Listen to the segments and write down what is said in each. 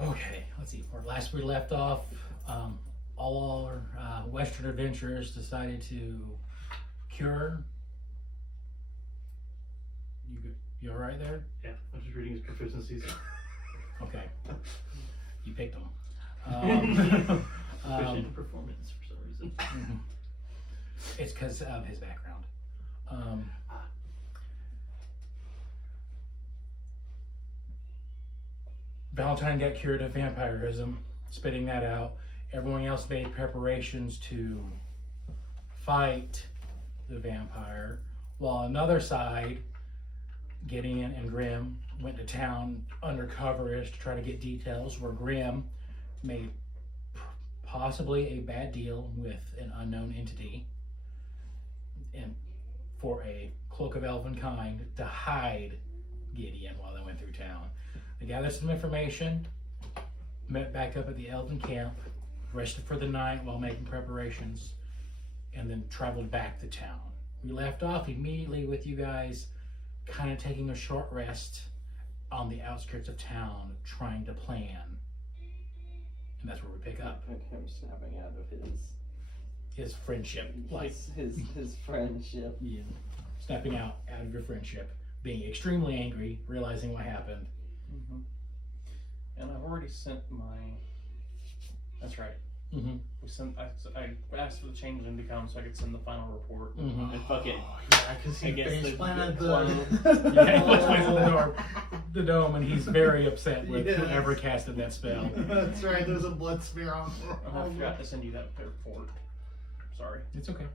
Okay, let's see. Where last we left off, all our Western adventurers decided to cure. You all right there? Yeah, I'm just reading his proficiencies. Okay, you picked them. Proficient in performance for some reason. It's because of his background. Valentine got cured of vampirism, spitting that out. Everyone else made preparations to fight the vampire, while another side, Gideon and Grimm, went to town undercover-ish to try to get details, where Grimm made possibly a bad deal with an unknown entity and for a cloak of elven kind to hide Gideon while they went through town. They gathered some information, met back up at the elven camp, rested for the night while making preparations, and then traveled back to town. We left off immediately with you guys kind of taking a short rest on the outskirts of town, trying to plan. And that's where we pick up. And him snapping out of His friendship. Like his friendship. Yeah. Snapping out of your friendship. Being extremely angry, realizing what happened. Mm-hmm. And I've already sent my. That's right. Mm-hmm. We sent. I asked for the change in account so I could send the final report. Mm-hmm. And fuck it. Yeah, because he I guess face the planted Yeah, he puts the dome, and he's very upset with whoever casted that spell. That's right, there's a blood smear on I forgot to send you that report. Sorry. It's okay.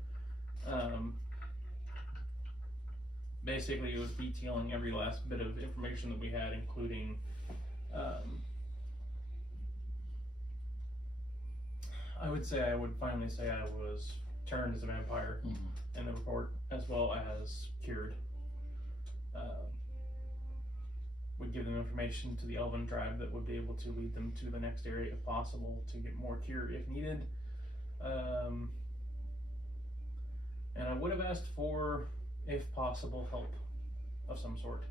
Basically, it was detailing every last bit of information that we had, including I would finally say I was turned as a vampire in the report, as well as cured. Would give them information to the Elven tribe that would be able to lead them to the next area if possible to get more cured if needed. And I would have asked for, if possible, help of some sort.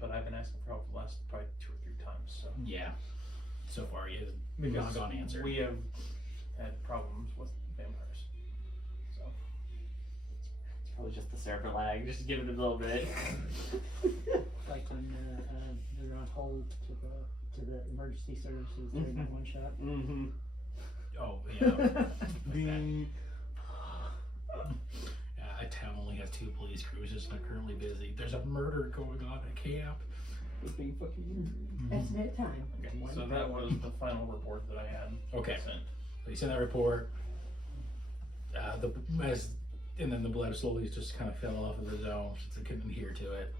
But I've been asking for help the last probably 2 or 3 times. So Yeah. So far, he hasn't gone answer. we have had problems with vampires. So It's probably just the server lag. Just give it a little bit. Like when they're on hold to the emergency services during that one shot. Mm-hmm. Oh, yeah. A town only has 2 police cruisers and they're currently busy. There's a murder going on at camp. Would be fucking estimate time. okay, so that was the final report that I had Okay. sent. So you sent that report. And then the blood slowly just kind of fell off of the dome since it couldn't adhere to it.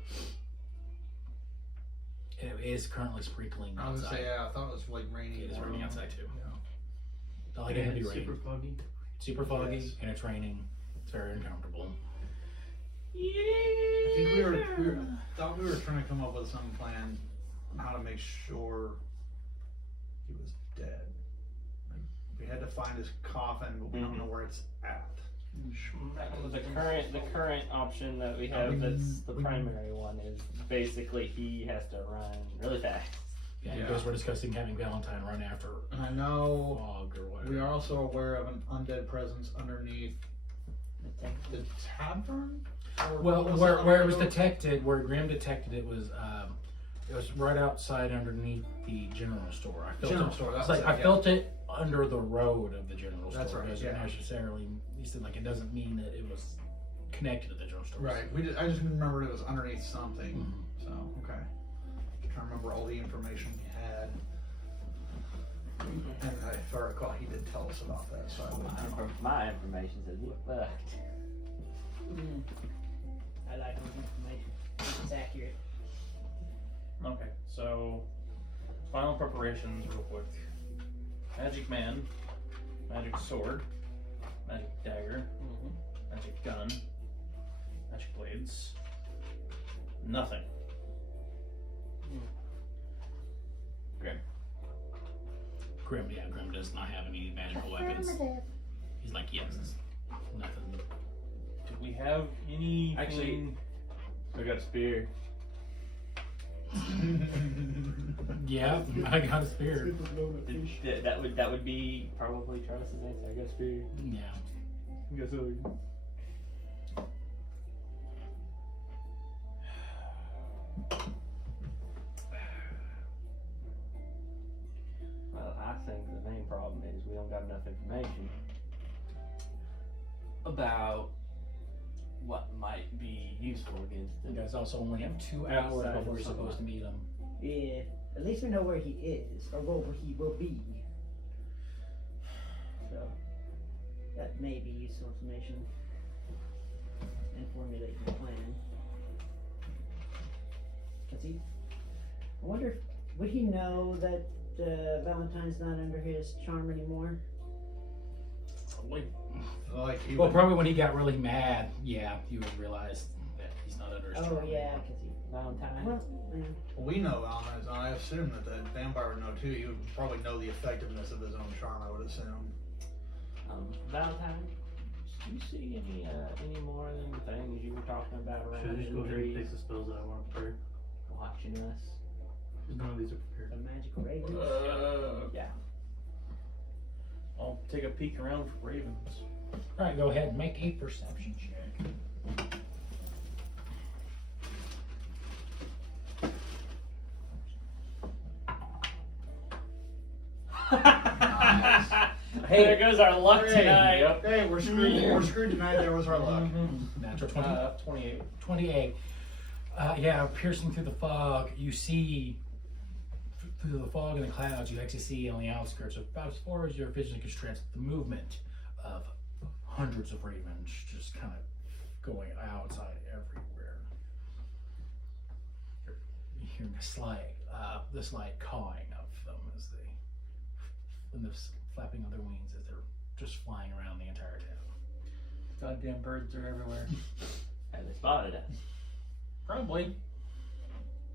And it is currently sprinkling outside. I was gonna say, yeah, I thought it was like raining. It is raining outside too. Yeah. Not like it would be raining. Super foggy. Super foggy, Yes. and it's raining. It's very uncomfortable. I think we were trying to come up with some plan on how to make sure he was dead. Like, we had to find his coffin, but we don't know where it's at. The current option that we have that's the primary one is basically he has to run really fast. Yeah, you guys were discussing having Valentine run after And I know fog or whatever. we are also aware of an undead presence underneath the tavern. Or Well, was where it was under- detected, where Grimm detected it was right outside underneath the general store. I felt General it. store, It's that's like it, I yeah. felt it under the road of the general store. That's right, It doesn't yeah. necessarily. He said like it doesn't mean that it was connected to the general store. Right. I just remembered it was underneath something. Mhm. So okay. Trying to remember all the information we had. And if I recall, he did tell us about that. So I would know. My information says you fucked. I like this information. It's accurate. Okay, so final preparations real quick. Magic man, magic sword, magic dagger, magic gun, magic blades. Nothing. Grimm does not have any magical weapons. He's like, yes, nothing. Do we have anything? Actually, I got a spear. Yeah, I got a spear. That would be probably Travis's answer. I guess spear. Yeah. I guess so. Well, I think the main problem is we don't got enough information about what might be useful against You them. guys also only have 2 hours Outside before of you're supposed to meet him. Yeah, at least we know where he is, or where he will be. So, that may be useful information in formulating the plan. Cause I wonder, would he know that Valentine's not under his charm anymore? Probably. Like he Well, would- probably when he got really mad, yeah, you would realize that he's not under his Oh charm yeah, anymore. cause he, Valentine. well, yeah. we know Valentine's. I assume that the vampire would know too. He would probably know the effectiveness of his own charm. I would assume. Valentine, do you see any more than the things you were talking about Should I around just in go the ahead and trees take the spells that I want to prepare? watching us? None of these are prepared. The magical ravens. Yeah. I'll take a peek around for ravens. Alright, go ahead and make a perception check. Hey, there goes our luck tonight. Yep. Hey, we're screwed. We're screwed tonight. There was our luck. Natural 20. 28. 28. Yeah, piercing through the fog, you see, through the fog and the clouds, you actually see on the outskirts, about as far as your vision can stretch, the movement of hundreds of ravens just kind of going outside everywhere. You're hearing the slight cawing of them as they, and the flapping of their wings as they're just flying around the entire town. Goddamn birds are everywhere. Have they spotted us? Probably.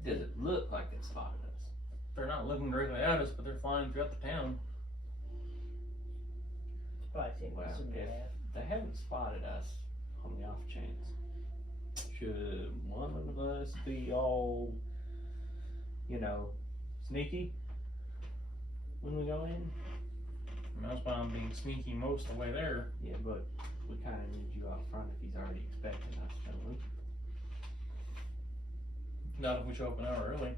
Does it look like they spotted us? They're not looking directly at us, but they're flying throughout the town. Probably safe to Well, assume they if have. they haven't spotted us, on the off chance, should one of us be all, sneaky when we go in? And that's why I'm being sneaky most of the way there. Yeah, but we kind of need you out front if he's already expecting us, don't we? Not if we show up an hour early.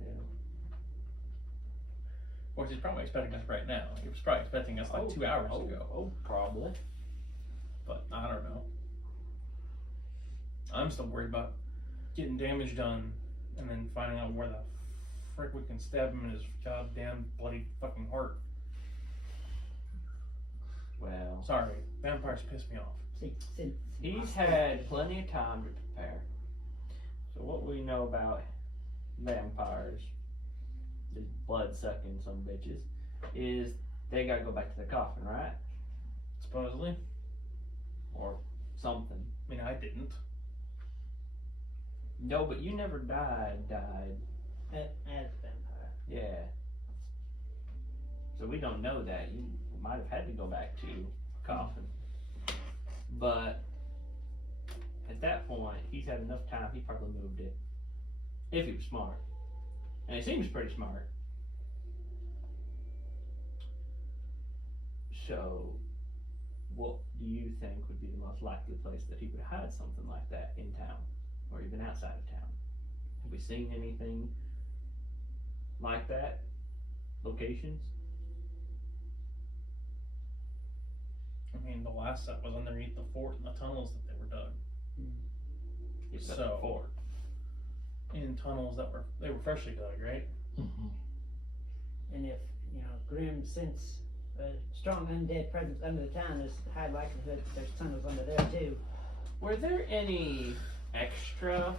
Yeah. Of course, he's probably expecting us right now. He was probably expecting us like 2 hours ago. Oh, probably. But I don't know. I'm still worried about getting damage done and then finding out where the frick we can stab him in his goddamn bloody fucking heart. Well, Sorry, vampires piss me off. See, since he's had plenty of time to prepare. So what we know about vampires, these blood-sucking some bitches, is they gotta go back to the coffin, right? Supposedly. Or something. I mean, I didn't. No, but you never died. as vampire. Yeah. So we don't know that. You might have had to go back to coffin. But at that point, he's had enough time, he probably moved it. If he was smart. And he seems pretty smart. So, what do you think would be the most likely place that he would hide something like that in town? Or even outside of town? Have we seen anything like that? Locations? I mean, the last set was underneath the fort and the tunnels that they were dug. Is that So- before? In tunnels that were freshly dug, right? Mm-hmm. And if, Grim sense a strong undead presence under the town, there's a high likelihood that there's tunnels under there too. Were there any extra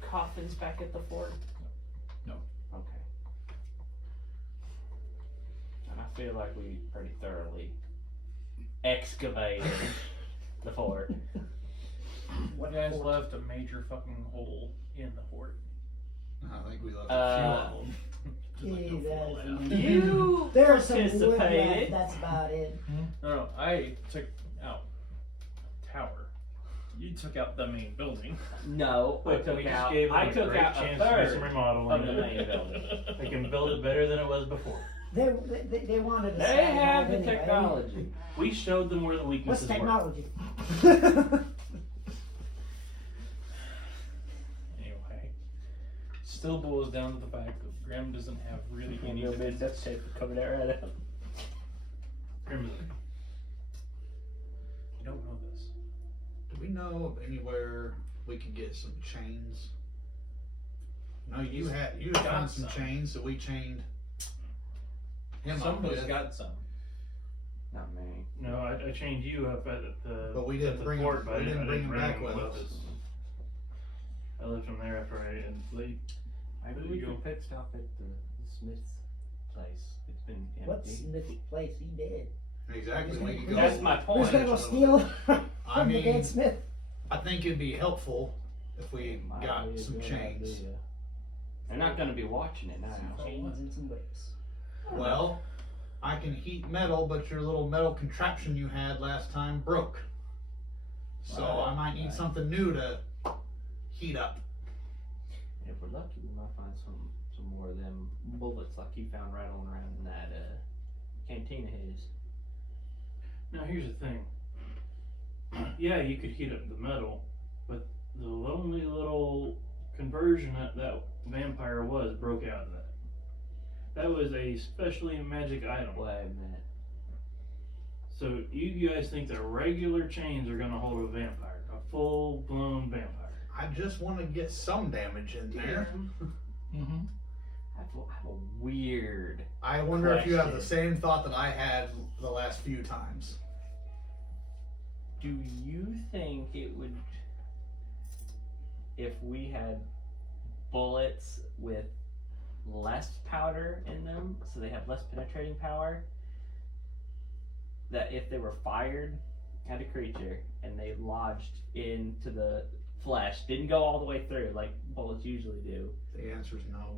coffins back at the fort? No. Okay. And I feel like we pretty thoroughly excavated the fort. You guys left a major fucking hole in the fort. I think we left Uh, a few of them. Just like go fall out. You There's some wood left, participated. that's about it. No, I took out a tower. You took out the main building. No, I But took we just out. gave them I a took great out a chance to do some third remodeling of the main building. They can build it better than it was before. They wanted to They say have the anyway. technology. We showed them where the What's weaknesses were. technology? Anyway, still boils down to the fact that Grim doesn't have really any Real big defenses. duct tape to cover that right up. Grim's like, you don't know this. Do we know of anywhere we could get some chains? No, you had got found some some. chains that we chained him up Somebody's with, got some. Not me. No, I chained you up at the. but we at didn't the bring port, him. but We didn't bring him back him with us. I left him there after I had late. Maybe There we you could go. pit stop at the Smith's place. It's been What's empty. Smith's place? He dead. Exactly. We could go. That's my Who's point. gonna go steal I from the mean, dead Smith? I think it'd be helpful if we Might got be a some good chains. idea. They're not gonna be watching it now. Some chains and some weights. Well, I can heat metal, but your little metal contraption you had last time broke. So Right, I might need right. something new to heat up. If we're lucky, we might find some more of them bullets like you found rattling around in that canteen of his. Now here's the thing. Yeah, you could heat up the metal, but the only little conversion that vampire was broke out of that. That was a specially magic item. Wait a minute. So you guys think that regular chains are gonna hold a vampire, a full-blown vampire? I just want to get some damage in there. Mm-hmm. I have a weird. I wonder if you have the Question. same thought that I had the last few times. Do you think it would, if we had bullets with less powder in them, so they have less penetrating power, that if they were fired at a creature and they lodged into the flesh, didn't go all the way through like bullets usually do, The answer is no.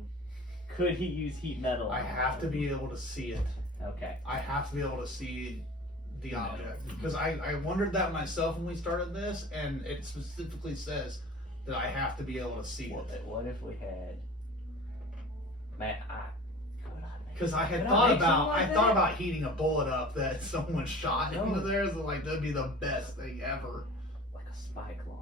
could he use heat metal? I have to be able to see it. Okay. I have to be able to see the object. Because I wondered that myself when we started this, and it specifically says that I have to be able to see it. What if we had? Man, Because I had Could I thought make about something like I that? thought about heating a bullet up that someone shot No. into there. So like that'd be the best thing ever. like a spike launcher.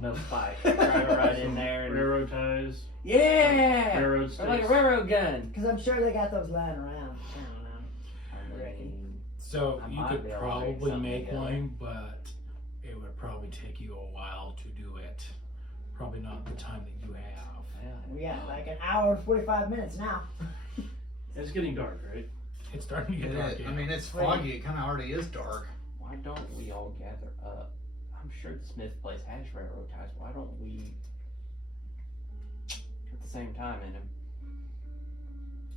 No spike. Drive it right in there. And... Railroad ties, Yeah! railroad Or sticks. like a railroad gun. Because I'm sure they got those lying around town now. I mean, So I you might could be able to make probably something make together. one, but it would probably take you a while to do it. Probably not the time that you have. We got like an hour and 45 minutes now. It's getting dark, right? It's starting to get It dark. is. Yeah. I mean, it's foggy. It kind of already is dark. why don't we all gather up? I'm sure the Smith place has railroad ties. Why don't we at the same time in them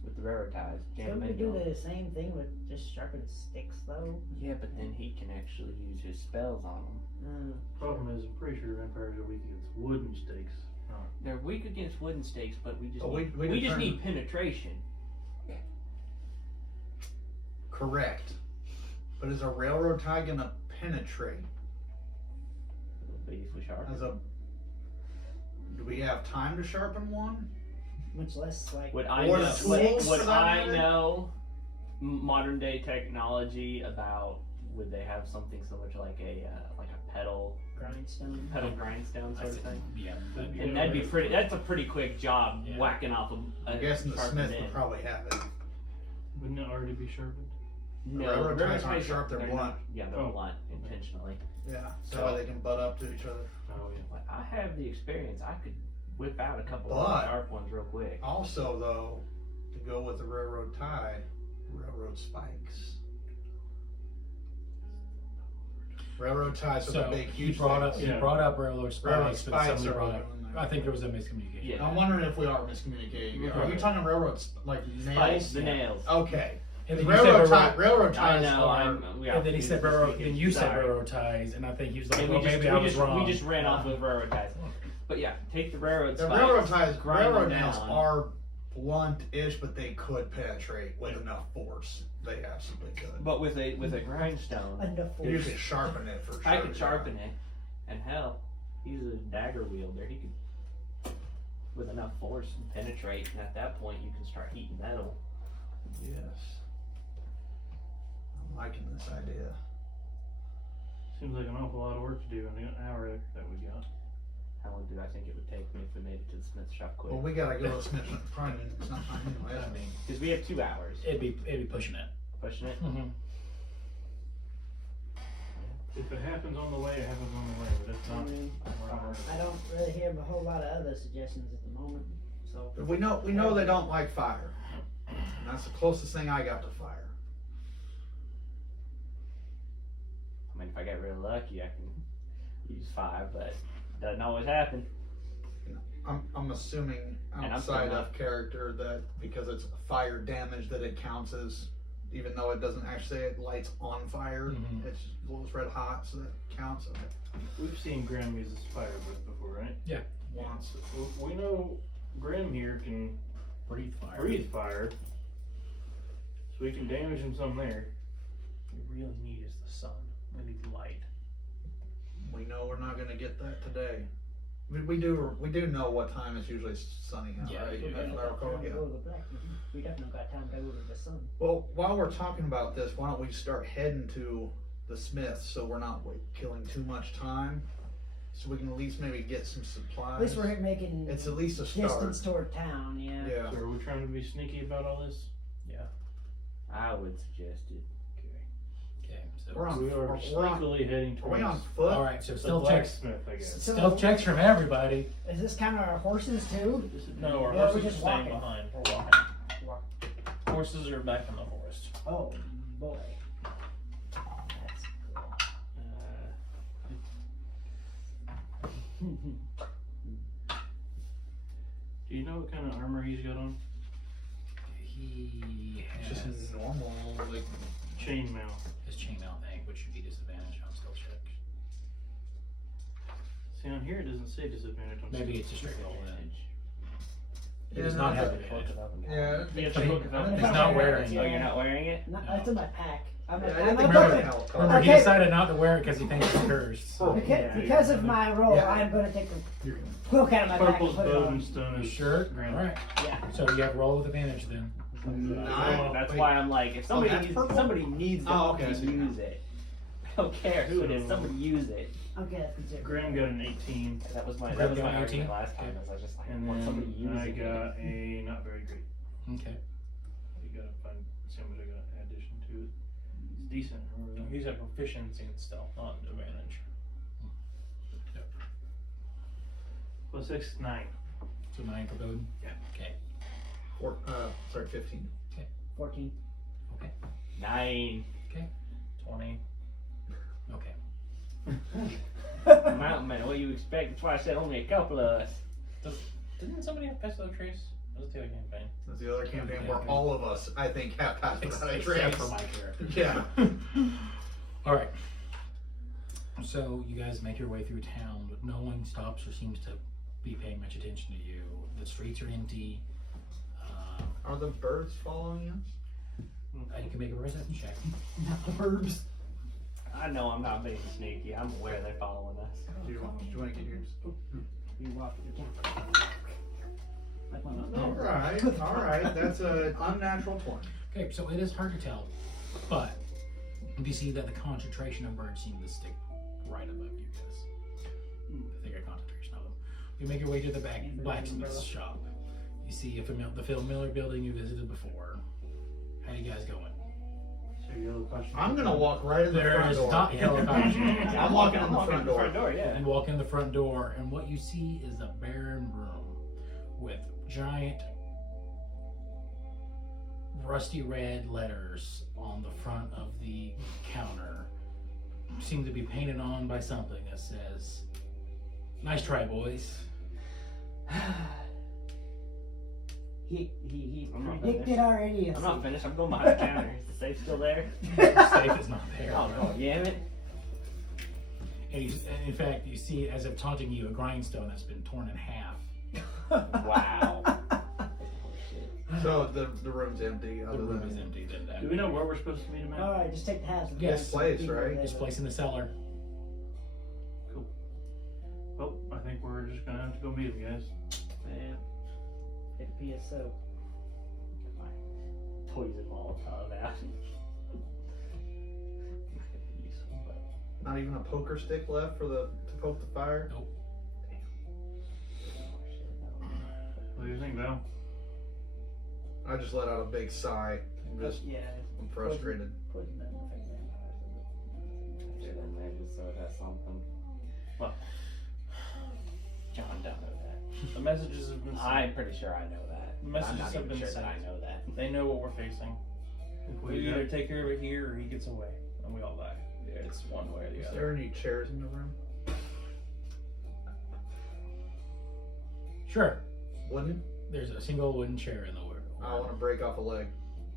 with the railroad ties? Jam Couldn't them we into do them? the same thing with just sharpened sticks though? Yeah, but then he can actually use his spells on them. Problem is, I'm pretty sure vampires are weak against wooden stakes. They're weak against wooden stakes, but we just But need, we we just determined- need penetration. Correct. But is a railroad tie gonna penetrate? But if we sharpen, As a, do we have time to sharpen one? Much less like. would I Or know? tools, Would for that I matter? know modern day technology about? Would they have something so much like a pedal Grindstone. grindstone sort of thing? Yeah, And that'd be pretty. That's a pretty quick job Yeah. whacking off a I'm guessing the sharpened Smith end. would probably have it. Wouldn't it already be sharpened? No, railroad ties aren't ties sharp, they're not- blunt. Yeah, they're Oh. blunt intentionally. Yeah. So they can butt up to each other. Oh yeah. But I have the experience. I could whip out a couple But- of sharp ones real quick. Also, though, to go with the railroad tie, railroad spikes. Railroad ties are the So big, he huge brought up things. he Yeah. brought up railroad spikes, Railroad but spikes somebody are brought what up. they're doing I think there was a miscommunication. Yeah. I'm wondering if we are miscommunicating. Yeah. Are you talking railroads like Spikes, nails? the nails. Okay. And then you said Railroad I ties know. are. Yeah, and then he we said were railroad. speaking. Then you said Sorry. railroad ties, and I think he was like, And "Well, maybe I was wrong." We just ran off with railroad ties. But yeah, take the railroad The spikes. railroad ties, grind them railroad nails down. are blunt-ish, but they could penetrate with enough force. They absolutely could. But with a grindstone, Enough You force. could sharpen it for sure. I could sharpen it, and hell, he's a dagger wielder. He could, with enough force, penetrate, and at that point, you can start heating metal. Yes. I'm liking this idea. Seems like an awful lot of work to do in the hour that we got. How long do I think it would take me if we made it to the smith shop quick? Well, we gotta go to Smith. Probably it's not time anyway. I mean, Because we have 2 hours. it'd be pushing it. Pushing it. Mm-hmm. If it happens on the way, it happens on the way. But if not, we're not working. I don't really hear a whole lot of other suggestions at the moment. So But we know they don't like fire. And that's the closest thing I got to fire. I mean, if I get real lucky, I can use 5, but doesn't always happen. I'm assuming And I'm outside still of character that because it's fire damage that it counts as, even though it doesn't actually say it lights on fire, Mhm. it's glows red hot, so that counts. Okay. We've seen Graham use this fire whip before, right? Once. We know Graham here can Breathe fire. breathe fire, so we can damage him some there. What we really need is the sun. We need light. We know we're not gonna get that today. We do know what time it's usually sunny out, Yeah, right? we do. If I recall, time to yeah. go to the black. We definitely got time to go to the sun. Well, while we're talking about this, why don't we start heading to the smith so we're not killing too much time, so we can at least maybe get some supplies. At least we're making It's at least a start. distance toward town. Yeah. Yeah. So are we trying to be sneaky about all this? I would suggest it. Okay, so We're on. We are We're on. sneakily heading Are we on towards foot? all right. So the stealth checks. blacksmith, I guess. Stealth checks from everybody. Is this kind of our horses too? No, our Yeah, we're horses are just staying walking. behind. We're walking. Walk. Horses are back in the forest. Oh boy. That's cool. Do you know what kind of armor he's got on? He Just has normal, like. Chainmail. his chainmail thing, which should be disadvantage on stealth check. See, on here it doesn't say disadvantage on Maybe stealth. it's a straight roll then. He Yeah, does no, not have that's advantage. Yeah. You have But to he- hook it up. he's not wearing Oh, it. you're not wearing it? No, it's in my pack. I'm Yeah, I I'm didn't think a remember puppet. how it Remember, he Okay. decided not to wear it because he thinks it's cursed. So. Because of my role, Yeah. I'm going to take the You're- cloak out of my Purple's pack and put it on. Boden Stone You is sure? grand. Alright. Yeah. So you have to roll with advantage then. Nine. That's Wait. why I'm like, if somebody that's needs, purple? somebody needs to Oh, okay, I see use it. I don't care who it is, So- somebody use it. Okay, that's considered. Graham got an 18, That was my Grab the argument 18? last time. I was just like, I and want somebody to use then I it. got a not very great. Okay. You gotta find somebody got an addition to it. It's decent. Remember that? He's at proficiency in stealth, not advantage. Plus 6, 9. So 9 for Boden? Yeah. Okay. 15. 14. 9. 20. Okay. Mountain man, what do you expect? That's why I said only a couple of us. Didn't somebody have Pest of the Trace? That was the other campaign. That's the other campaign where Okay. all of us, I think, have passed without a Except trace. for my character. Yeah. Alright. So you guys make your way through town, but no one stops or seems to be paying much attention to you. The streets are empty. Are the birds following us? You can make a perception check. Not the verbs. I know I'm not being sneaky. I'm aware they're following us. Do you want to get yours? You walk with the cat. Like one of those. Alright. That's an unnatural 20. Okay, so it is hard to tell, but you see that the concentration of birds seem to stick right above you guys. The thicker concentration of them. You make your way to the blacksmith's shop. You see the Phil Miller building you visited before. How you guys going? So yellow question. I'm gonna walk right in the There front is door. not yellow concentration. I'm walking in the front door. Front door, yeah. You walk in the front door, and what you see is a barren room with giant rusty red letters on the front of the counter. Seem to be painted on by something that says, "Nice try, boys." He I'm not predicted finished. our idiocy. I'm not finished. I'm going behind the counter. Is the safe still there? The safe is not there. Oh, no, damn it. And in fact, you see, as if taunting you, a grindstone that's been torn in half. Wow. So the room's empty. The Other room than is empty. Do we know where we're supposed to meet him at? Alright, just take the house. and Yes. go Place, see right? where they This live. place in the cellar. Well, I think we're just gonna have to go meet him, guys. Man, Get a PSO. get my poison Molotov out. Useful, but not even a poker stick left to poke the fire. What do you think, Val? I just let out a big sigh. I'm frustrated. Poison doesn't affect vampires. Shit, I imagine so it has something. John don't know that. The messages have been sent. I'm pretty sure I know that. The messages I'm not have even been sure sent. that I know that. They know what we're facing. If We either take care of it here or he gets away, and we all die. It's one way or the Is other. there any chairs in the room? Sure. Wooden? There's a single wooden chair in the room. I want to break off a leg.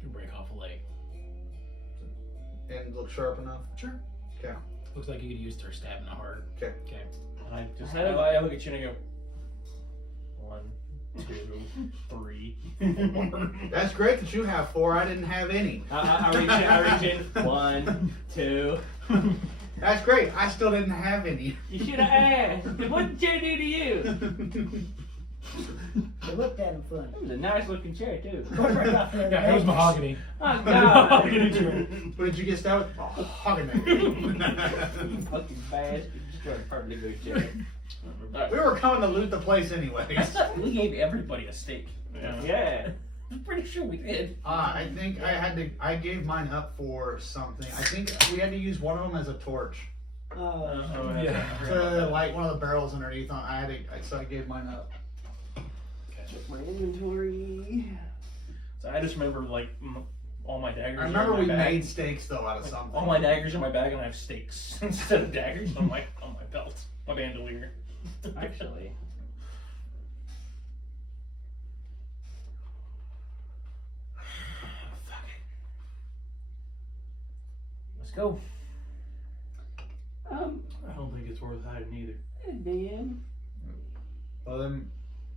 You break off a leg. And look sharp enough. Sure. Okay. Looks like you could use their stab in the heart. Okay. Okay. And I just How do- I look at you and I go, 1, 2, 3, 4. That's great that you have 4. I didn't have any. I reach in. 1, 2. That's great. I still didn't have any. You should have asked. What did Jay do to you? They looked at him funny. It was a nice looking chair too. Yeah, it was mahogany. Oh God! What did you get stabbed with? Oh, Fucking bastard! Destroyed a perfectly good chair. We were coming to loot the place anyways. We gave everybody a steak. Yeah. I'm pretty sure we did. I think I gave mine up for something. I think we had to use one of them as a torch Oh, Yeah. to light one of the barrels underneath. So I gave mine up. Check my inventory. So I just remember like all my daggers. I are remember in we my bag. made steaks though out of something. All my daggers in my bag, and I have steaks instead of daggers on my belt, my bandolier. Actually. Fuck it. Let's go. I I don't think it's worth hiding either. DM. Well,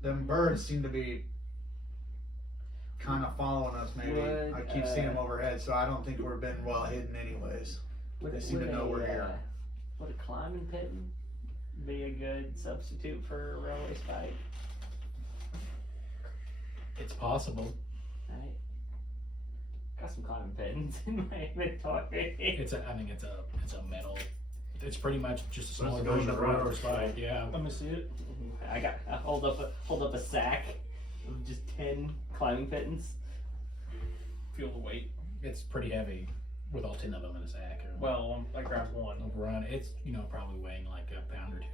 them birds seem to be kind of following us. Maybe Would, I keep seeing them overhead, so I don't think we're been well hidden anyways. They seem to know we're here. Would a climbing pitten be a good substitute for a railway spike? It's possible. Right. Got some climbing pittons in my inventory. I think it's a metal. It's pretty much just a smaller Supposed to go in version of the a rotor rotor spike. Yeah. Let me see it. I hold up a sack of just 10 climbing pittons. Feel the weight. It's pretty heavy with all 10 of them in a sack. Well, I grabbed one. Overrun. It's probably weighing like a pound or 2.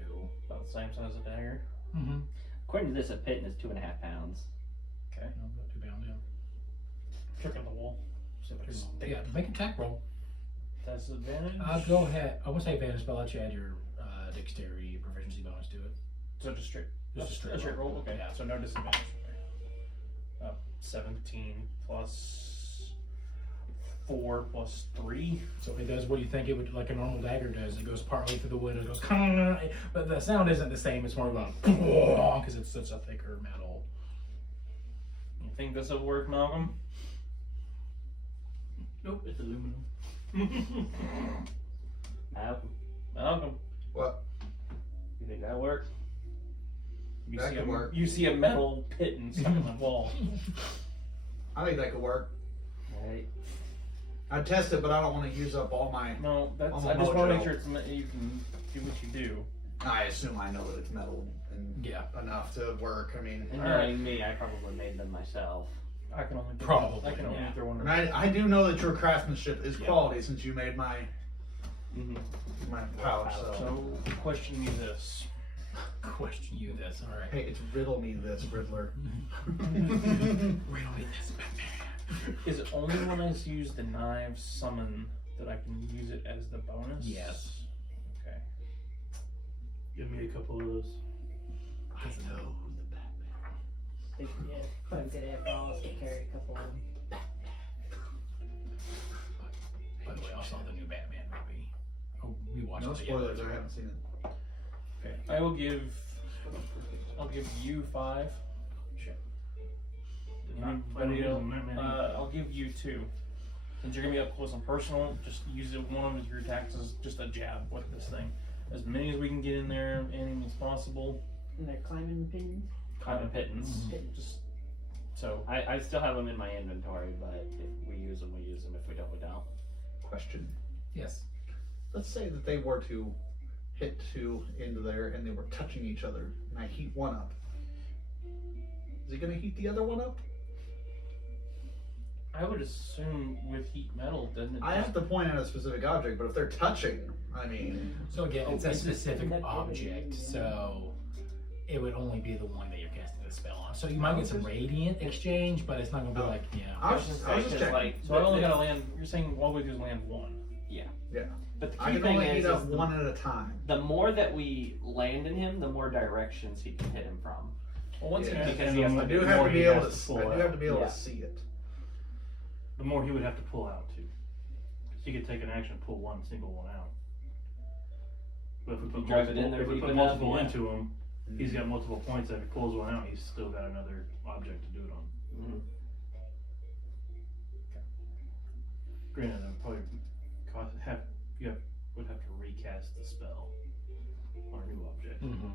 About the same size as a dagger. Mm-hmm. According to this, a pitton is 2.5 pounds. Okay. About 2 pounds. Yeah. Check on the wall. See if I can Yeah. Make a attack roll. That's advantage. Go ahead. I won't say advantage, but I'll let you add your dexterity proficiency bonus to it. So just straight. Just a straight a straight roll. Okay. Yeah. So no disadvantage. 17 plus 4 plus 3. So it does what you think it would, like a normal dagger does. It goes partly through the wood. It goes, but the sound isn't the same. It's more of a because it's such a thicker metal. You think this will work, Malcolm? Nope, it's aluminum. Malcolm, What? You think that'll work? you That see could work. You see a metal pitton stuck in the wall. I think that could work. Right. I'd test it, but I don't want to use up all my. No, that's. I'm a I just want to make mojo. sure you can do what you do. I assume I know that it's metal and Yeah. enough to work. I mean, And Alright. knowing me, I probably made them myself. I can only Probably, I can only yeah. throw one. and I do know that your craftsmanship is Yeah. quality since you made my Mm-hmm. pouch. So. So question me this. Question you this. All right. Hey, it's riddle me this, Riddler. Riddle me this, Batman. Is it only when I use the knife summon that I can use it as the bonus? Yes. Okay. Give me a couple of those. I know the Batman. yeah, probably good at balls to carry a couple of them. By the way, I saw the new Batman movie. Oh, we watched No it spoilers. together. I haven't seen it. Okay. I'll give you 5. Shit. Did not find Using that many. I'll give you 2. Since you're gonna be up close and personal, just use it, one of your attacks as just a jab with this thing. As many as we can get in there, anything as possible. And they're climbing pins. Climbing pittance. Just so. I still have them in my inventory, but if we use them, we use them. If we don't, we don't. Question. Yes. Let's say that they were to hit 2 into there and they were touching each other, and I heat one up. Is he gonna heat the other one up? I would assume with heat metal, doesn't it? I have to point out a specific object, but if they're touching, I mean, So again, it's a is it specific connectivity? object, so it would only be the one that you're casting the spell on. So you might get some radiant exchange, but it's not gonna be like, you know. I was just checking. like, So I only gotta land. You're saying all we do is land 1. yeah. But the I key can thing only heat is up one at a time. the more that we land in him, the more directions he can hit him from. Well, once Yeah. again, Because he has I to do the have more to he be able has to. pull I do out. have to be able Yeah. to see it. The more he would have to pull out too. Because he could take an action and pull one single one out. But if we put Drive it multiple, in there if we deep put enough, multiple yeah. into him, he's got multiple points. If he pulls one out, he's still got another object to do it on. Mhm. Granted, that would probably would have to recast the spell on a new object. Mhm.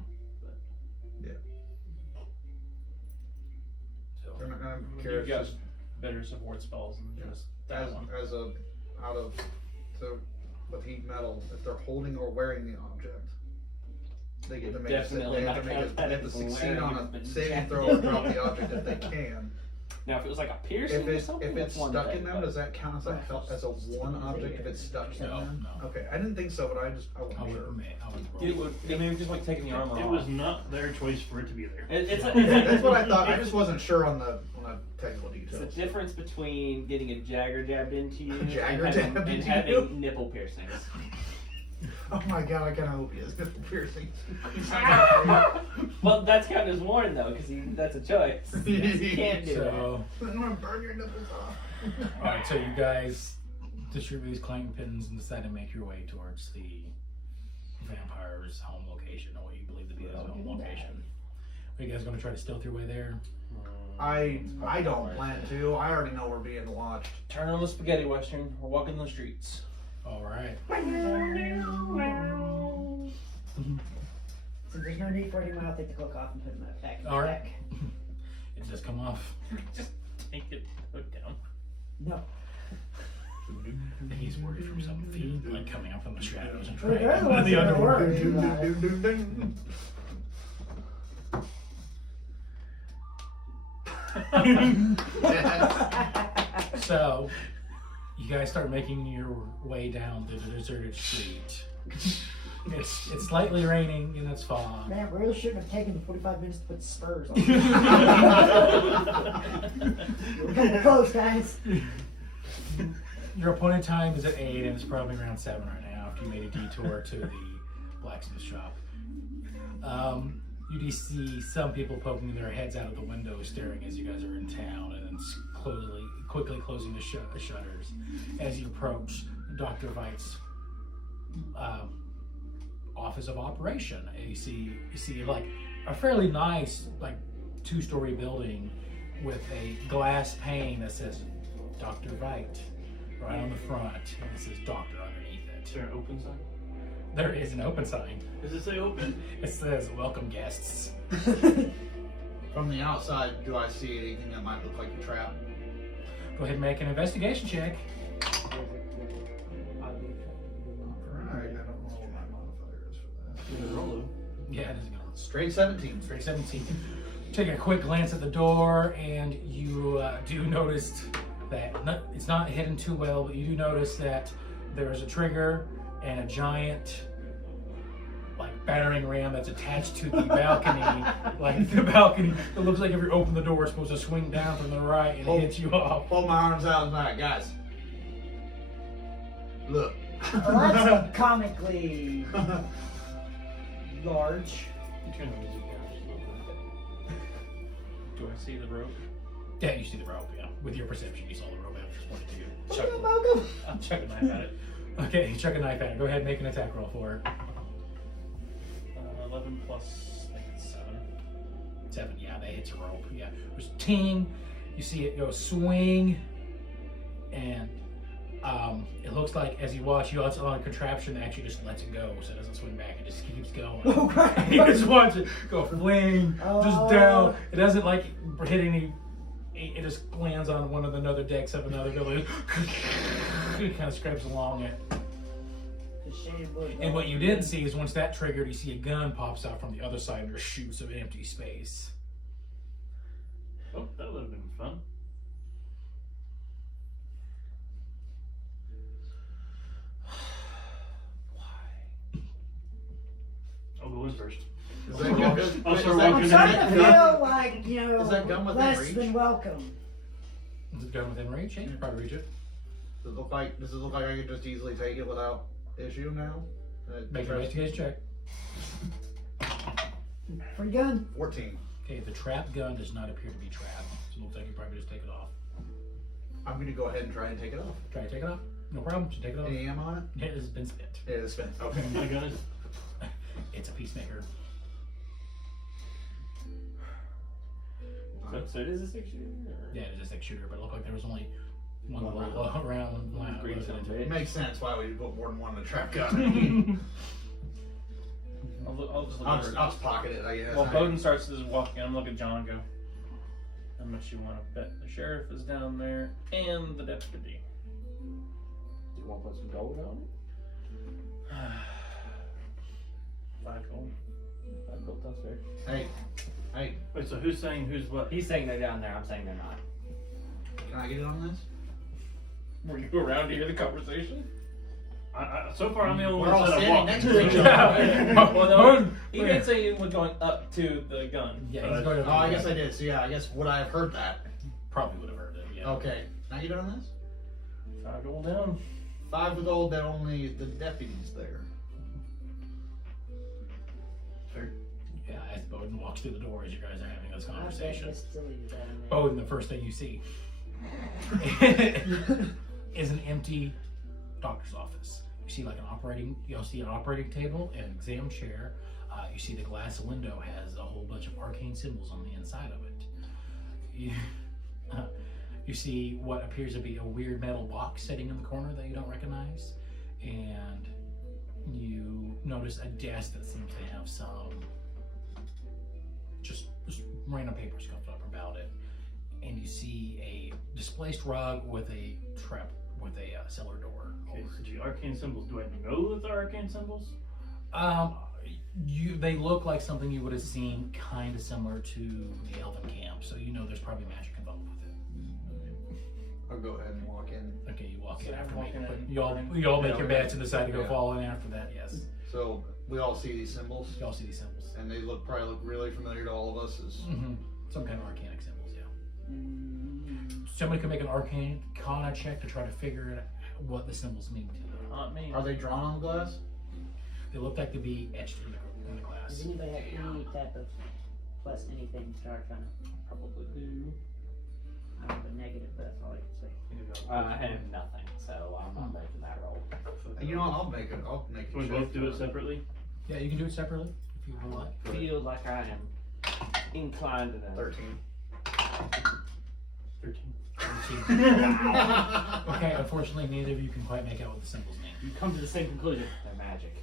So I'm you've curious. got Just better support spells than Yeah. just that one. as a out of so with heat metal, if they're holding or wearing the object, they get to make Definitely they have not to make it, count they have to as succeed wearing on it, a but saving jacked throw in. or drop the object if they can. Now, if it was like a piercing If or it's something, if that's it's one stuck thing, in them, but- does that count as a one object if it's stuck in No, them? no. Okay, I didn't think so, but I I wasn't would sure. admit, I would roll. It would. I mean, just like taking the armor It off. was not their choice for it to be there. It's a, That's what I thought. I just wasn't sure on the technical It's details. the difference between getting a jagger jabbed into you Jagger and having, jabbed and into having you? nipple piercings. Oh my god, I kind of hope he has nipple piercings. Well, that's counted as one though, because that's a choice. You can't do So, I'm gonna burn your nipples off. alright, so you guys distribute these clanking pins and decide to make your way towards the vampire's home location, or what you believe to be his home location. Are you guys gonna try to stealth your way there? I don't plan to. I already know we're being watched. Turn on the spaghetti western. We're walking the streets. Alright. So there's no need for him. I'll take the cloak off and put him back in the Alright. back. It does come off. Just take it, put it down. No. He's worried from some fiend like coming up from the shadows and Well, trying they're the ones the that are underworld. worried. So, you guys start making your way down the deserted street. It's slightly raining and it's fog. Man, we really shouldn't have taken the 45 minutes to put spurs on. We're coming close, guys. Your appointed time is at 8 and it's probably around 7 right now after you made a detour to the blacksmith shop. You do see some people poking their heads out of the window staring as you guys are in town and then quickly closing the shutters. As you approach Dr. Veight's office of operation, and you see like a fairly nice like 2-story building with a glass pane that says Dr. Veight right on the front, and it says doctor underneath Is it. there an open sign? There is an open sign. Does it say open? It says welcome guests. From the outside, do I see anything that might look like a trap? Go ahead and make an investigation check. Alright, I don't know what my modifier is for that. Roll it. Yeah, it is going to Straight 17. straight 17. Take a quick glance at the door, and you do notice that it's not hidden too well, but you do notice that there is a trigger and a giant like battering ram that's attached to the balcony. Like the balcony, it looks like if you open the door, it's supposed to swing down from the right and it hits you off. Hold my arms out and back, guys. Look. Well, that's comically large. You turn the music down just a little bit. Do I see the rope? Yeah, you see the rope. Yeah, with your perception, you saw the rope. I just pointed to you. Look at Malcolm. I'm chucking a knife at it. Okay, you chuck a knife at it. Go ahead and make an attack roll for it. 11 plus, I think it's 7. 7, yeah, that hits a rope. Yeah, there's ting, You see it go swing, and it looks like as you watch, it's on a contraption that actually just lets it go, so it doesn't swing back. It just keeps going. Oh, crap. You just watch it go fling, just down. It doesn't like hit any. It just lands on one of the other decks of another building. It kind of scrapes along it. And what you didn't see is once that triggered, you see a gun pops out from the other side and just shoots of empty space. Oh, that would have been fun. I'll go in first. Is that gun- I'll is start that- walking I'm is starting that to gun- feel like, you know, Is that gun within less reach? than welcome. Is it gun within reach? Yeah, you can probably reach it. Does it look like I could just easily take it without issue now? Make an investigation check. Free gun. 14. Okay, the trap gun does not appear to be trapped, so it looks like you probably just take it off. I'm gonna go ahead and try and take it off. Try to take it off? No problem, just take it off. Any ammo on it? Yeah, it's been spent. It is spent. Okay. My gun is. It's a peacemaker. So it is a 6 shooter? Yeah, it is a 6 shooter, but it looked like there was only one One little round. Green son of a It bitch. makes sense. Why would you put more than one in a trap gun? I'll just look I'll over. just pocket it, I guess. Well, Boden starts just walking. I'm looking at John and go, how much you want to bet the sheriff is down there and the deputy? Do you want to put some gold on it? 5 gold. I built that's fair. Hey, Wait, so who's saying who's what? He's saying they're down there, I'm saying they're not. can I get it on this? Were you around to hear the conversation? So far, I'm the only We're one all that standing walked. next to each other. Yeah. Well, no, he did say he was going up to the gun. Yeah, he's going to. Oh, I guess I did. So yeah, I guess would I have heard that? Probably would have heard it, yeah. Okay. Can I get it on this? 5 gold down. 5 with gold that only the deputy's there. Yeah, as Boden walks through the door as you guys are having this I bet conversation. this still is down there. Boden, the first thing you see is an empty doctor's office. You see like you'll see an operating table, an exam chair. You see the glass window has a whole bunch of arcane symbols on the inside of it. You see what appears to be a weird metal box sitting in the corner that you don't recognize. And you notice a desk that seems to have some just random papers scuffed up about it. And you see a displaced rug with a cellar door. Okay, so the arcane symbols. Do I know that they're arcane symbols? They look like something you would have seen kind of similar to the Elven camp, so you know there's probably magic involved with it. I'll go ahead and walk in. Okay, you walk So in I'm after me. walking But in. you all make Yeah, your we got- bets and decide to go yeah. fall in after that. Yes, So we all see these symbols, you all see these symbols. and they probably look really familiar to all of us. Some kind of arcanic symbols, yeah. Somebody can make an arcana check to try to figure out what the symbols mean to them. Not me. Are they drawn on the glass? They look like to be etched in the glass. Does anybody have any type of plus anything to arcana? Probably do. I don't have a negative, but that's all I can say. I have nothing, so I'm not making that roll. You know, I'll make it. I'll make it. Can we both do it separately? Yeah, you can do it separately if you would like. Feel like I am inclined to that. 13. 13. Okay, unfortunately, neither of you can quite make out what the symbols mean. You come to the same conclusion. They're magic.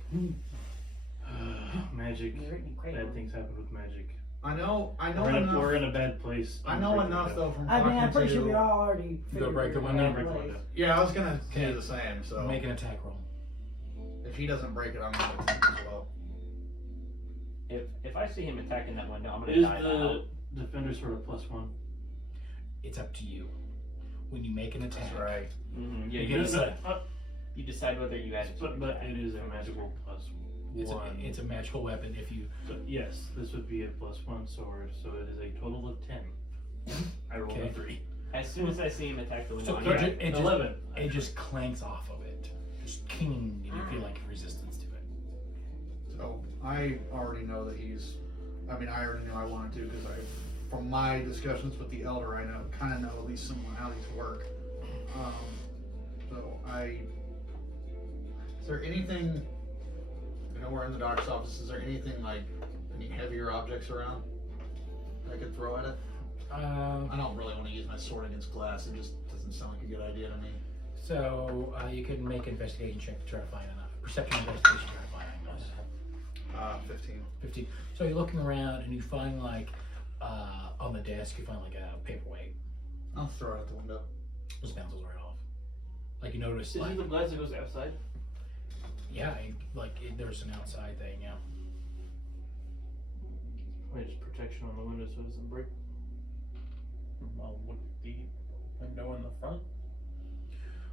Magic. You're written in Bad crayon. things happen with magic. I know We're enough. in a bad place. I know enough though from I talking mean, I'm pretty to. sure we all already figured break the it window? out. Break the window. Yeah, I was gonna Okay. do the same. So Make an attack roll. if he doesn't break it, I'm gonna attempt as well. If I see him attacking that window, I'm gonna Is die now. the defender sort of +1? It's up to you. When you make an attack, That's right. Mm-hmm. Yeah, You you, get decide, a- you decide whether you add it to But your it attack. is a magical +1. it's a magical weapon. If you So, yes, this would be a +1 sword, so it is a total of 10. I rolled Okay. a 3. As soon as I see him attack the window, So I'm it gonna- ju- it just- 11. it just clanks off of it, just king, and you feel like resistance to it. So I already know that he's. I mean, I already knew I wanted to because from my discussions with the elder, I kind of know at least some how these work. Is there anything? I know we're in the doctor's office. Is there anything like any heavier objects around I could throw at it? I don't really want to use my sword against glass. It just doesn't sound like a good idea to me. So you can make an investigation check to try to find a perception investigation to try to find those. 15. 15. So you're looking around and you find like on the desk you find like a paperweight. I'll throw it out the window. Just bounces right off. Like you notice, Is like, it the glass that goes outside? yeah, there's an outside thing, yeah. Probably just protection on the window so it doesn't break. Well, with the window in the front.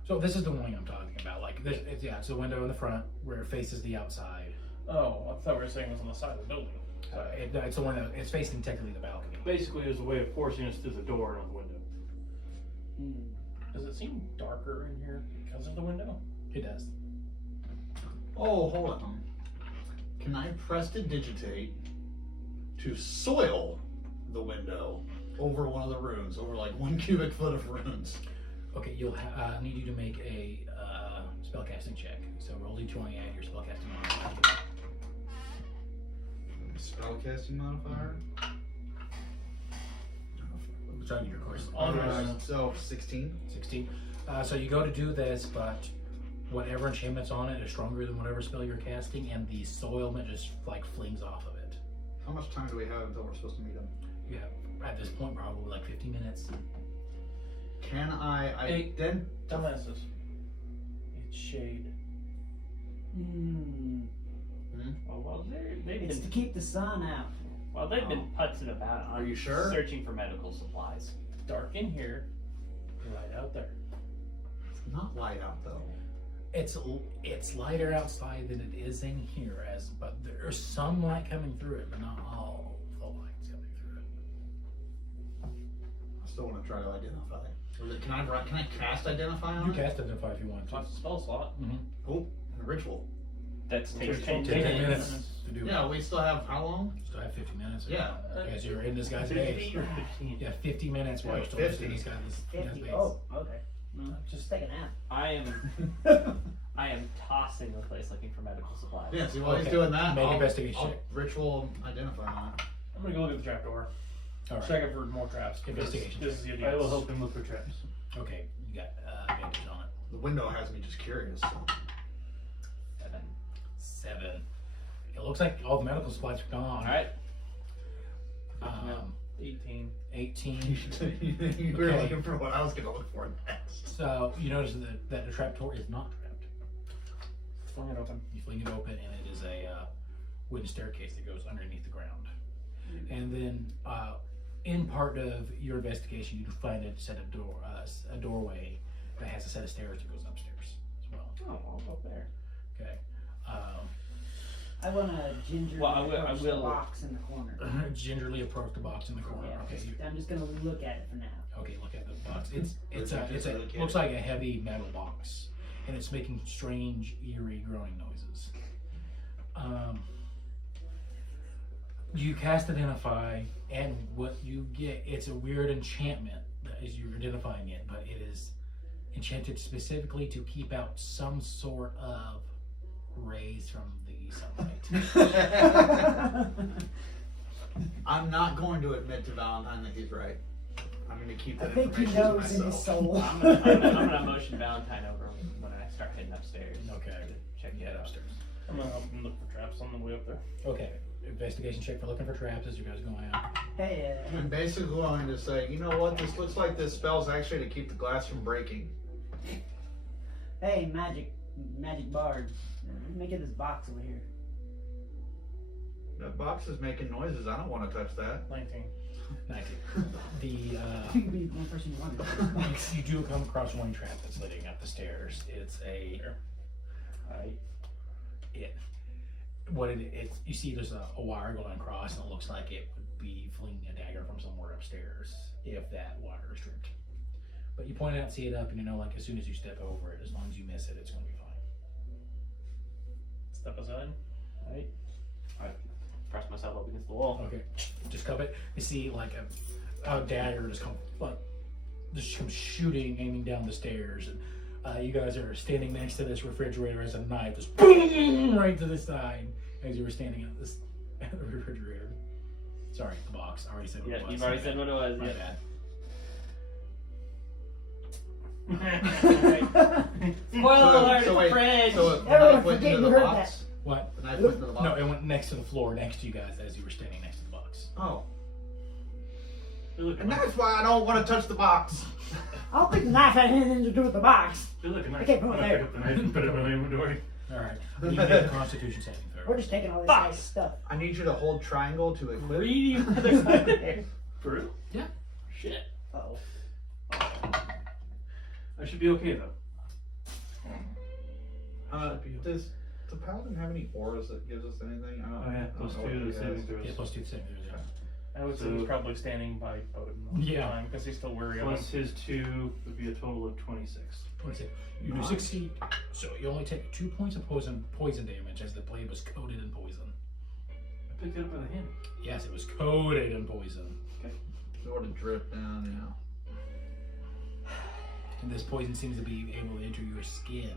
So this is the one I'm talking about. Like this, it's the window in the front where it faces the outside. Oh, I thought we were saying it was on the side of the building. It's the one that it's facing technically the balcony. Basically, it was a way of forcing us through the door and out the window. Does it seem darker in here because of the window? It does. Oh, hold on. Can I prestidigitate to soil the window over one of the runes, over like 1 cubic foot of runes? Okay, you'll need you to make a spellcasting check. So roll d20 add your spellcasting modifier. Spellcasting modifier? Sorry, your course. So 16. 16. So you go to do this, but whatever enchantment's on it is stronger than whatever spell you're casting, and the soilment just like flings off of it. How much time do we have until we're supposed to meet him? You have at this point probably like 50 minutes. Can I Hey, then? Dumbasses. It's shade. Well, they've It's to been keep the sun out. putzing about on Are you sure? searching for medical supplies. Dark in here, light out there. It's not light out though. It's lighter outside than it is in here, but there's some light coming through it, but not all the light's coming through it. I still want to try to identify. Can I cast identify on You it? cast identify if you want to. Lots of spell slot. Oh, and a ritual. That's takes 10 10 minutes to do. Yeah, we still have how long? Still have 50 minutes. Yeah. As you're in this guy's base. 15. Yeah, 50 minutes while you're still 50. in this guy's base. Oh, okay. Just take a nap. I am tossing the place looking for medical supplies. Yeah, see while he's Okay. doing that, Make I'll investigation check. ritual identify on it. I'm gonna go look at the trapdoor. All right. Check it for more traps. Investigation. This is the I idea. will help him look for traps. Okay, you got advantage on it. The window has me just curious. 7. It looks like all the medical supplies are gone. Alright. 18. 18. You were Okay. looking for what I was going to look for next. So you notice that the trapdoor is not trapped. Fling it open. You fling it open, and it is a wooden staircase that goes underneath the ground. And then, in part of your investigation, you find a set of a doorway that has a set of stairs that goes upstairs as well. Oh, I'll go there. Okay. I want to gingerly Well, I will- approach the box in the corner. Gingerly approach the box in the corner. Yeah, Okay. I'm just gonna look at it for now. Okay. Look at the box. It's Really looks like a heavy metal box, and it's making strange, eerie, growing noises. You cast identify, and what you get, it's a weird enchantment as you're identifying it, but it is enchanted specifically to keep out some sort of rays from the sunlight. I'm not going to admit to Valentine that he's right. I'm going to keep I that think he information to knows in his myself. soul. I'm gonna motion Valentine over when I start heading upstairs. Okay. Check You it head out. upstairs. I'm gonna help him look for traps on the way up there. Okay. Investigation check for looking for traps as you guys go out. Hey, I'm basically going to say, you know what, this looks like this spell's actually to keep the glass from breaking. hey, magic bard. Let me get this box over here. That box is making noises. I don't want to touch that. 19. 19. The You could be one person you wanted. you do come across one trap that's leading up the stairs. It's you see there's a wire going across, and it looks like it would be flinging a dagger from somewhere upstairs if that wire is tripped. But you point it out, see it up, and you know, like as soon as you step over it, as long as you miss it, it's going to be fine. Step aside. Alright. I press myself up against the wall. Okay, just cup it. You see like a dagger just come shooting, aiming down the stairs, and you guys are standing next to this refrigerator as a knife just boom right to the side as you were standing at the refrigerator. Sorry, the box. I already said what Yeah, it was. you've already said what it was. My Yeah. bad. Spoiler alert! So It's wait, a fridge. so if the Everyone knife went forget into you the heard box? What? The knife went into the box? No, it went next to the floor, next to you guys, as you were standing next to the box. Oh. Good looking And knife. that's why I don't want to touch the box. I don't think the knife had anything to do with the box. Good looking knife. Okay, put it I'm gonna there. pick up the knife and put it in my inventory. All right. You can make a Constitution saving throw. We're just taking all this Fuck. nice stuff. I need you to hold triangle to equip. Greedy motherfucker. For real? Yeah. Shit. Uh-oh. I should be okay though. Does the paladin have any auras that gives us anything? I don't, Oh yeah, I don't plus know 2 what to he the saving has. throws. Yeah, plus 2 saving throws. Yeah. I would say So- he's probably standing by Boden all the Yeah. time because he's still wary of Plus him. his 2 would be a total of 26. 26. You do succeed, so you only take 2 points of poison damage as the blade was coated in poison. I picked it up by the hand. Yes, it was coated in poison. Sort of drip down, you know. And this poison seems to be able to enter your skin.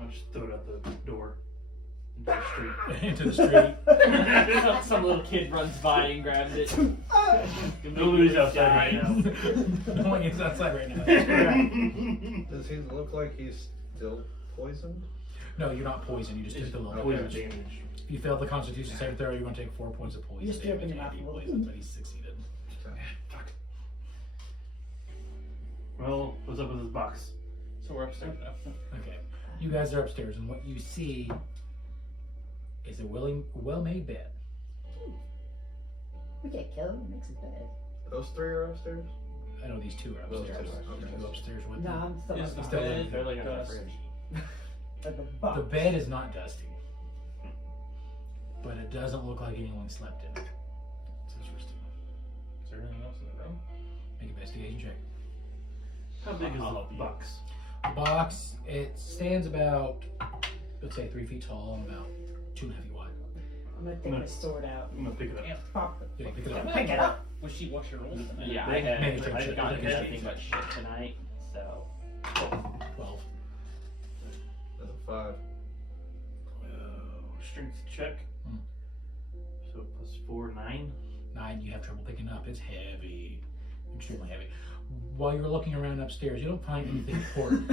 I'll just throw it out the door into the street. Into the street. Some little kid runs by and grabs it. Nobody's outside right now. No one is outside right now. Does he look like he's still poisoned? No, you're not poisoned. You just took the little Poison damage. damage. If you failed the Constitution saving throw, you're going to take 4 points of poison You just open damage. your mouth And be a little. poisoned, but he succeeded. Okay. Fuck. Well, what's up with this box? So we're upstairs now. Okay. You guys are upstairs, and what you see is a well-made bed. We can't kill him. He makes his bed. Those three are upstairs? I know these 2 are Those upstairs. two are, okay. You go upstairs with No, them. I'm still Is on the the Still bed in. They're like on the dust? fridge. But the box. The bed is not dusty, but it doesn't look like anyone slept in it. It's interesting. Is there anything else in the room? Make an investigation check. How big is I'll help the you. box? Box, it stands about, let's say 3 feet tall and about 2.5 feet wide. I'm gonna take my sword out. I'm gonna pick it up. Pop it. Yeah, pick it up. Pick it up. Was she wash your rolls tonight? Yeah, I Make a check, haven't check, gotten make a anything check. but shit tonight, so. 12. That's a 5. Strength check. Hmm. So plus 4, 9. 9, you have trouble picking up. It's heavy. Extremely heavy. While you're looking around upstairs, you don't find anything important.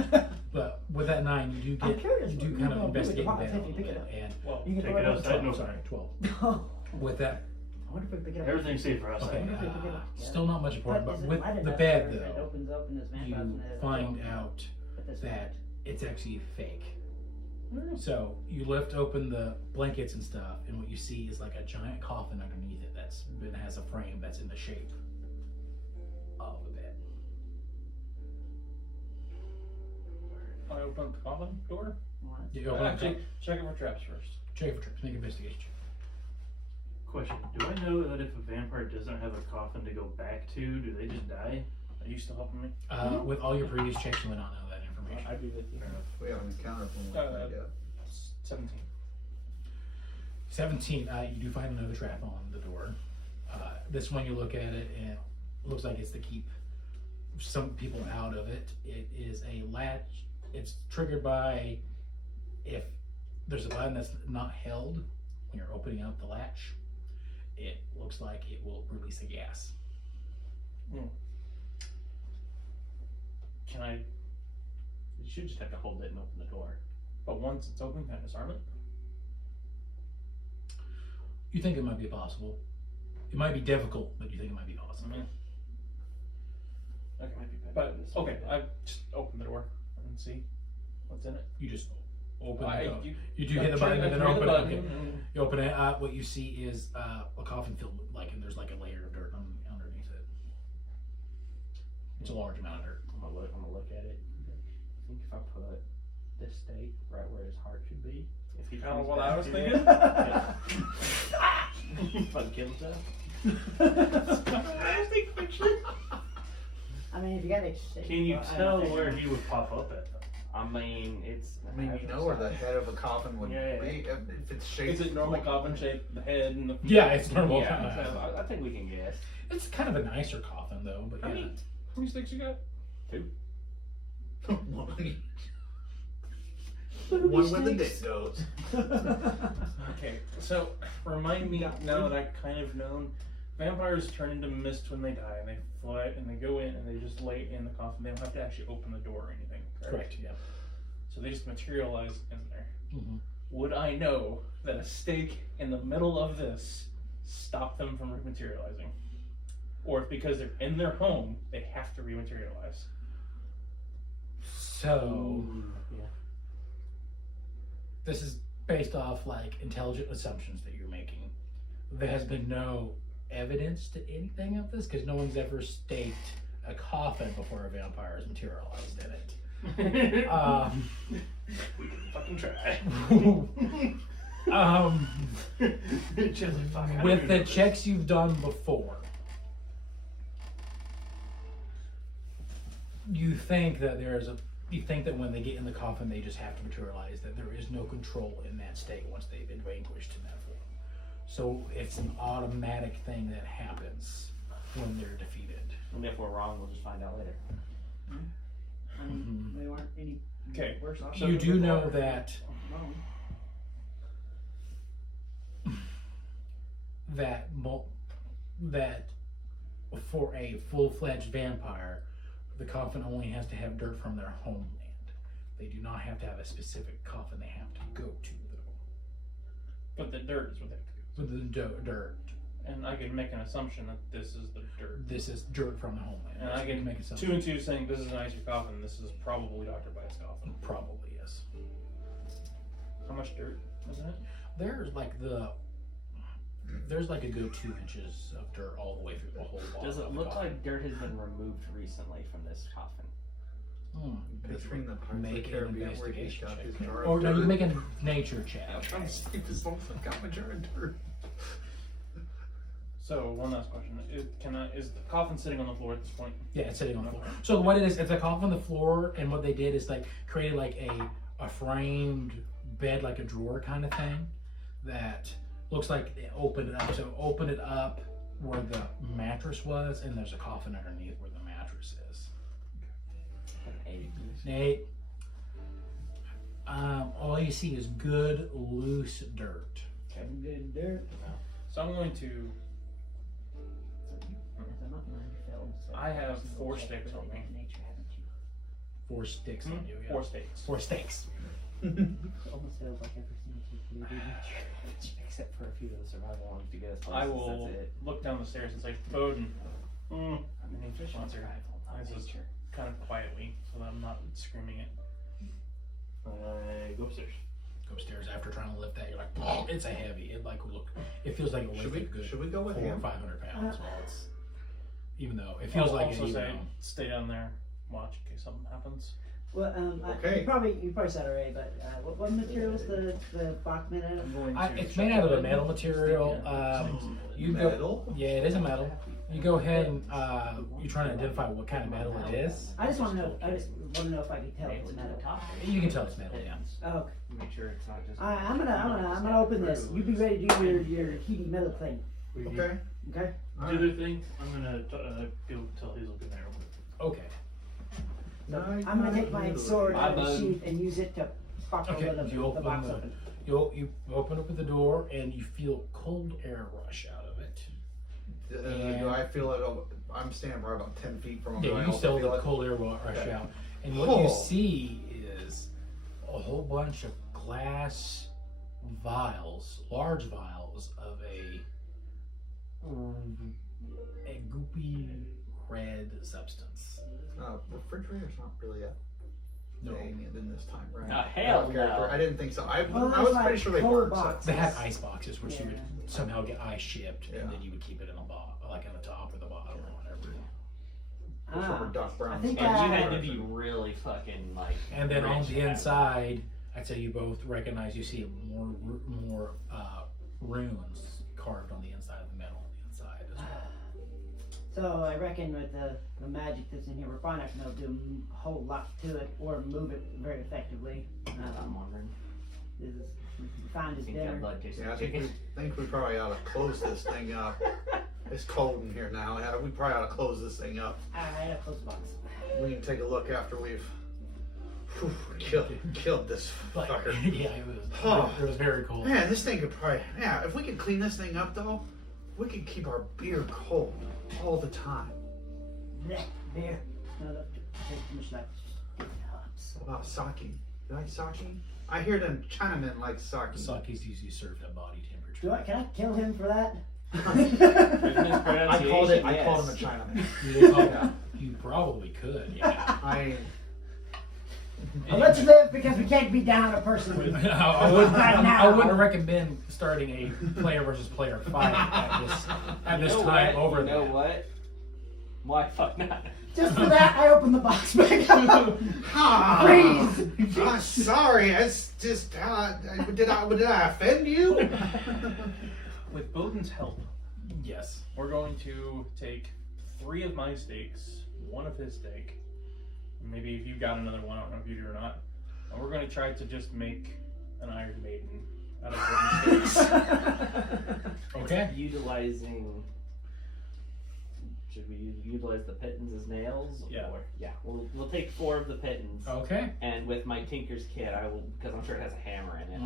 But with that 9, you do I'm get, curious you what do you're kind of gonna do with the investigate the box bed a if you little pick it bit. up. And Well, You can Take throw it it outside. outside. No, sorry, 12. I With that, wonder if we pick it up. Everything's safer outside. okay, if we pick it up, yeah. still not much important, but is it with light the enough bed where it though, opens up and there's vampires you in there? find out But this that it's actually fake. So you lift open the blankets and stuff, and what you see is like a giant coffin underneath it that has a frame that's in the shape of a bed. I open up the coffin door. one. You open up Actually, check it for traps first. check for trips, make an investigation check. Question: do I know that if a vampire doesn't have a coffin to go back to, do they just die? Are you still helping me? With all your previous checks, you would not know that information. I'd be with you. We haven't encountered one like that yet. 17. 17, you do find another trap on the door. This one, you look at it, and it looks like it's to keep some people out of it. It is a latch. It's triggered by if there's a button that's not held when you're opening up the latch. It looks like it will release a gas. Can I? You should just have to hold it and open the door. But once it's open, can I disarm it? You think it might be possible. It might be difficult, but you think it might be possible. Okay. Might be better But this okay, way. I just open the door and see what's in it. You just open I- the door. you- You do I hit the button trigger- and then I trigger open the it. button Okay. and- You open it. What you see is a coffin filled with and there's like a layer of dirt underneath it. It's a large amount of dirt. I'm gonna look at it. I think if I put this stake right where his heart should be, if he Kinda comes what back I was to thinking. it, if I kill himself. I mean, if you got exchange. Can you tell where he would pop up at? Though? I mean, it's. I mean, you know where the head of a coffin would Yeah. be if it's shaped. Is it normal coffin shape? The head and the Yeah, it's normal. Yeah, so I think we can guess. It's kind of a nicer coffin though, but How yeah. many sticks you got? One. One where the dick goes. Okay, so remind me now that I kind of known, vampires turn into mist when they die, and they fly and they go in and they just lay in the coffin. They don't have to actually open the door or anything. Correct. Yeah. So they just materialize in there. Mm-hmm. Would I know that a stake in the middle of this stopped them from rematerializing? Or if because they're in their home, they have to rematerialize? So Yeah. this is based off like intelligent assumptions that you're making. There has been no evidence to anything of this because no one's ever staked a coffin before a vampire has materialized in it. We can fucking try. With the checks you've done before, you think that when they get in the coffin, they just have to materialize, that there is no control in that state once they've been vanquished in that form. So it's an automatic thing that happens when they're defeated. And if we're wrong, we'll just find out later. I mean, they weren't any Okay. worse off. You do know that that for a full-fledged vampire, the coffin only has to have dirt from their homeland. They do not have to have a specific coffin they have to go to, though. But the dirt is what they have to do. But the dirt. And I can make an assumption that this is the dirt. This is dirt from the homeland. And I can make 2 and 2 saying this is an icy coffin. This is probably Dr. Bite's coffin. Probably, yes. How much dirt is in it? There's like a good 2 inches of dirt all the way through the whole wall. Does it of the look coffin. like dirt has been removed recently from this coffin? Picturing the Pirates of the Make an Caribbean where he's investigation got check. his jar Or of no, you dirt. can make a nature check. I'm trying to save this little got my jar of dirt. So, one last question. Is the coffin sitting on the floor at this point? Yeah, it's sitting on the floor. So what it is, it's a coffin on the floor, and what they did is like created like a framed bed, like a drawer kind of thing, that looks like they opened it up. So open it up where the mattress was, and there's a coffin underneath where the mattress is. Nate, all you see is good loose dirt. Good dirt. So I'm going to. I have 4 sticks on me. 4 sticks on you. Yeah. 4 stakes. 4 stakes. Almost feels like everything is included, except for a few of the survival ones to get us places. I will That's it. look down the stairs and say, Boden. Nature sponsor. This is kind of quietly, so that I'm not screaming it. Go upstairs. Go upstairs after trying to lift that. You're like, oh, it's a heavy. It feels like it weighs a good Should we go with 400 or him? 500 pounds. Well, it's even though it feels I'll like also it. say, Even though. stay down there, watch in case something happens. Well, Okay. you probably said already, but what material is the box made out of? I'm going to It's check made out of it. a metal material. You go. Metal? Yeah, it is a metal. You go ahead and you're trying to identify what kind of metal it is. I just want to know. I just want to know if I can tell if it's metal. You can tell it's metal. Yeah. Oh, okay. Make sure it's not just. All right, I'm gonna open this. You be ready to do your heaty metal thing. Okay. Okay. The other thing, I'm gonna go tell Hazel good night real quick. Okay. So I'm gonna take my sword out of the Bud. sheath and use it to pop Okay, the you open box the- open. You open up the door and you feel cold air rush out of it. Do I feel it? I'm standing right about 10 feet from him. Do I Yeah, you also still feel the it? cold air rush Okay. out, and what you see is a whole bunch of glass vials, large vials of a goopy red substance. Refrigerator's not really a No, thing in this time, right? Oh, hell no. I didn't think so. I Well, was that's pretty like sure they cold weren't. box. they had ice boxes, which you Yeah. would somehow get ice shipped, Yeah. and then you would keep it in a box, like in the top or the bottom or whatever. Over Doc Brown's. I think And you I- had to be really fucking like. And then on rich the to have inside, I'd say you both recognize you see more runes carved on the inside of the metal on the inside as well. So I reckon with the magic that's in here, we're probably not gonna do a whole lot to it or move it very effectively. that. I'm wondering. This is we find I his think that dinner. blood tastes Yeah, I like think chicken. we probably ought to close this thing up. It's cold in here now. Yeah, we probably ought to close this thing up. Alright, I'll close the box. We can take a look after we've Killed this But fucker. yeah, it was very cold. Man, this thing could probably. Yeah, if we could clean this thing up though, we could keep our beer cold all the time. Blech, beer. No, that tastes too much like hops. What about sake? You like sake? I hear them Chinamen like sake. Sake's usually served at body temperature. Can I kill him for that? I called him a Chinaman. You probably could, yeah. Well, let's live because we can't be down a person. I wouldn't recommend starting a player versus player fight at this time over You know that. what? Why fuck not? Just for that, I opened the box back up. Freeze! I'm sorry. It's just did I offend you? With Boden's help, Yes. we're going to take 3 of my steaks, 1 of his steak. Maybe if you got another one, I don't know if you do or not. And we're going to try to just make an Iron Maiden out of Boden's steaks. Okay. Utilizing. Should we utilize the pittons as nails? Yeah. Or, yeah. We'll take 4 of the pittons. Okay. And with my Tinker's kit, I will, because I'm sure it has a hammer in it,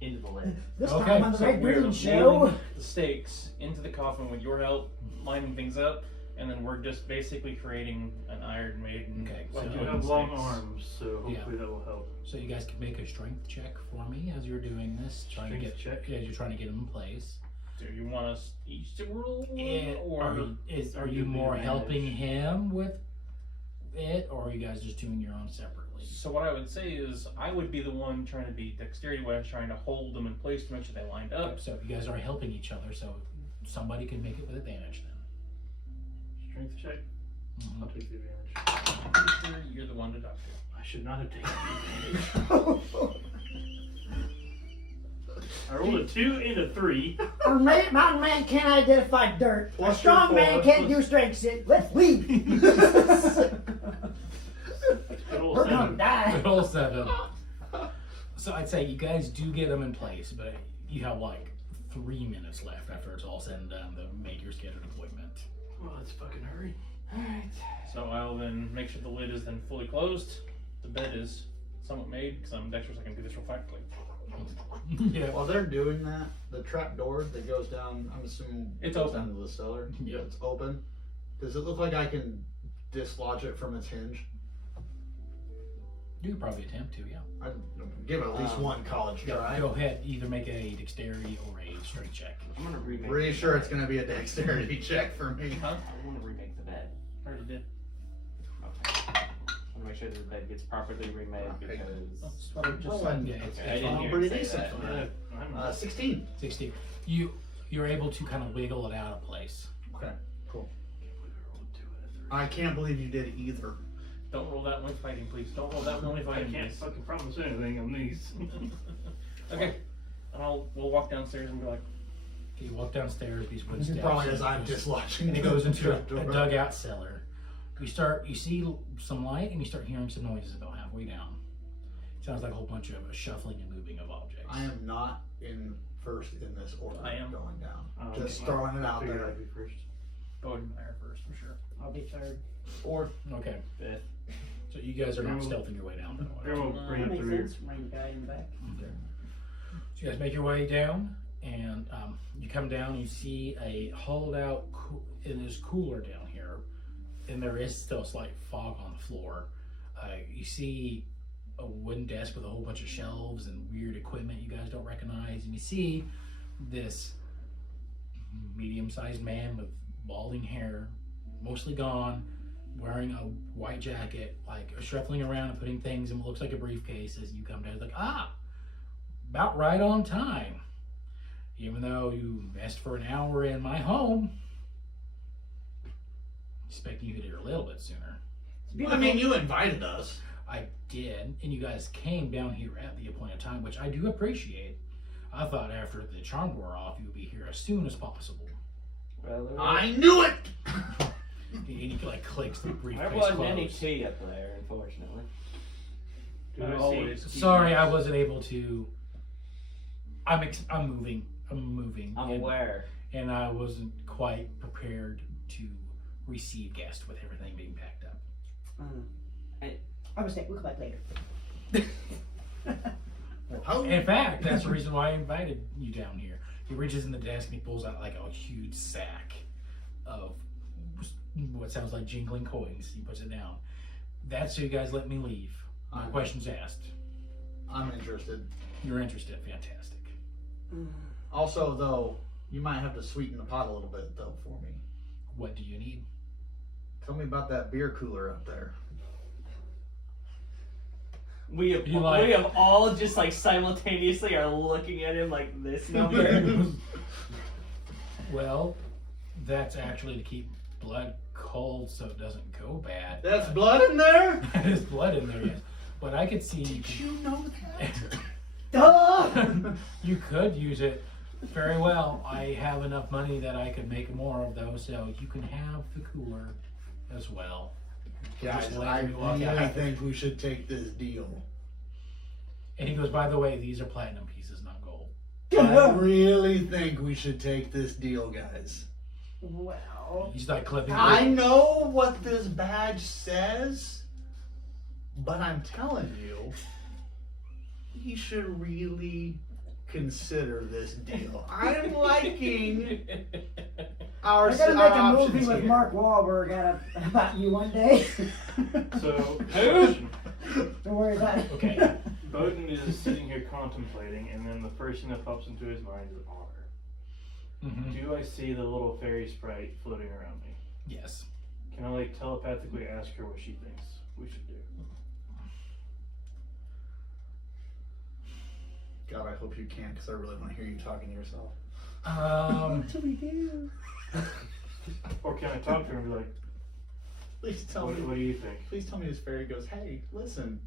into the lid. This Okay, time on the So Red we're Green Show. nailing the steaks into the coffin with your help, lining things up, and then we're just basically creating an Iron Maiden. Okay, I so do wooden have long steaks. arms, so hopefully that will help. So you guys can make a strength check for me as you're doing this, as you're trying to get them in place. Do you want us each to roll? Are you more helping him with it, or are you guys just doing your own separately? So what I would say is I would be the one trying to be dexterity-wise, trying to hold them in place to make sure they lined up. So you guys are helping each other, so somebody can make it with advantage then. Strength check. Mhm. I'll take the advantage. I'm pretty sure you're the one to talk to. I should not have taken the advantage. I rolled a 2 and a 3. A mountain man can't identify dirt. Plus a strong your man four. can't do strength shit. Let's leave. Good old We're gonna 7. die. Good old 7. So I'd say you guys do get them in place, but you have like 3 minutes left after it's all said and done to make your scheduled appointment. Well, let's fucking hurry. Alright. So I'll then make sure the lid is then fully closed. The bed is somewhat made because I'm dexterous. I can do this real quickly. Yeah. While they're doing that, the trap door that goes down, I'm assuming It's goes open. down to the cellar. Yeah. It's open. Does it look like I can dislodge it from its hinge? You could probably attempt to, yeah. I'd give it at least one college try. Go ahead, either make a dexterity or a strength check. I'm gonna remake. Pretty the sure bed. it's gonna be a dexterity check for me. Huh? I want to remake the bed. I already did. Okay. I want to make sure that the bed gets properly remade Okay. because. That's what I just Oh, said. Yeah, it's, Okay, I it's didn't fine. hear pretty you say decent. that. I'm 16. 60. You're able to kind of wiggle it out of place. Okay, cool. rolled a 2 and a 3. I can't believe you did either. Don't roll that one fighting, please. Don't roll that one I fighting, can't please. fucking promise anything on these. Okay. And we'll walk downstairs and be like, Okay, you walk downstairs, these wooden steps. Probably as and I'm it goes- dislodging and it the goes into trap a door. dugout cellar. You see some light and you start hearing some noises about halfway down. Sounds like a whole bunch of shuffling and moving of objects. I am not in first in this order. I am. Going down. Oh, Just okay. throwing it I out figured there. I'd be first. Boden and I are first for sure. I'll be third. Or Okay, Fifth. so you guys are not Grandma- stealthing your way down. Though. Grandma will bring That it makes through. sense. Rain guy in the back. Okay. So you guys make your way down, and you come down. You see a hollowed out. It is cooler down here, and there is still a slight fog on the floor. You see a wooden desk with a whole bunch of shelves and weird equipment you guys don't recognize, and you see this medium-sized man with balding hair, mostly gone, wearing a white jacket, like shuffling around and putting things in what looks like a briefcase as you come down. It's like, about right on time. Even though you asked for an hour in my home, expecting you to get here a little bit sooner. I mean, you invited us. I did, and you guys came down here at the appointed time, which I do appreciate. I thought after the charm wore off, you would be here as soon as possible. Well, I knew it. And he like clicks the briefcase there wasn't any closed. tea up there, unfortunately. Do I I always- see? Sorry, I wasn't able to. I'm moving. I'm and, aware. and I wasn't quite prepared to receive guests with everything being packed up. I'm mistake. We'll come back later. In fact, that's the reason why I invited you down here. He reaches in the desk and he pulls out like a huge sack of what sounds like jingling coins. He puts it down. That's so you guys let me leave. No questions asked. I'm interested. You're interested. Fantastic. Also, though, you might have to sweeten the pot a little bit, though, for me. What do you need? Tell me about that beer cooler up there. We have all just like simultaneously are looking at him like this number. Well, that's actually to keep blood cold so it doesn't go bad. That's blood in there? There's blood in there, yes. But I could see Did you know that? Duh! you could use it very well. I have enough money that I could make more of those, so you can have the cooler as well. Guys, Just let I me walk really out. think we should take this deal. And he goes, by the way, these are platinum pieces, not gold. I really think we should take this deal, guys. Well, He's like clipping. I know what this badge says, but I'm telling you, you should really consider this deal. I'm liking our we're gonna make a options movie with here. Mark Wahlberg about you one day. So, question. Don't worry about it. Okay. Boden is sitting here contemplating, and then the first thing that pops into his mind is honor. Mhm. Do I see the little fairy sprite floating around me? Yes. Can I like telepathically ask her what she thinks we should do? God, I hope you can, because I really want to hear you talking to yourself. What do we do? Or can I talk to her and be like, Please tell what me. do you think? Please tell me this fairy goes, hey, listen.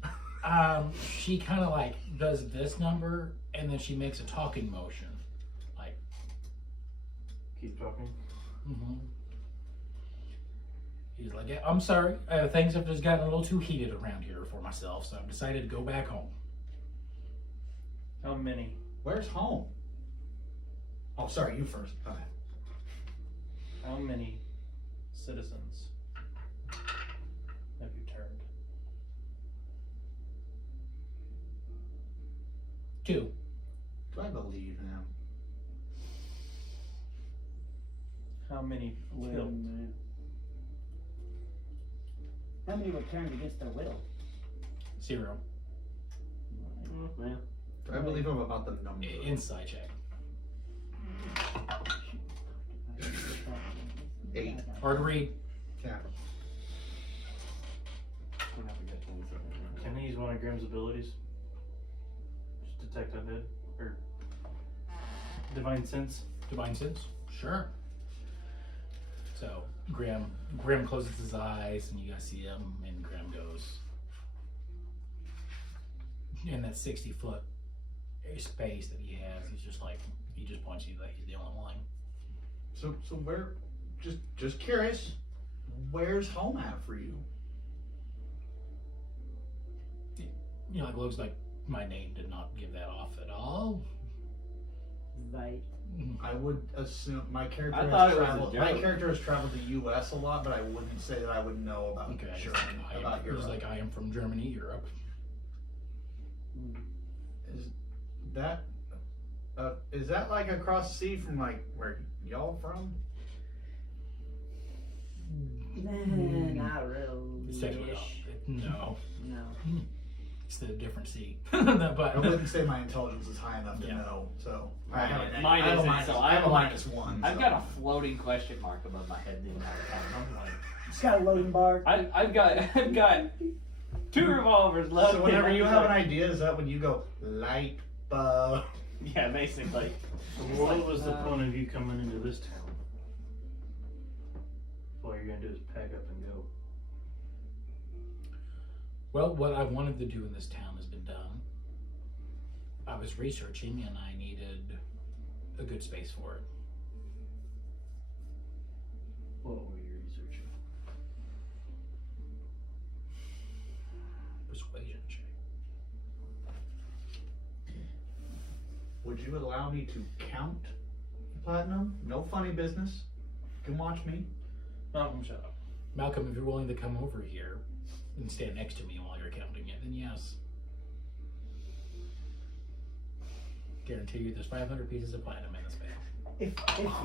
She kind of like does this number, and then she makes a talking motion, like. Keep talking. Mm-hmm. He's like, yeah, I'm sorry. Things have just gotten a little too heated around here for myself, so I've decided to go back home. How many? Where's home? Oh, sorry, you first. Okay. How many citizens have you turned? 2. Do I believe him? How many Wait a killed? minute. How many were turned against their will? 0. Man. Do I believe him about the number? Inside check. 8. Hard to read. Yeah. Can I use one of Grimm's abilities? Just detect undead? Or divine sense? Divine sense? Sure. So Grim closes his eyes, and you guys see him, and Grim goes in that 60-foot space that he has. He's just like, he just points you like he's the only one. So where? Just curious. Where's home at for you? You know, it looks like my name did not give that off at all. Right. I would assume my character I has thought it was a traveled. joke. My character has traveled the U.S. a lot, but I wouldn't say that I would know about Okay, Germany, about he's Europe. like, I am from Germany, Europe. Is that like across the sea from like where y'all from? Not It's technically really. no, No. it's a different sea. I But wouldn't say my intelligence is high enough to Yeah. know. So Right. I have a, Mine I have a isn't, minus, so I have a I'm like- -1. I've so. got a floating question mark above my head the entire time. I'm like, It's got a loading bar. I've got 2 revolvers left. So whenever and you I'm have an like- idea, is that when you go light bulb? Yeah, basically. So what was the point of you coming into this town? All you're gonna do is pack up and go. well, what I wanted to do in this town has been done. I was researching, and I needed a good space for it. What were you researching? Persuasion check. Would you allow me to count platinum? No funny business. You can watch me. Malcolm, shut up. Malcolm, if you're willing to come over here, and stand next to me while you're counting it, then yes. Guarantee you there's 500 pieces of platinum in this bag.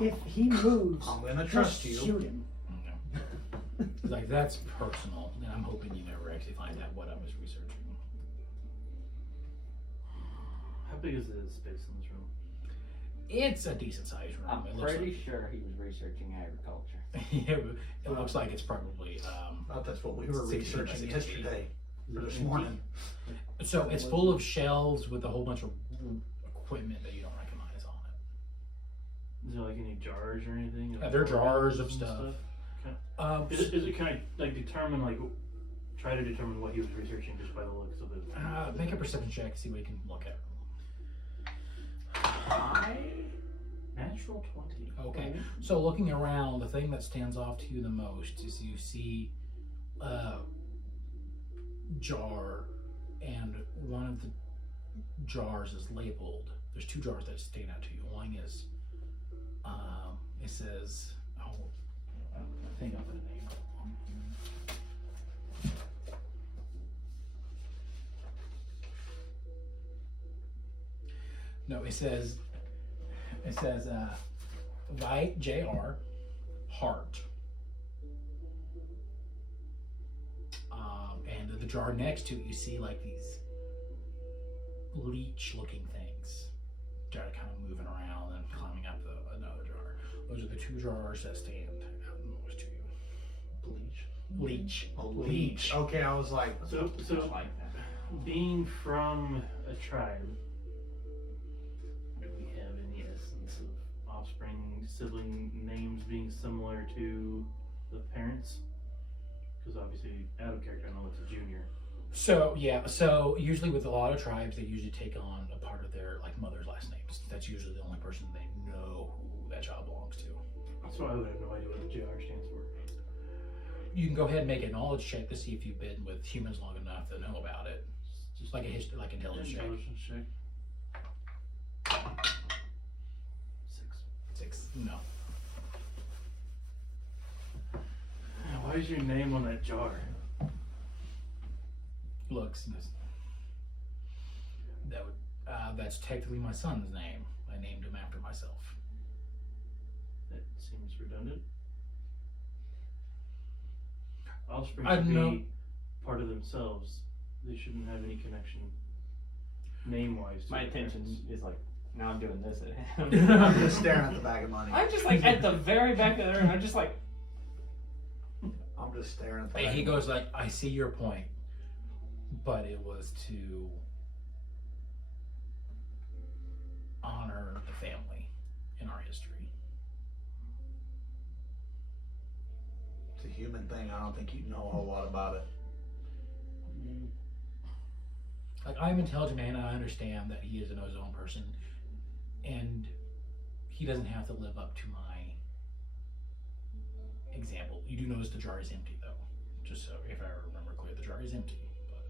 If he moves, I'm gonna just trust you. shoot him. Like, that's personal, and I'm hoping you never actually find out what I was researching. How big is the space in this room? It's a decent sized room. I'm It looks pretty like, sure he was researching agriculture. it looks like it's probably Thought that's what we were 16 by researching 16. yesterday, or this Empty? morning. so it's full of shelves with a whole bunch of equipment that you don't recognize on it. Is there like any jars or anything? Yeah, there are jars of And stuff. Is it, can I like determine like try to determine what he was researching just by the looks of it? Make a perception check, see what you can look at. Natural 20. Okay, so looking around, the thing that stands off to you the most is you see a jar, and one of the jars is labeled. There's two jars that stand out to you. One is, it says, I think I'll put a name. No, it says, White JR Heart. And the jar next to it, you see like these leech looking things that are kind of moving around and climbing up another jar. Those are the two jars that stand out most to you. Leech. Oh, Leech. Okay, I was like, So Like that. being from a tribe, do we have any essence of offspring, sibling names being similar to the parents? Because obviously, out of character, I know it's a junior. So yeah, so usually with a lot of tribes, they usually take on a part of their like mother's last names. That's usually the only person they know who that child belongs to. So I would have no idea what the JR stands for. You can go ahead and make a knowledge check to see if you've been with humans long enough to know about it. Just like a history, like intelligence check. Intelligence check. 6. No. Why is your name on that jar? Looks. That would. That's technically my son's name. I named him after myself. That seems redundant. Offspring I should know. be part of themselves. They shouldn't have any connection name-wise. To My their attention parents. is like, now I'm doing this at him. I'm just staring at the bag of money. I'm just like at the very back of the room. I'm just like, I'm just staring at the And bag he of goes like, "I see your point, but it was to honor the family in our history." It's a human thing. I don't think you know a whole lot about it. Like, I'm an intelligent man, and I understand that he is his own person, and he doesn't have to live up to my example. You do notice the jar is empty, though. Just so, if I remember clear, the jar is empty, but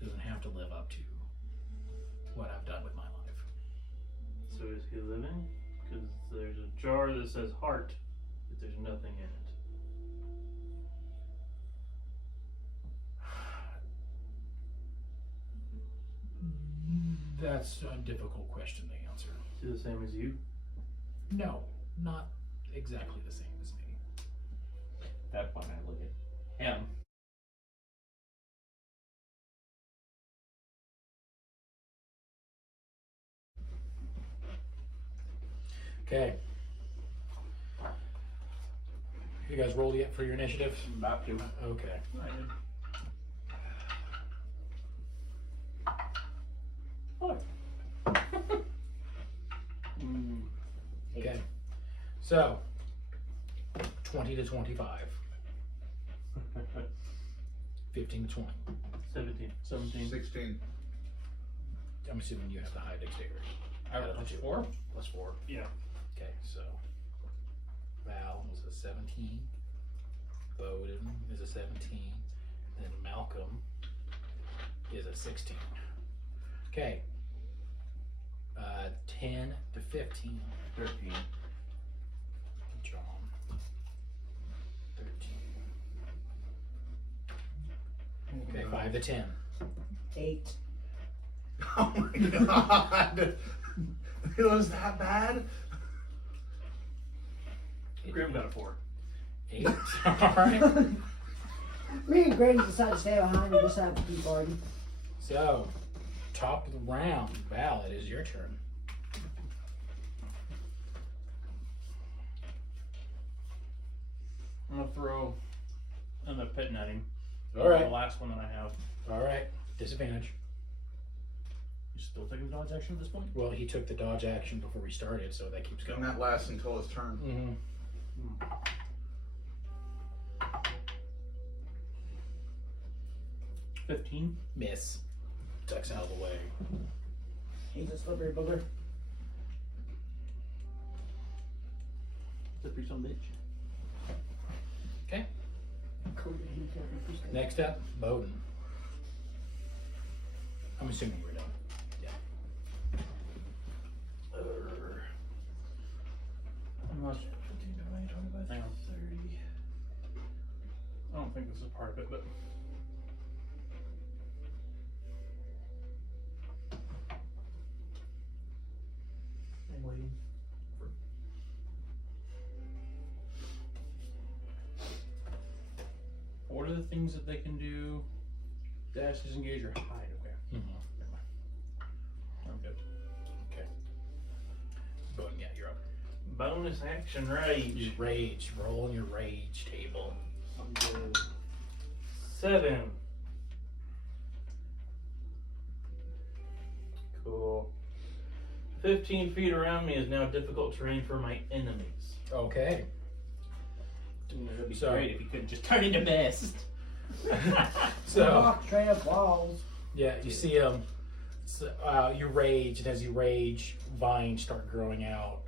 it doesn't have to live up to what I've done with my life. So is he living? Because there's a jar that says heart, but there's nothing in it. That's a difficult question to answer. Is he the same as you? No, not exactly the same as me. at that point I look at him. Okay. You guys rolled yet for your initiative? About to. Okay. Okay. So, 20 to 25. 15 to 20. 17. 16. I'm assuming you have the high dexterity. I have plus 4. Plus 4. Yeah. Okay, so Val was a 17. Boden is a 17. Then Malcom is a 16. Okay. 10 to 15. 13. John. 13. Okay, 5 to 10. 8. Oh my god! It was that bad? Grim got a 4. 8. Alright. Me and Grady decided to stay behind and just have a tea party. So, top of the round. Val, it is your turn. I'm gonna throw in the pit netting. Alright. The last one that I have. Alright. Disadvantage. You still taking the dodge action at this point? Well, he took the dodge action before we started, so that keeps And going. that lasts until his turn. Mm-hmm. 15. Miss. Ducks out of the way. He's a slippery booger. Slippery son of a bitch. Okay. Next up, Boden. I'm assuming we're done. Yeah. Unless, 15, 20, 25, hang on. 30. I don't think this is part of it, but I'm waiting. what are the things that they can do? Dash, disengage, or hide. Okay. Mm-hmm. I'm good. Boden, yeah, you're up. Bonus action rage. Rage. Roll on your rage table. I'm good. 7. Cool. 15 feet around me is now difficult terrain for my enemies. Okay. It would be So- great if you could just turn into mist. So, Walk straight up walls. yeah, you see you rage, and as you rage, vines start growing out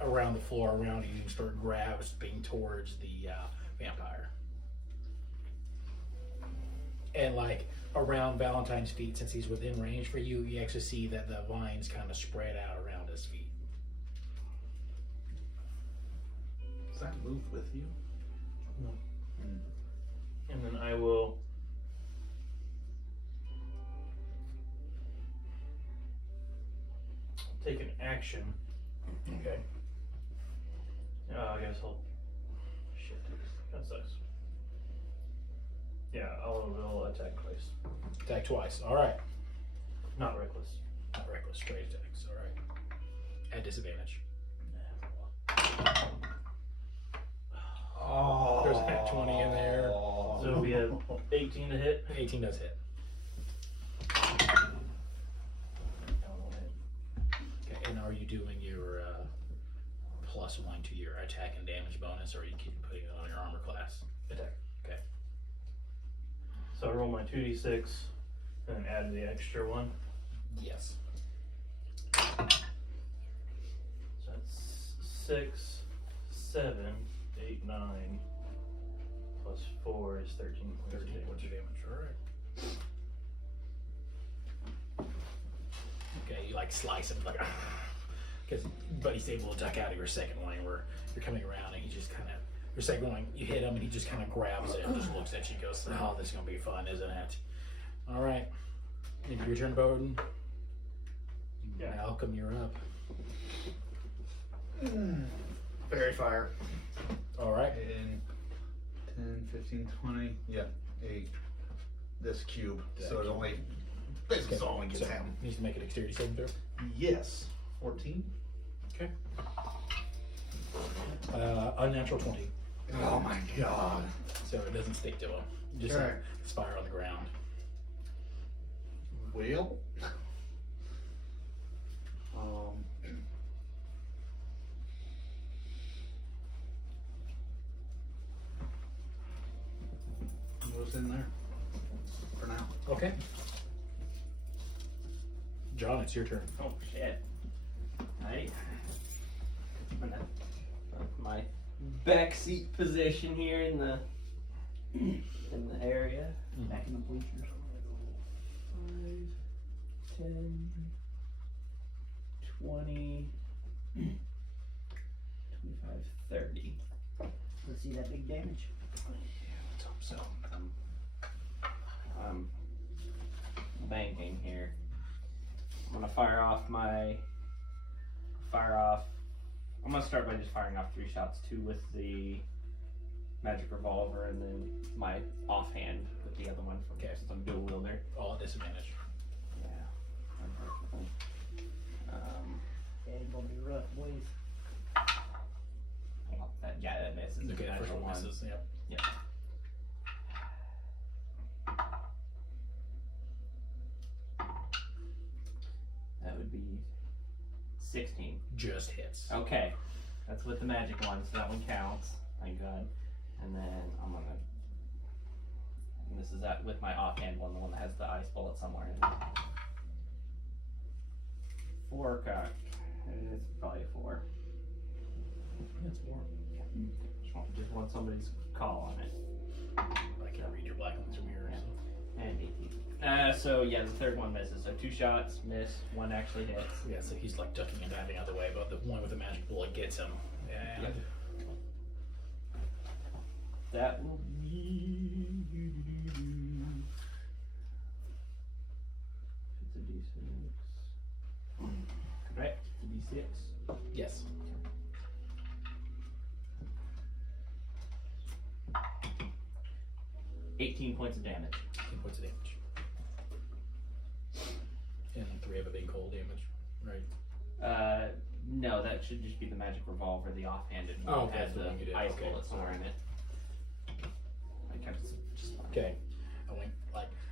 around the floor around you and start grasping towards the vampire. And like around Valentine's feet, since he's within range for you, you actually see that the vines kind of spread out around his feet. Does that move with you? And then I will take an action. Okay. I guess I'll. Shit. That sucks. Yeah, I'll attack twice. Attack twice. All right. Not reckless. Not reckless. Straight attacks. All right. At disadvantage. Oh. There's a 20 in there. So it'll be a 18 to hit. 18 does hit. Okay, and are you doing your +1 to your attack and damage bonus, or are you keep putting it on your armor class? Attack. Okay. So I roll my 2d6 and then add the extra one. Yes. So that's 6, 7, 8, 9. Plus 4 is 13 points. 13 points of damage. All right. Okay, you like slice him like, but he's able to duck out of your second one where you're coming around and he just kind of, your second one, you hit him and he just kind of grabs it and just looks at you and goes, "Oh, this is gonna be fun, isn't it?" All right, your turn, Boden. Yeah. Malcom, you're up. Fairy fire. All right. In 10, 15, 20. Yeah, 8. This cube. That So it cube. only. Basically, Okay, it only gets so him. needs to make a dexterity saving throw. Yes. 14. Okay. Unnatural 20. Oh my god. So it doesn't stick to him. Just Sure. spire on the ground. Well. What's in there? For now. Okay. John, it's your turn. Oh shit. Alright. I'm gonna put my backseat position here in the area. Mhm. Back in the bleachers. 5, 10, 20, 25, 30. Let's see that big damage. Let's hope so. I'm start by just firing off 3 shots, 2 with the magic revolver, and then my offhand with the other one. Okay. Since I'm dual wielder. All at disadvantage. Yeah. Unfortunately. Yeah, it's gonna be rough, boys. Well, that misses. Okay, The the first natural one misses. Yep. Yep. That would be 16. Just hits. Okay, that's with the magic one, so that one counts. Thank God. And then I'm gonna. And this is that with my offhand one, the one that has the ice bullet somewhere in it. 4 cock. It's probably a 4. That's 4. Just want somebody's call on it. I can't read your black ones from here. Yeah. So. And 18. So yeah, the third one misses. So 2 shots miss, 1 actually hits. Yeah, so he's like ducking and diving out of the way, but the one with the magic bullet gets him. And Yep. That will be. It's a D6. Correct. It's a D6. yes. 18 points of damage. 10 points of damage. And 3 of it being cold damage, right? No, that should just be the magic revolver, the offhanded one. Oh, Has that's the one you did. ice Okay. bullet somewhere in it. I kept it just fine. Okay.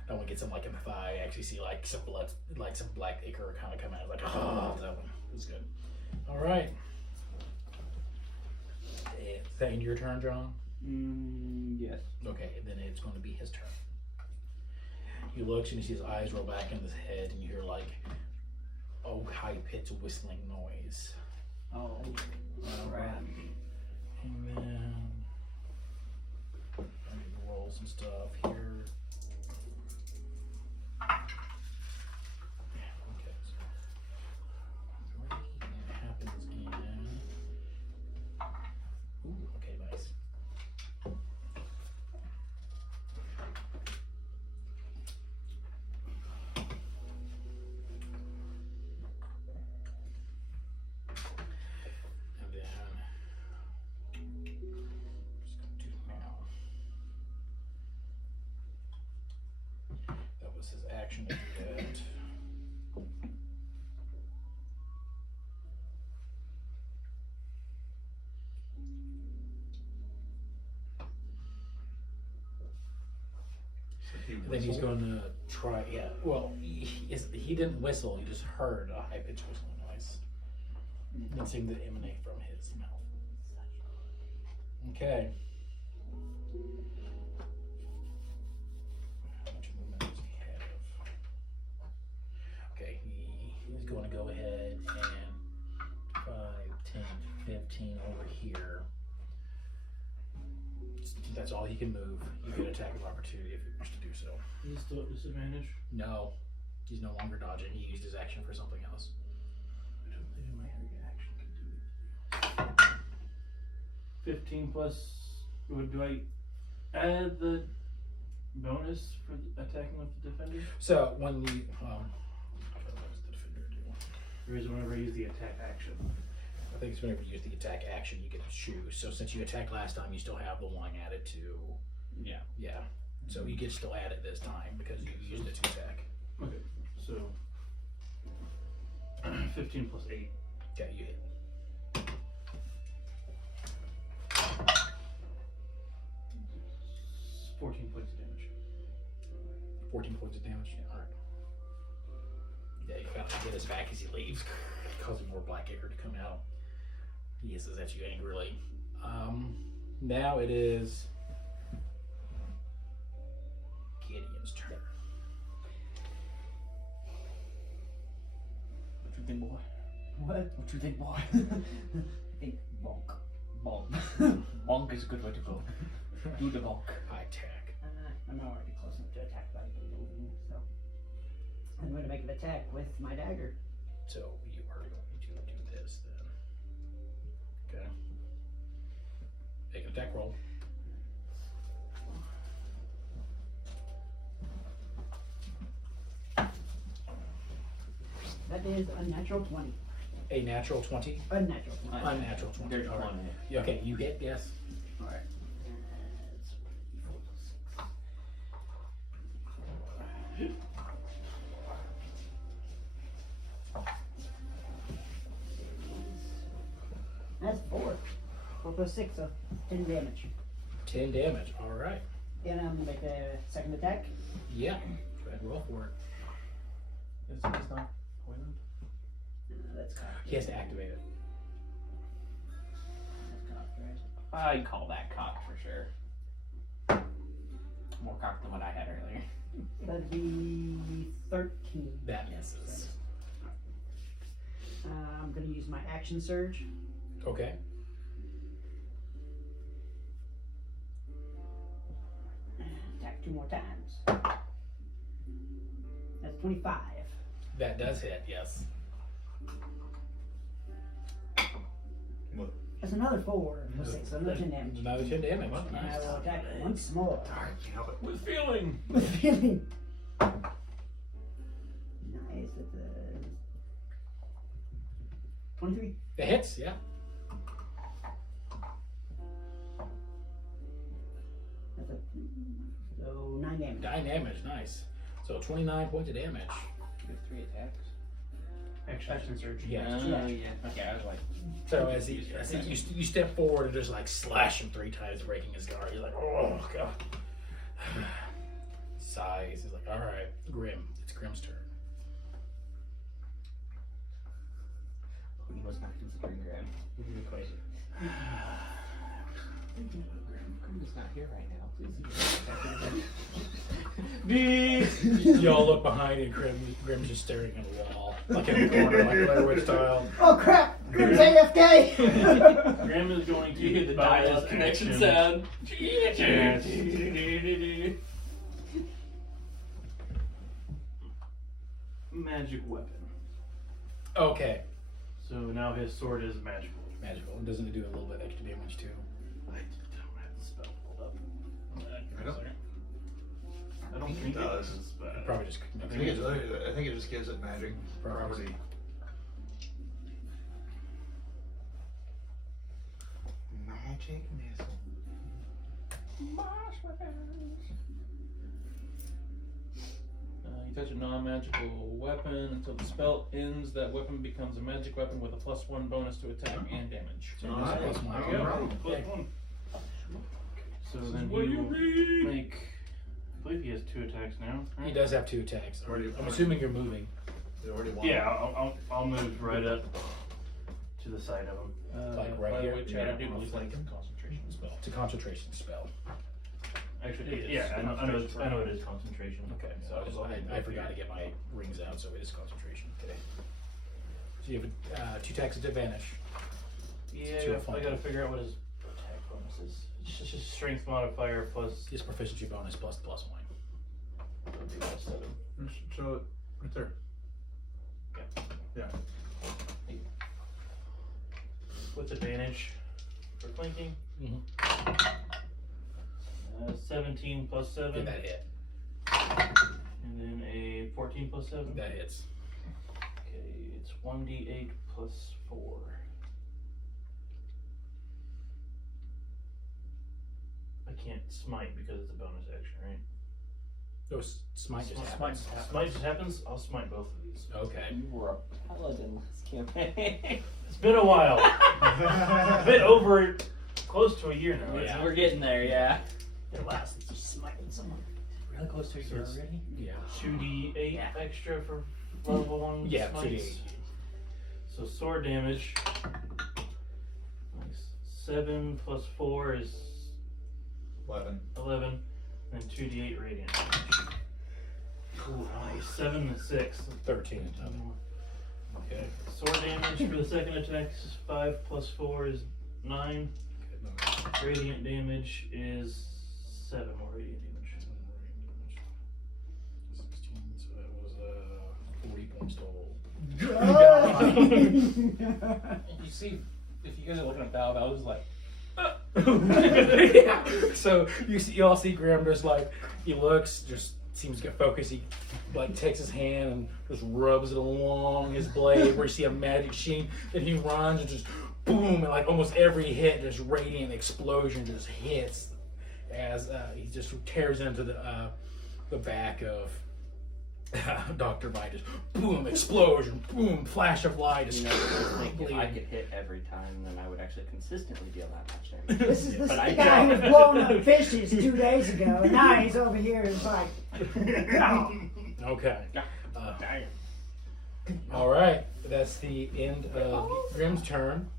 I went get some like in the thigh. I actually see like some blood, like some black ichor kind of come out. Like, oh, that one was good. All right. Is that in your turn, John? Yes. Okay, then it's going to be his turn. He looks and he sees his eyes roll back in his head, and you hear like, oh, high-pitched whistling noise. Oh, crap. And then I need to roll some stuff here. Okay, so 3, and it happens in. Ooh, okay, nice. And then just gonna do now. That was his action to do that. And then he's going to try. Yeah. Well, he didn't whistle. He just heard a high pitched whistling noise. It seemed to emanate from his mouth. Okay. How much movement does he have? Okay, he's going to go ahead and 5, 10, 15 over here. That's all he can move. You get attack of opportunity if you wish to do so. Is he still at disadvantage? No, he's no longer dodging. He used his action for something else. I don't think my reaction can do it. 15 plus. Do I add the bonus for attacking with the defender? So when you, what does the defender do? Or is it whenever I use the attack action? I think it's whenever you use the attack action, you get to choose. So since you attacked last time, you still have the 1 added to. Yeah. Yeah. So you can still add it this time because you used it to attack. Okay, so 15 plus 8. Okay, you hit. 14 points of damage. 14 points of damage. Yeah, all right. Yeah, you kind of get his back as he leaves, causing more black ichor to come out. He hisses at you angrily. Now it is Gideon's turn. What you think, boy? What? What you think, boy? I think bonk. Bonk. Bonk is a good way to go. Do the bonk. High attack. I'm already close enough to attack by moving, so I'm going to make an attack with my dagger. So you are going to do this then. Okay. Make an attack roll. That is a natural 20. A natural 20? Unnatural. Unnatural 20. There's All right. one in it. Yeah, okay, you hit, yes. Alright. That's 4. 4 plus 6, so 10 damage. 10 damage, alright. Then I'm gonna make a second attack. Yeah, go ahead and roll for it. He's not poisoned? That's cocked. He has to activate it. That's cocked, right? I'd call that cocked for sure. More cocked than what I had earlier. That'd be 13. That misses. I'm gonna use my action surge. Okay. Attack 2 more times. That's 25. That does hit, yes. That's another 4 plus 6, so another 10 damage. Another 10 damage. And I Nice. will attack once more. Alright, you know it. With feeling! With feeling. Nice. That's a 23. It hits, yeah. That's a so 9 damage. 9 damage, nice. So 29 points of damage. You have 3 attacks. Action surge. Yeah. Yeah. Okay, I was like, So as you step forward and just like slash him 3 times, breaking his guard. You're like, oh god. Sighs. He's like, all right, Grim. It's Grim's turn. he was not considering Grim. Good question. Grim is not here right now. Please. Y'all look behind and Grim's just staring at a wall, like in the corner, like Blair Witch style. Oh crap! Grim's AFK! Grim is going to You hear the buy his dial-up connection action. sound. Magic weapon. Okay. So now his sword is magical. Magical. Doesn't it do a little bit extra damage too? I don't have the spell pulled up. I don't- I don't think think it it does. does, but Probably just. I think it just gives it magic property. Magic missile. You touch a non-magical weapon until the spell ends. That weapon becomes a magic weapon with a +1 bonus to attack and damage. So it does plus one. There you go. Alright. +1. so This then is what he you will read. make. I believe he has 2 attacks now. He Right? does have 2 attacks. Already- I'm assuming you're moving. They already won. Yeah, I'll move right up to the side of him. Like right by the here? way, Chad, I do Yeah, believe flank. that's a concentration spell. It's a concentration spell. Actually, yeah, I know it is concentration. Okay, so I forgot to get my rings out, so it is concentration. Okay. So you have 2 attacks at advantage. Yeah, To a I flank. gotta figure out what his attack bonus is. It's just a strength modifier plus. His proficiency bonus plus +1. It'll be plus 7. Show it right there. Yeah. With advantage for flanking. Mm-hmm. 17 plus 7. Yeah, that hit. And then a 14 plus 7. That hits. Okay, it's 1d8 plus 4. I can't smite because it's a bonus action, right? No, smite just happens. Smite just happens? I'll smite both of these. Okay. You were a paladin this campaign. It's been a while. A bit over, close to a year now. Yeah. We're getting there, yeah. It lasts since you smiting someone. Really close to a year already? Yeah. 2d8 Yeah. extra for level 1 Yeah, smites. 2d8. So sword damage. Nice. 7 plus 4 is 11. 11. And 2d8 radiant damage. Ooh, nice. 7 and 6. 13. Okay. Sword damage for the second attack is 5 plus 4 is 9. Radiant damage is 7 more radiant damage. 16, so that was 40 points total. You see, if you guys are looking at Val, Val was like, Yeah. So you all see Graham just like he looks, just seems to get focused. He like takes his hand and just rubs it along his blade where you see a magic sheen. Then he runs and just boom, and like almost every hit, just radiant explosion just hits as he just tears into the back of Dr. White. Just boom, explosion, boom, flash of light. Just You know, I think if I could hit every time, then I would actually consistently deal that much damage. This is But I the guy who don't. was blowing up fishes 2 days ago, and now he's over here. It's like, Okay. Damn. All right. That's the end of Grimm's turn.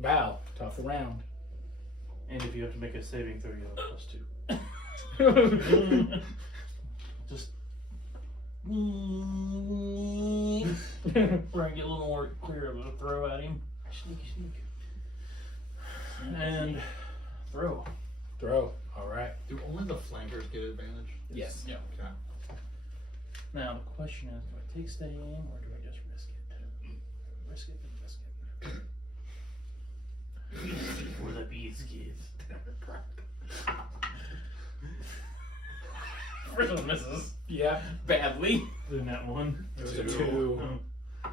Val, top of the round. And if you have to make a saving throw, you have +2. Just where I get a little more clear of a throw at him. Sneak. And throw. Throw. All right. Do only the flankers get advantage? Yes. Yeah. Okay. Now the question is, do I take steady aim or do I just risk it? Risk it. For the biscuits. First one misses Yeah. Badly. in that one. It was a 2. 2. Oh.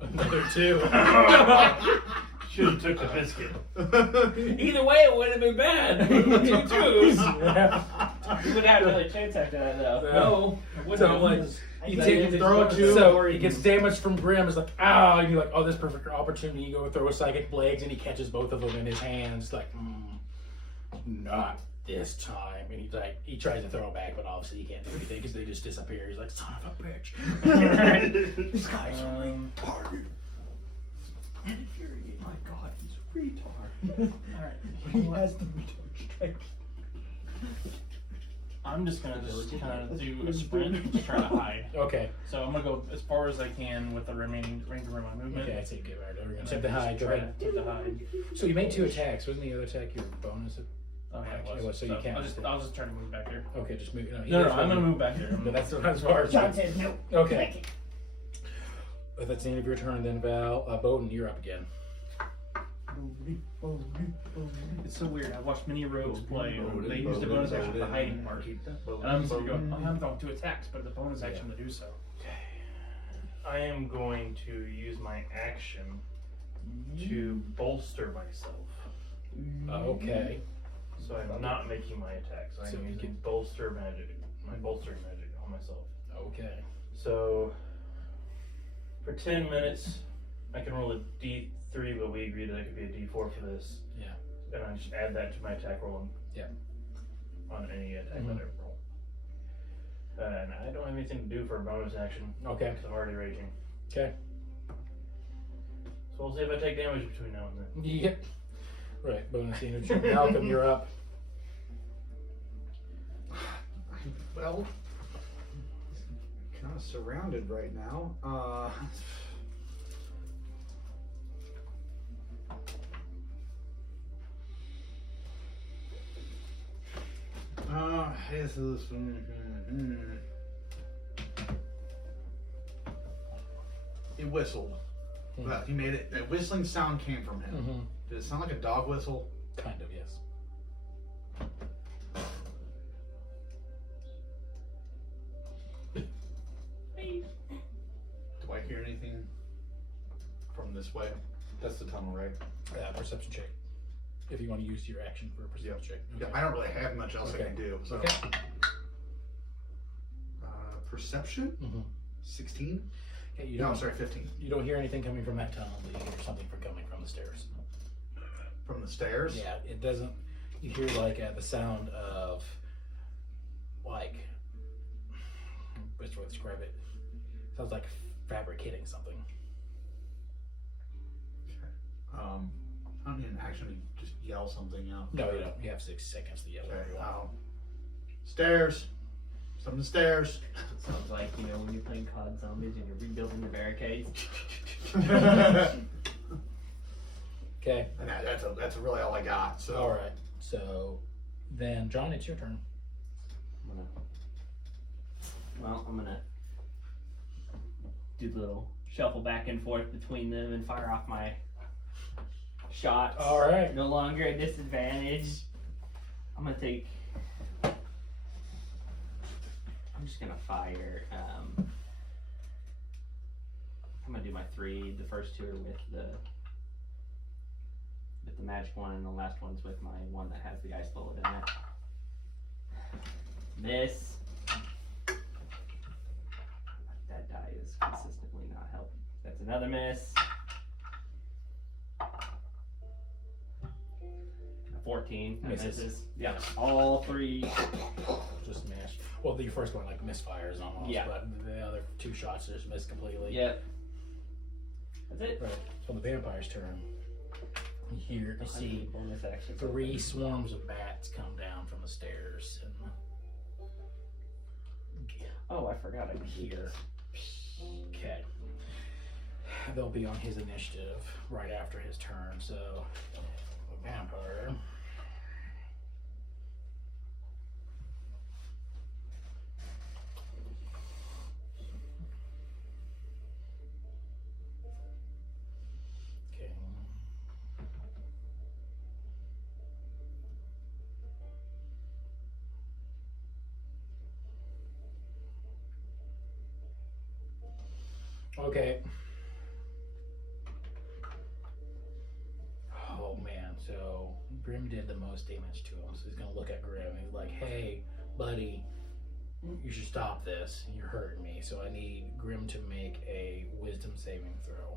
Another 2. Should have took the biscuit. Either way, it would have been bad. 2 twos. Yeah. You would have another chance after that, though. No. it wouldn't So have. like, you take throw a 2. So he gets damaged from Grimm. It's like, ah, and you're like, oh, this perfect opportunity. You go throw a psychic blades, and he catches both of them in his hands. Like, not this time. And he's like, he tries to throw it back, but obviously he can't do anything because they just disappear. He's like, son of a bitch. This guy's retarded. My God, he's a retard. Alright. he has the retard strength. I'm just gonna kind of do a sprint and just try to hide. Okay. So I'm gonna go as far as I can with the remaining range of my movement. Okay, I take it right over. And Attempt to just hide. Go try ahead. to attempt to hide. So you made 2 attacks. Wasn't the other attack your bonus? Oh yeah, It it was, was. so you can't I'll just try to move back there. Okay, just move. No, I'm gonna move back there. But that's as far as. John says no. Okay. But that's the end of your turn then, Val. Boden, you're up again. It's so weird. I've watched many rogues play. They use the bonus action for the hiding part. And I'm just gonna go, I'm going 2 attacks, but the bonus action to do so. I am going to use my action to bolster myself. Okay. So I'm not making my attacks. I'm So you using can- bolster magic, my bolstering magic on myself. Okay. So for 10 minutes, I can roll a D3, but we agreed that it could be a D4 for this. Yeah. And I just add that to my attack roll on, Yeah. on any attack Mhm. that I roll. And I don't have anything to do for a bonus action. Okay. Because I'm already raging. Okay. So we'll see if I take damage between now and then. Yep. Right. Bonus energy. Malcolm, you're up. Well, kind of surrounded right now. This is. He whistled. Well, he made it. A whistling sound came from him. Mm-hmm. Did it sound like a dog whistle? Kind of, yes. Do I hear anything from this way? That's the tunnel, right? Perception check. If you want to use your action for a perception check. Yeah, Okay. I don't really have much else I Okay. can do. So. Okay. Perception? Mm-hmm. 16? Okay, you No, don't. sorry, 15. You don't hear anything coming from that tunnel, but you hear something coming from the stairs. From the stairs? Yeah, it doesn't. You hear like the sound of like. What's the way to describe it? Sounds like fabric hitting something. I don't need an action to just yell something out. No, you don't. You have 6 seconds to yell Okay. whatever you want. Stairs. Some stairs. It sounds like, you know, when you're playing COD Zombies and you're rebuilding the barricades. Okay. And that's really all I got. So. All right. So then, John, it's your turn. I'm gonna do the little shuffle back and forth between them and fire off my shots. All right. No longer a disadvantage. I'm gonna take just gonna fire. I'm gonna do my 3. The first 2 are with the magic one, and the last one's with my one that has the ice bullet in it. Miss. That die is consistently not helping. That's another miss. A 14. That Misses. misses. Yeah, all 3. Just missed. Well, your first one like misfires almost, Yeah. but the other 2 shots just missed completely. Yep. That's it. Right. So on the vampire's turn, you hear to see bonus action. 3 swarms of bats come down from the stairs and Oh, I forgot I could do here. this. Okay. They'll be on his initiative right after his turn, so the vampire. Okay. Okay. Oh man, so Grim did the most damage to him, so he's gonna look at Grim and he's like, hey, buddy, you should stop this. You're hurting me, so I need Grim to make a wisdom saving throw.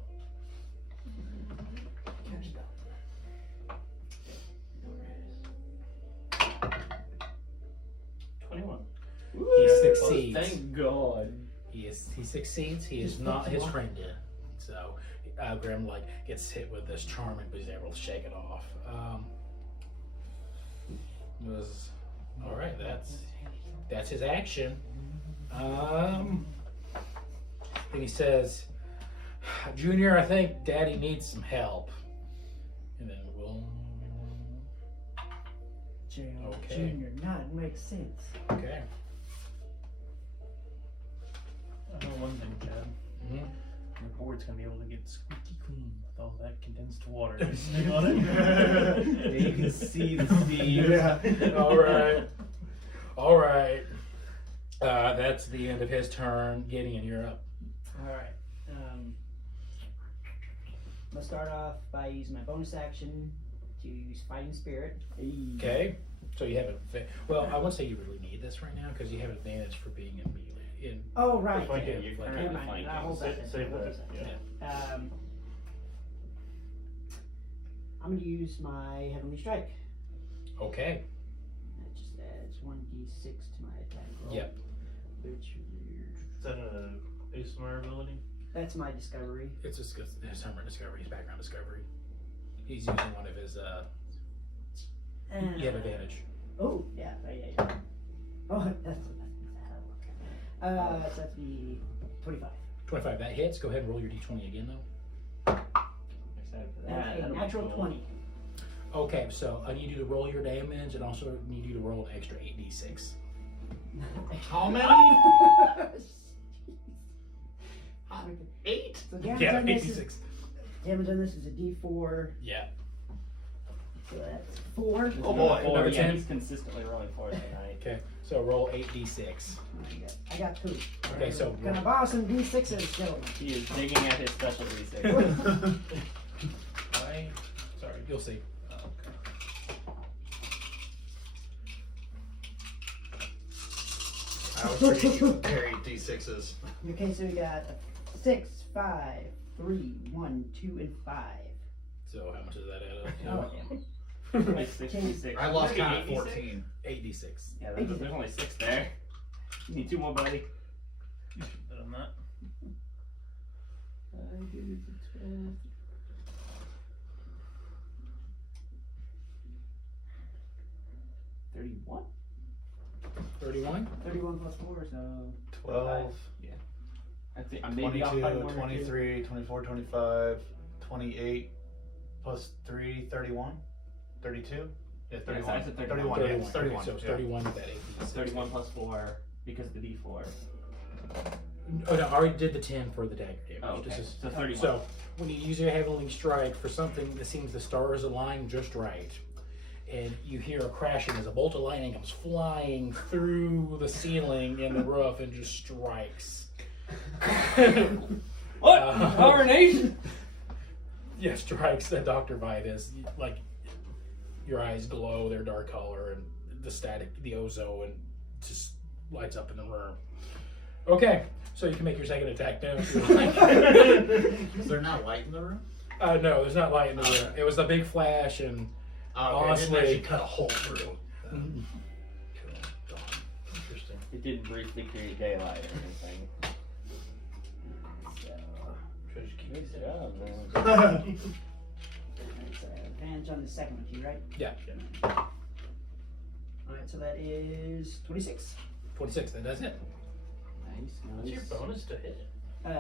21. He succeeds. Thank God. He succeeds. He is not his friend yet. So Grim like gets hit with this charming, but he's able to shake it off. Was all right. That's his action. Then he says, "Junior, I think Daddy needs some help." And then we'll. Okay. Junior, not makes sense. Okay. I know one thing, Chad. Mm-hmm. Your board's gonna be able to get squeaky clean with all that condensed water sitting on it. Yeah, you can see the steam. Yeah. All right. All right. That's the end of his turn. Gideon, you're up. Alright. I'm gonna start off by using my bonus action to use Fighting Spirit. Okay. So you have well, I wouldn't say you really need this right now because you have advantage for being in melee. Oh, right. Flank Yeah, it. You're flank currently Never mind, flanking. I'll hold that. Save that. Yeah. I'm gonna use my Heavenly Strike. Okay. That just adds 1d6 to my attack roll. Yep. Which Is that a ASMR ability? that's my discovery. It's just his Hermit discovery, his background discovery. He's using one of his. You have advantage. Oh, yeah. Oh, that's so that'd be 25. 25. That hits. Go ahead and roll your d20 again, though. Excited for That's that. a natural 20. Okay, so I need you to roll your damage and also need you to roll an extra 8d6. How many? 8? So damage Yeah, on this 86. damage on this is a d4. Yeah. So that's 4. Oh boy. Four, Number yeah, 10. he's consistently rolling 4 tonight. Okay, so roll 8d6. I got 2. Okay, so Gonna borrow some d6s, gentlemen. He is digging at his special D6. Sorry, you'll see. I was treating you with very D6s. Okay, so we got 6, 5, 3, 1, 2, and 5. So how much does that add Oh, up? yeah. Like 66. I lost Maybe count at 86? 14. 8d6. Yeah, there's only 6 there. You need 2 more, buddy. You should bet on that. 31? 31? 31 plus 4, so 12, I think I'm maybe off 22, by 1 or 2. 23, 24, 25, 28, plus 3, 31, 32? Yeah, 31. I said 31, yeah, it's 31. Okay, so it's yeah. 31 with that 8d6. 31 plus 4 because of the D4. Oh no, I already did the 10 for the dagger damage. Oh, okay. This is- So 31. So when you use your Heavenly Strike for something that seems the stars align just right, and you hear a crashing as a bolt of lightning comes flying through the ceiling and the roof and just strikes. What? Coronation? Yeah, strikes at Dr. Vitus. Like, your eyes glow, they're dark color, and the static, the ozone, just lights up in the room. Okay, so you can make your second attack now if you like. Is there not light in the room? No, there's not light in the room. It was the big flash, and honestly, it didn't cut a hole through. Interesting. It didn't briefly create daylight or anything. Should I just keep Good it? job, man. That's advantage on the second one, too, right? yeah, Alright, so that is 26. 26. That does it. Nice, What's your nice. bonus to hit?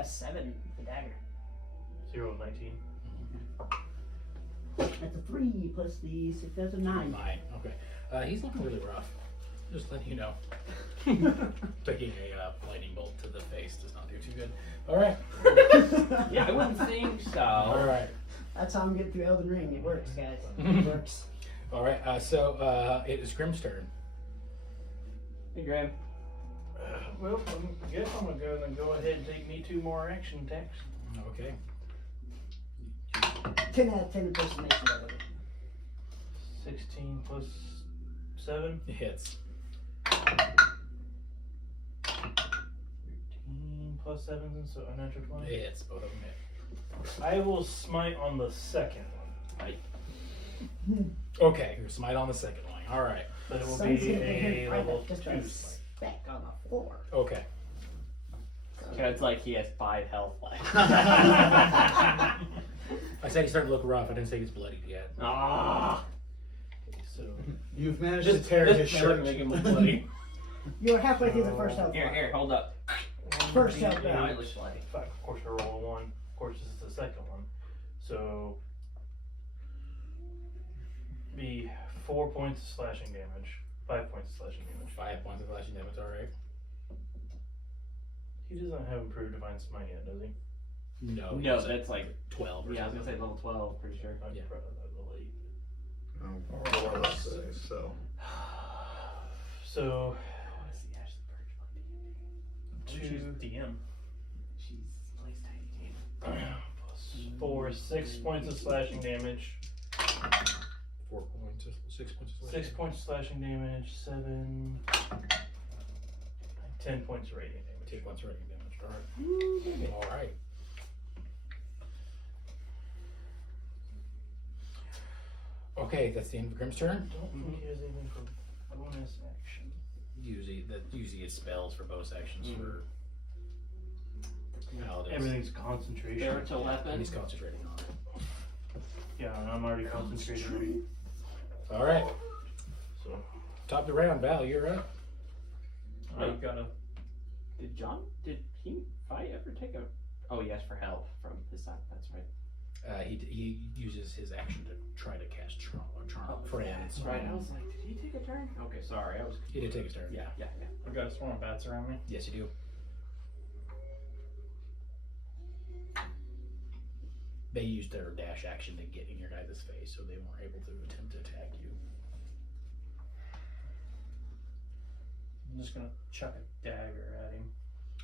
7, the dagger. 0 of 19. That's a 3 plus the 6, that's a 9. 9. Okay. He's looking really rough. Just letting you know. Taking a lightning bolt to the face does not do too good. All right. Yeah, I wouldn't think so. All right. That's how I'm getting through Elden Ring. It works, guys. It works. All right. So it is Grimm's turn. Hey, Graham. Well, I guess I'm gonna go ahead and take me 2 more action attacks. Okay. 10 out of 10 impersonation, by the way. 16 plus 7. It hits. 13 plus 7, so a natural 20. It hits. Both of them hit. I will smite on the second one. Okay. You're smite on the second one. All right. But it will Sounds be like a right level up 2 just a smite. speck on the floor. Okay. So it's like he has 5 health left. I said he started to look rough. I didn't say he's bloodied yet. Ah! So You've managed to tear his shirt. make him look bloody. You're halfway through the first health Here, bar. here, hold up. First health Now bar. it looks bloody. Of course, I roll a 1. Of course, this is the second one. So, be 4 points of slashing damage. 5 points of slashing damage. 5 points of slashing damage. All right. He doesn't have improved divine smite yet, does he? No. he No, was at that's like, 12 or yeah, I was something. gonna say level 12, pretty sure. I'd Yeah. probably level 8. More or less, so. I So, wanna see Ashley Birch on D&D. she's DM. She's plays tiny team. Plus 4, 6 points of slashing damage. 4 points. 6 points. of 6 points of slashing damage. 7. 10 points of radiant damage. 2 points rating damage. All right. All right. Okay, that's the end of Grimm's turn. I don't think he has anything for bonus action. Usually it's spells for bonus actions for paladins. Everything's concentration. Spiritual And weapon. he's concentrating on it. Yeah, and I'm already concentrating. All right. So, Top of the round, Val, you're up. I've got a. Did he ever take a, oh yes, for help from his side, that's right. He uses his action to try to cast charm friends. That's right, I was like, did he take a turn? Okay, sorry, I was, He did take his turn. yeah. I've got a swarm of bats around me. Yes, you do. They used their dash action to get in your guys' face, so they weren't able to attempt to attack you. I'm just gonna chuck a dagger at him.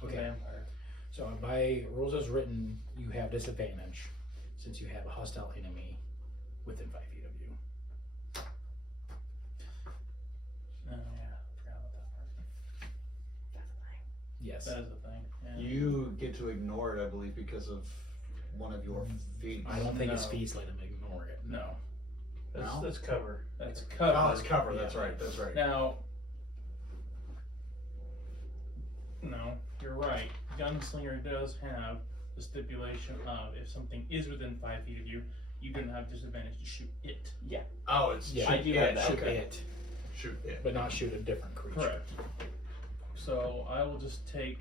Okay. Vampire. So by rules as written, you have disadvantage since you have a hostile enemy within 5 feet of you. Oh yeah, forgot about that part. Yes. That is the thing. Yeah. You get to ignore it, I believe, because of one of your feet. I don't think his No. feet let him ignore it. No. That's, No? that's cover. That's cover. Oh, it's cover. Yeah. That's right. That's right. Now, no, you're right. Gunslinger does have the stipulation of if something is within 5 feet of you, you don't have disadvantage to shoot it. Oh, it's Yeah, I do shoot have it. that. Shoot Okay. it, Shoot it. but not shoot a different creature. Correct. So I will just take.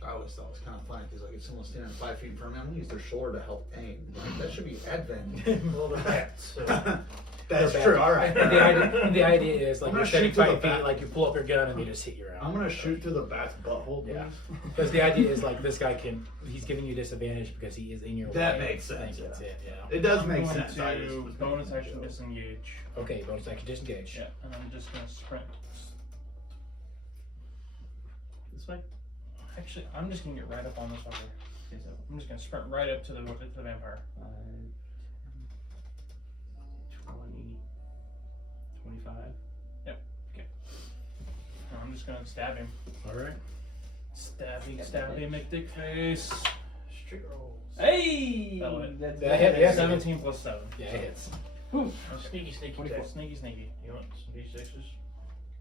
I always thought it was kind of funny because like if someone's standing 5 feet from me, I'm gonna use their shoulder to help aim. Like, that should be advantage. Well, the bat. So That's They're true. back. All right. And the idea is like I'm you're gonna standing shoot to 5 the feet, back. like you pull up your gun and they just hit you around. I'm gonna shoot through the bat's butthole, please. Yeah. Because the idea is like this guy he's giving you disadvantage because he is in your That way. makes I think sense, that's yeah. it, yeah. It does I'm make going sense. I just to was bonus making action sure. disengage. Okay, bonus action disengage. Yeah, and I'm just gonna sprint this way. Actually, I'm just gonna get right up on this fucker. Okay, so I'm just gonna sprint right up to the vampire. 20, 25. And I'm just gonna stab him. Alright. Stab him, McDick face. Straight rolls. Hey! That one. That's That hit, yeah. 17 plus 7. Yeah, it hits. Oh, sneaky, sneaky, 24. sneaky. You want some D6s?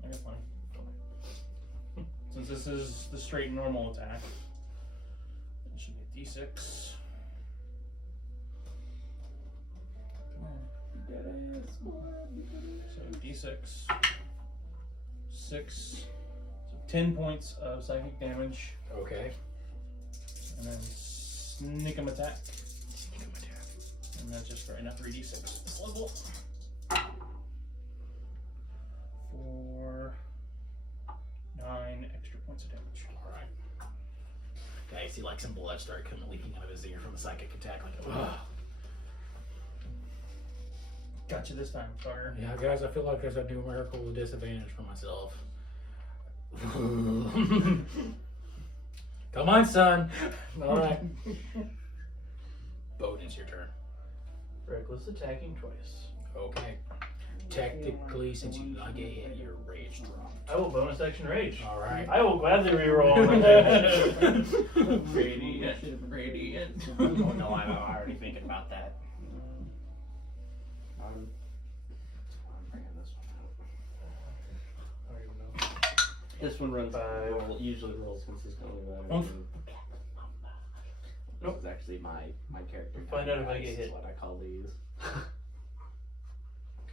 I got plenty. Since this is the straight normal attack, it should be a D6. So D6. 6. So 10 points of psychic damage, Okay. and then sneak 'em attack. And that's just right now 3d6 this level. For 9 extra points of damage. Alright. Okay, I see like some blood start coming leaking out of his ear from the psychic attack. Like, ugh. Got you this time, fucker. Yeah, guys, I feel like there's a numerical disadvantage for myself. Come on, son. Alright. Boden, it's your turn. Reckless attacking twice. Okay. Technically, since you not get hit, your rage dropped. I will bonus action rage. Alright. I will gladly reroll my damage. Radiant. Oh no, I'm already thinking about that. I'm bringing this one out. I don't even know. This one runs usually rolls consistently better. This is actually my character. Find out if I dice get is hit. What I call these.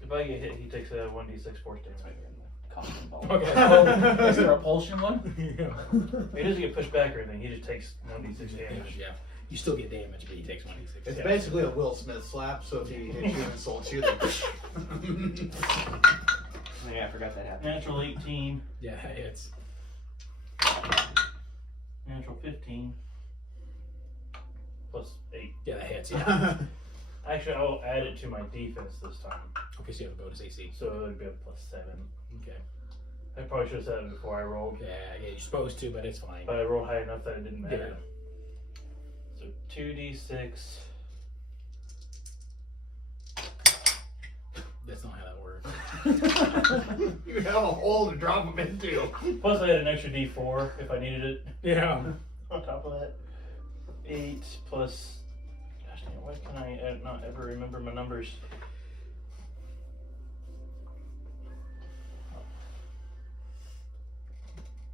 If I get hit, he takes a 1d6 force It's right damage. here in the coffin ball. Okay. Is there a repulsion one? He doesn't get pushed back or anything, he just takes 1d6 damage. Yeah. You still get damage, but he takes 1d6. It's Yeah. basically a Will Smith slap, so if he hits you and insults you, then. Yeah, I forgot that happened. Natural 18, Yeah, it's. natural 15, plus 8. Yeah, that hits, yeah. Actually, I will add it to my defense this time, Okay, so you have a bonus AC. so it would be a plus 7. Okay. I probably should have said it before I rolled, Yeah, you're supposed to, but it's fine. but I rolled high enough that it didn't Yeah. matter. So 2d6. That's not how that works. You have a hole to drop him into. Plus, I had an extra d4 if I needed it. Yeah. On top of that, 8 plus. Gosh dang, why can I not ever remember my numbers?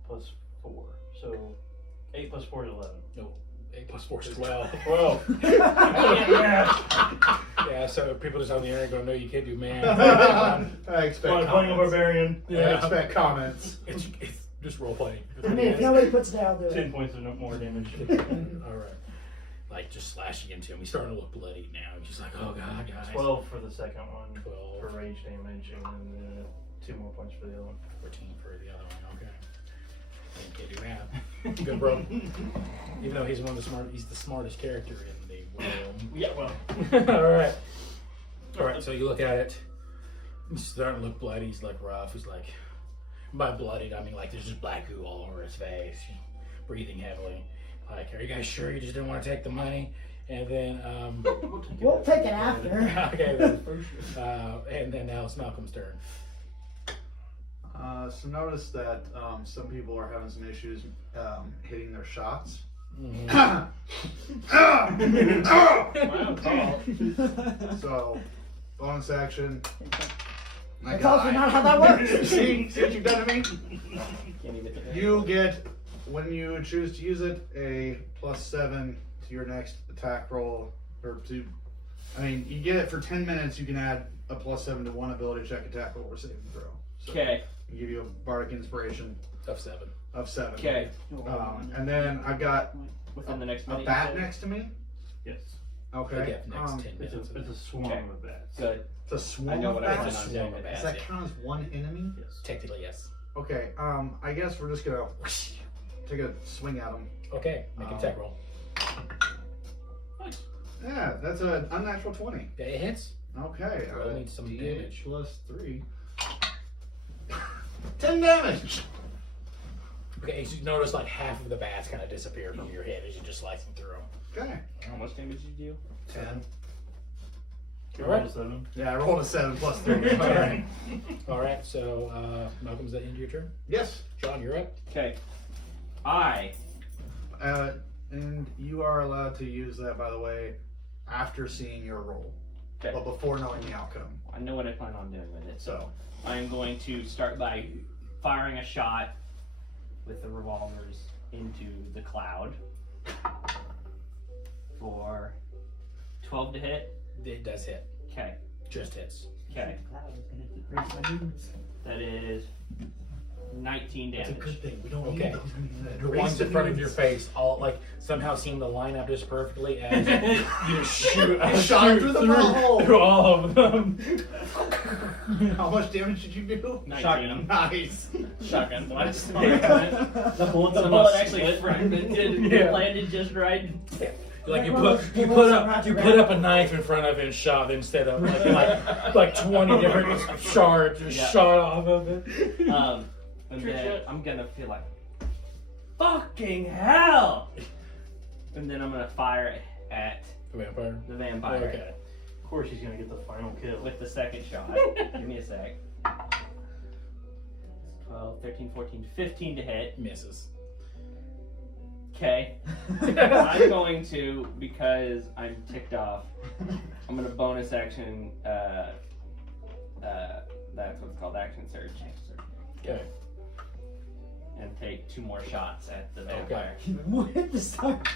Plus 4. So 8 plus 4 is 11. No, 8 plus 4 is 12. 12. Yeah. Yeah, so people just on the internet go, no, you can't do man. I expect Well, playing a comments. barbarian. I expect comments. It's just role playing. I mean, if nobody puts it out, I'll do 10 it. points of more damage. Alright. Like just slashing into him. He's starting to look bloody now. He's just like, oh god, guys. 12 for the second one 12. for rage damage, and then 2 more points for the other one. 14 for the other one. Okay. You can't do that. Good bro. Even though he's he's the smartest character in the world. Yeah, well. Alright. Alright, so you look at it. He's starting to look bloody. He's like rough. He's like, by bloodied, I mean like there's just black goo all over his face. Breathing heavily. Like, are you guys sure you just didn't want to take the money? And then, We'll take it after. okay, then, and then now it's Malcolm's turn. So notice that some people are having some issues hitting their shots. So, bonus action. My That's also guy. not how that works. See what you've done to me? Can't even hit You get, when you choose to use it, a +7 to your next attack roll. You get it for 10 minutes, you can add a +7 to one ability check, attack roll, or saving throw. So Okay. give you a bardic inspiration Of 7. of 7. Okay. And then I've got Within the next a minute. bat next to me. Yes. They Okay. get next 10 It's minutes. a swarm Okay. of bats. Good. It's a swarm I know of what I bats. plan on Swarm doing. of Does bats. that count as one enemy? Yes. Technically, yes. Okay. I guess we're just gonna take a swing at them. Okay, make an attack roll. Nice. Yeah, that's an unnatural 20. Yeah, it hits. Okay. Roll needs some D8 damage. plus 3. 10 damage! Okay, so you notice like half of the bats kind of disappear from your head as you just slice them through them. Okay. How much damage did you do? 10. Alright. Roll a 7. Yeah, I rolled a 7 plus 3. Alright. Alright, so Malcolm's that end of your turn? Yes. John, you're up. Okay. And you are allowed to use that, by the way, after seeing your roll. Okay. But before knowing the outcome. I know what I plan on doing with it. So, I'm going to start by firing a shot with the revolvers into the cloud for 12 to hit. It does hit. Okay. Just hits. Okay. Cloud is gonna decrease my moves. That is 19 that's a damage. good thing. We don't Okay. need those. The ones in front of your face all like somehow seem to line up just perfectly as you just shoot You shot through the butthole. through all of them. How much damage did you do? 19. Nice. Shotgun blast. The bullet, The bullet actually fragmented, Yeah. landed just right. Like you put up a knife in front of it and shot it instead of like 20 different shards just Yeah. shot off of it. And Trick then shot. I'm gonna feel like, fucking hell! And then I'm gonna fire at The vampire. the vampire Okay. Of course, he's gonna get the final kill. with the second shot. Give me a sec. 12, 13, 14, 15 to hit. Misses. Okay. I'm going to, because I'm ticked off, I'm gonna bonus action, that's what it's called, action surge. Okay. And take 2 more shots at the vampire. What the start?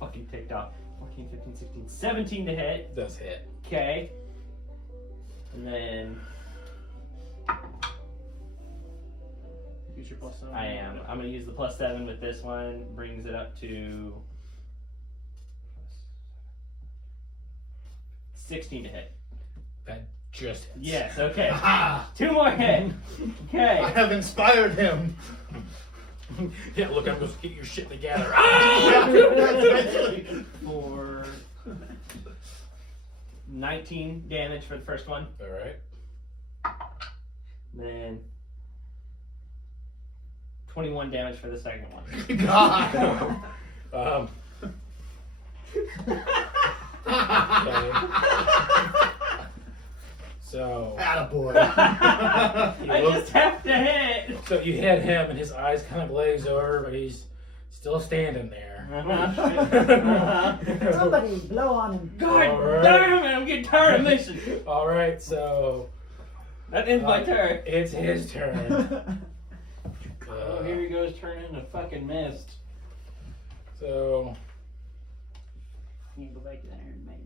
Fucking ticked off. 14, 15, 16, 17 to hit. Does hit. Okay. And then Use your +7. I am. I'm gonna use the +7 with this one. Brings it up to 16 to hit. That just hits. Yes. Okay. Ah, 2 more hit. Okay. I have inspired him. Yeah, look, I'm just get your shit together. For 19 damage for the first one. Alright. Then 21 damage for the second one. God. Okay. So Attaboy. I just have to hit. So you hit him, and his eyes kind of glaze over, but he's still standing there. Somebody blow on him. God Alright. damn it! I'm getting tired of missing. All right, so That ends my turn. it's his turn. Oh, here he goes, turning into fucking mist. So You can go back there and make.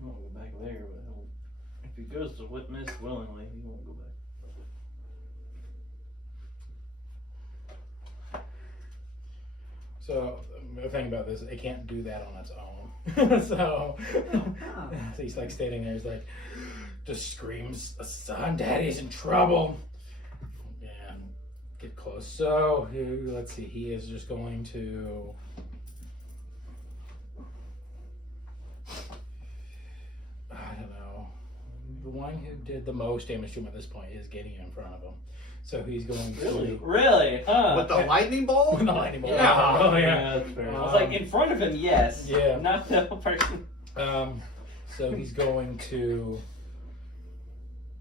I won't go back there, but if he goes to whip mist willingly, he won't go back. So the thing about this, it can't do that on its own. so he's like standing there, he's like, just screams, "Son, Daddy's in trouble!" And get close. So let's see, he is just going to. I don't know. The one who did the most damage to him at this point is Gideon in front of him. So he's going to. Really? Huh? With the lightning bolt? With the lightning bolt. Yeah. Oh, yeah. that's fair. I was like, in front of him, yes. Yeah. Not the person. So he's going to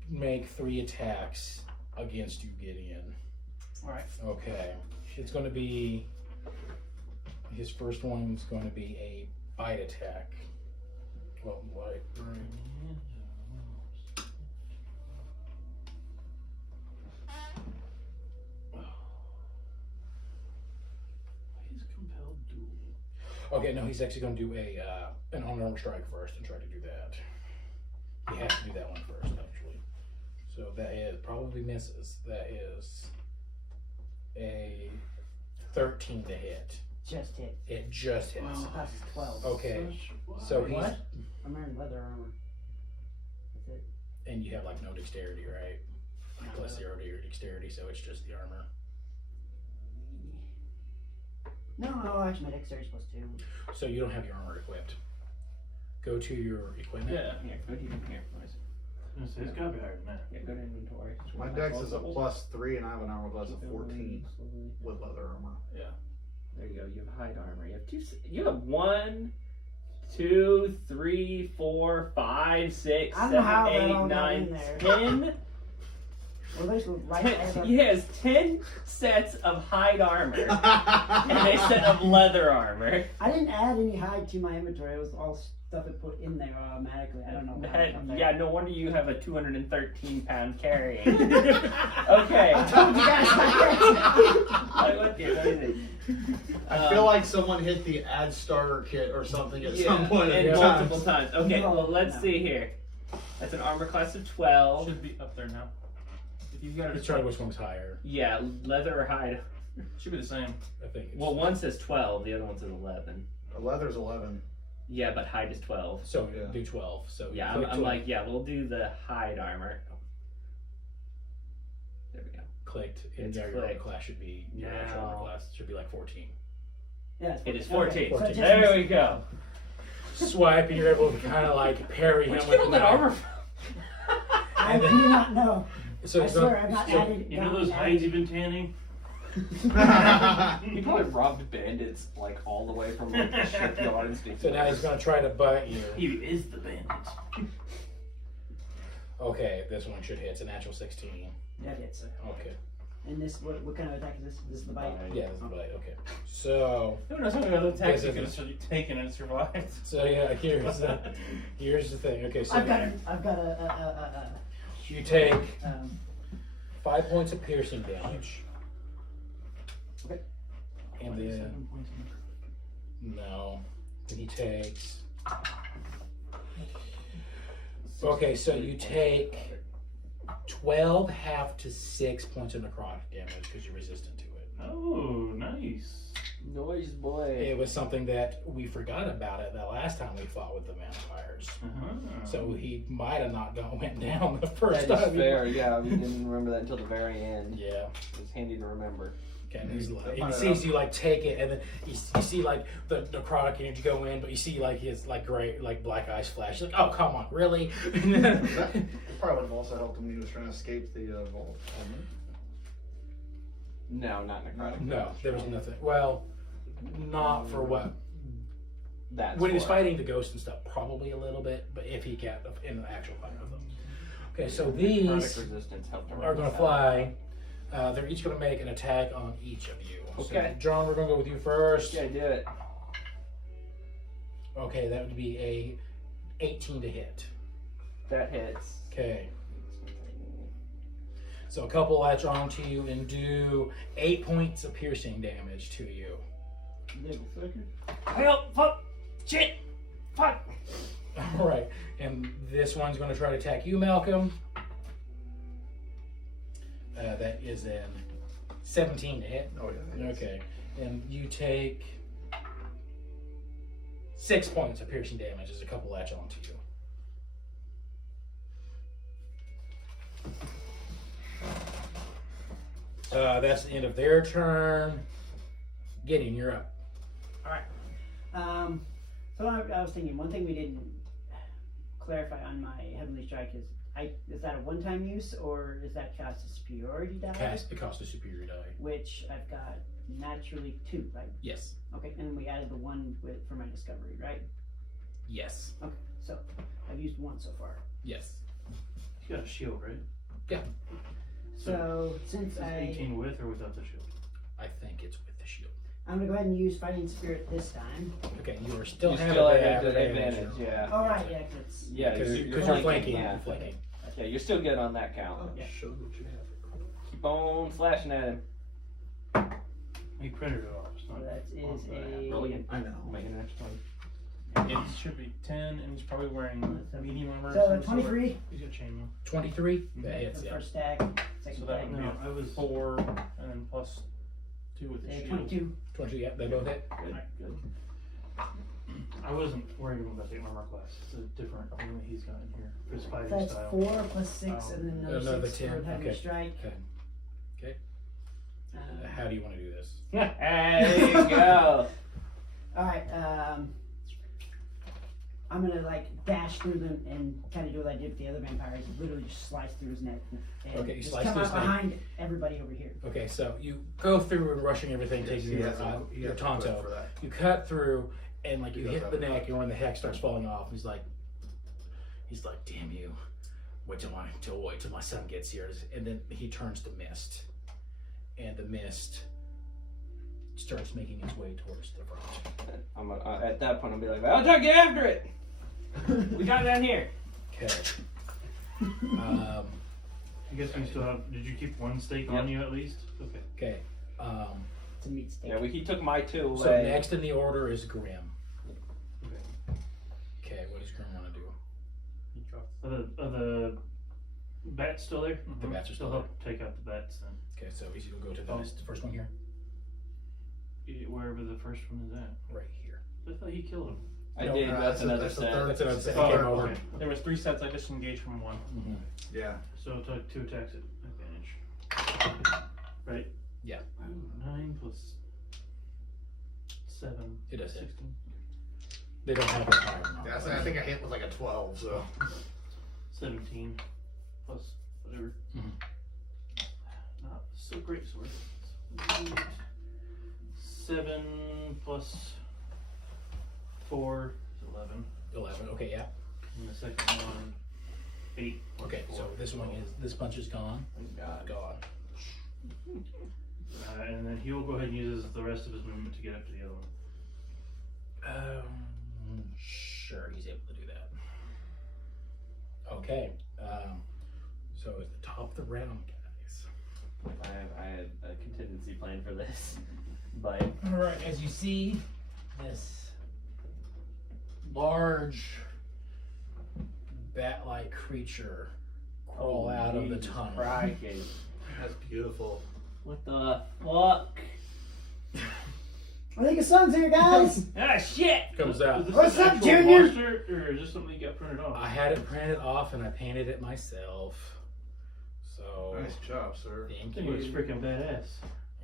make 3 attacks against you, Gideon. Alright. Okay. It's going to be. His first one's going to be a bite attack. Well, like. He's compelled duel. Okay, no, he's actually going to do an unarmed strike first and try to do that. He has to do that one first, actually. So that is probably misses. That is a 13 to hit. just hit. It just hits. Plus 12. Okay. So he's What? I'm wearing leather armor. That's it. and you have like no dexterity, right? Like plus 0 to your dexterity, so it's just the armor. No, actually my dexterity is plus 2. So you don't have your armor equipped. Go to your equipment. Yeah. Yeah, go to your here, boys. It's gotta be higher than that. Yeah, go to inventory. My dex is a +3 and I have an armor class of 14 with leather armor. There you go. You have hide armor. You have two. You have 1, 2, 3, 4, 5, 6, I don't know how 7, that all 8, got 9, in there. 10. Well, there's the right Ten, he has 10 sets of hide armor and a set of leather armor. I didn't add any hide to my inventory. It was all stuff it put in there automatically. I don't know. How it got there. Yeah, no wonder you have a 213-pound carrying. Okay. I told you guys. I feel like someone hit the add starter kit or something at some point. and in multiple time. times. Okay, No, well, let's no. see here. That's an armor class of 12. Should be up there now. If you've got it, Let's try which one's higher. Yeah, leather or hide. should be the same. I think it's Well, one says 12, the other one says 11. Leather's 11. Yeah, but hide is 12. so Yeah. do 12. So Yeah, click I'm 12. like, yeah, we'll do the hide armor. There we go. clicked, and It's your armor clicked. class should be your actual armor Now- class should be like 14. Yeah, It is 14. 14. Okay, so There we go. Swipe, and you're able to kind of like parry him Where'd you with get all the that knife. armor I do not know. So I it's swear not- I've not so- added. You know those hides you've been tanning? He probably robbed bandits like all the way from like the shipyard and stuff. So now he's gonna try to bite you. He is the bandit. Okay, this one should hit. It's a natural 16. That hits. Okay. And this, what kind of attack is this? This is the bite. Yeah, this is the bite. Okay. So, Who knows how many other attacks This you is- could have taken and survived? so yeah, here's the thing. Okay, so I've got a you take um, 5 points of piercing damage. Okay. And then no, then he takes. Okay, so you take 12 half to 6 points of necrotic damage because you're resistant to it. Oh, nice. Noise boy. It was something that we forgot about it the last time we fought with the vampires. Uh-huh. So he might have not went down the first That is time. fair. Yeah, we didn't remember that until the very end. Yeah. It's handy to remember. Okay, and he's like, That he might sees have- you like take it, and then you see like the necrotic energy go in, but you see like his like gray, like black eyes flash. You're like, oh come on, really? That probably would have also helped him when he was trying to escape the vault. No, not necrotic. No, there was nothing. Well, not for what. That's When he was for- fighting the ghosts and stuff, probably a little bit, but if he got in the actual fight with them. Okay, so these Necrotic resistance helped him. are going to fly. They're each going to make an attack on each of you. Okay. So, John, we're going to go with you first. Yeah, do it. Okay, that would be a 18 to hit. That hits. Okay. So a couple latch onto you and do 8 points of piercing damage to you. Help! Fuck! Shit! Fuck! All right, and this one's going to try to attack you, Malcolm. That is in 17 to hit. Oh yeah. Okay, and you take 6 points of piercing damage as a couple latch onto you. That's the end of their turn. Gideon, you're up. So I was thinking one thing we didn't clarify on my Heavenly Strike is that a one-time use or is that cast a superiority die? It costs a superior die. Which I've got naturally 2, right? Yes. Okay, and then we added the 1 for my discovery, right? Yes. Okay, so I've used 1 so far. Yes. You got a shield, right? So since Is I 18 with or without the shield? I think it's with the shield. I'm gonna go ahead and use Fighting Spirit this time. Okay, you are still You have still have advantage. advantage. Yeah. All right, yeah, 'cause it's Yeah, Because you're you're flanking. flanking. Yeah. You're flanking. Yeah, you're still good on that count. Yeah. Show that you have. Keep on slashing at him. He printed it off. It's so not that is a Brilliant. I know. Making an extra one. It should be 10, and he's probably wearing medium armor. so of some sort. 23 He's got chainmail. 23? Mhm. That hits, the yeah. first stack, second So that stack. would be No, I was 4, and then plus 2 with the shield. 22. 22, yeah, they both hit. Good, good. I wasn't worried about the armor class. It's a different thing that he's got in here. For his fighting That's style. 4 plus 6 and then another Another 6 10, for heavy okay. strike. Okay. Uh, How do you want to do this? There you go. Alright, I'm gonna like dash through them and kind of do what I did with the other vampires. Literally just slice through his neck. And Okay, you just slice come through out his neck. behind everybody over here. Okay, so you go through and rushing everything, taking your Tonto. You cut through and like you hit the neck, and when the heck starts falling off, he's like, "Damn you! Wait till my son gets here." And then he turns to mist, and the mist starts making its way towards the front. At that point, I'll be like, Valentine, get after it! We got it down here. Okay. I guess we still have. Did you keep one stake on you at least? Okay. Okay. It's a meat steak. Yeah, he took my 2 away. So next in the order is Grim. Okay. Okay, what does Grim want to do? Are the bats still there? The bats are still Still help take out the bats then. Okay, so he's gonna go to the first one here, Wherever the first one is at. right here. I thought he killed him. I No, did. no, That's another that's the set. third. That's another set. Oh, He came over. okay. There was 3 sets. I disengaged from one. Mhm. Yeah. So it took 2 attacks at advantage. Right? Yeah. 9 plus 7. It does hit. 16. They don't have a higher number. Yeah, I think I hit with like a 12. So 17 plus whatever. Mhm. Not so great sword. 7 plus 4 is 11. 11. Okay, yeah. And the second one, 8. plus Okay, 4. so this punch is gone. Thank God. Gone. And then he will go ahead and use the rest of his movement to get up to the other one. Sure, he's able to do that. Okay. So at the top of the round, guys. I had a contingency plan for this, but All right, as you see, this large bat-like creature crawl out of the Jesus tunnel. crikey. that's beautiful. What the fuck? I think his son's here, guys. Ah, shit! Comes out. Is this What's an up, actual Junior? monster, or is this something you got printed off? I had it printed off and I painted it myself. So Nice job, sir. I thank think you. it looks freaking badass.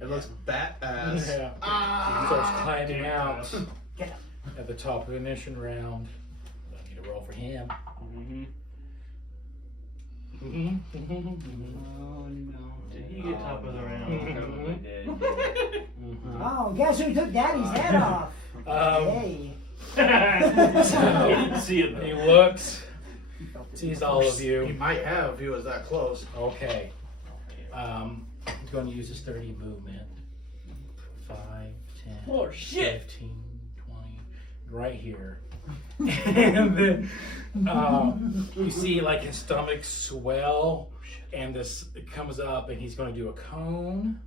It looks bat ass. Yeah. Ah! He starts climbing Damn out Get up. at the top of the initiation round. I need to roll for him. Mm-hmm. Oh no. Did he get top of the round? Probably did. Oh, guess who took Daddy's head off? Hey. He didn't see it He though. looks, sees all of He you. might have if he was that close. Okay. He's going to use his 30 movement. 5, 10, Oh, shit. 15, 20, right here. And then you see like his stomach swell, and this it comes up, and he's going to do a cone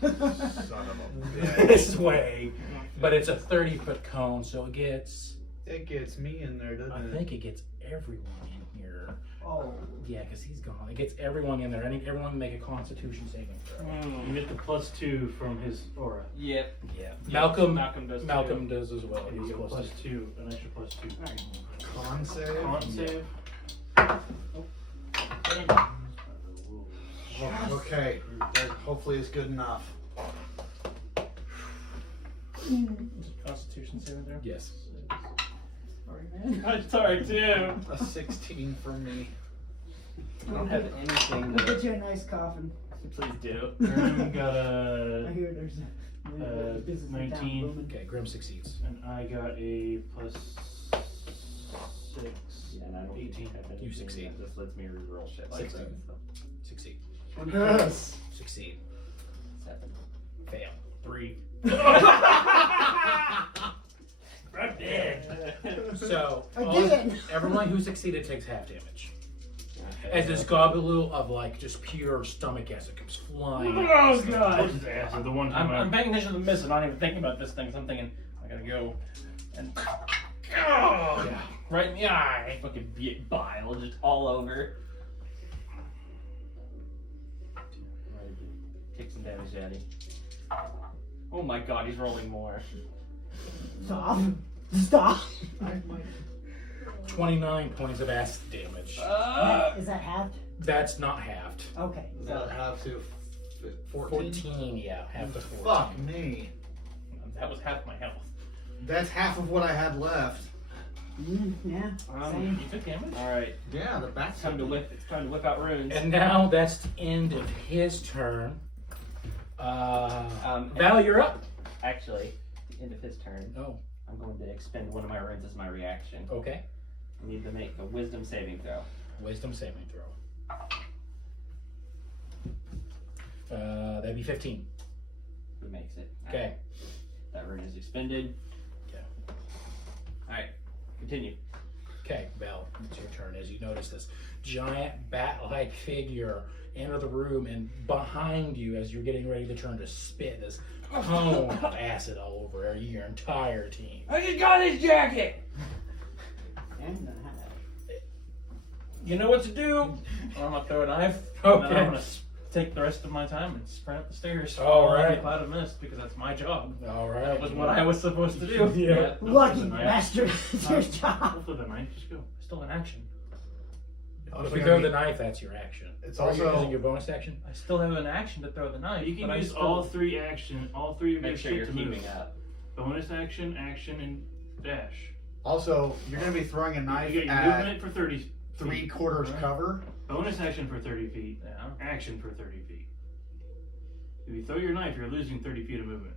Son of a bitch. this way, but it's a 30-foot cone, so it gets. It gets me in there, doesn't I it? think it gets everyone in here. Oh. Yeah, because he's gone. It gets everyone in there. I need everyone to make a Constitution saving throw. You get the +2 from his aura. Yep. Yeah. Malcolm Malcolm does as well. And you He's get close. +2, an extra +2. Con save? Con save. Oh, okay. Hopefully it's good enough. Constitution saving throw. Yes. Sorry, man. I'm sorry too. A 16 for me. I don't have anything We'll get to. you a nice coffin. Please do. Grim got I a, hear there's a business in town 19. booming. Okay, Grim succeeds. and I got a +6. Yeah, and I don't 18. have anything You succeed. that just lets me reroll shit like 16. that. So. Succeed. Yes. Succeed. 7. Fail. 3. I'm dead. So I did it. everyone who succeeded takes half damage. As this gobble of like just pure stomach acid comes flying. Oh Push god. his ass at the one time I'm paying attention to the miss and not even thinking about this thing. So I'm thinking I gotta go and oh, right in the eye. Fucking bile just all over. Kick some some damage, Daddy. Oh my god, he's rolling more. Stop. Stop. 29 points of acid damage. Is that halved? That's not halved. Okay. Does So that have to 14, yeah, half to 14. Fuck me. That was half my health. That's half of what I had left. yeah. Um, Same. You took damage? Alright, Yeah, the back's it's time to whip out runes. And now that's the end of his turn. Val, you're up. Actually, at the end of his turn, Oh, I'm going to expend one of my runes as my reaction. okay. I need to make a wisdom saving throw. Wisdom saving throw. That'd be 15. Who makes it? Okay. That rune is expended. Yeah. Alright, continue. Okay, Val, it's your turn. As you notice this giant bat-like figure enter the room, and behind you, as you're getting ready to turn to spit this cone of acid all over your entire team. I just got his jacket! And then half. You know what to do. I'm gonna throw a knife. Okay. And then I'm gonna take the rest of my time and sprint up the stairs. All Follow right. the cloud of mist because that's my job. All right. That was what I was supposed to do. Yeah. Lucky The knife. bastard. It's your job. Go for the knife. Just go. Still in action. If you throw the knife, that's your action. It's Or you're also- using your bonus action. I still have an action to throw the knife. You can but I use still- all three of your Make sure shit you're to keeping move. up. Bonus action, action, and dash. Also, you're gonna be throwing a knife You get your at movement for 30 3/4 feet. cover. Bonus action for 30 feet. Yeah. Action for 30 feet. If you throw your knife, you're losing 30 feet of movement.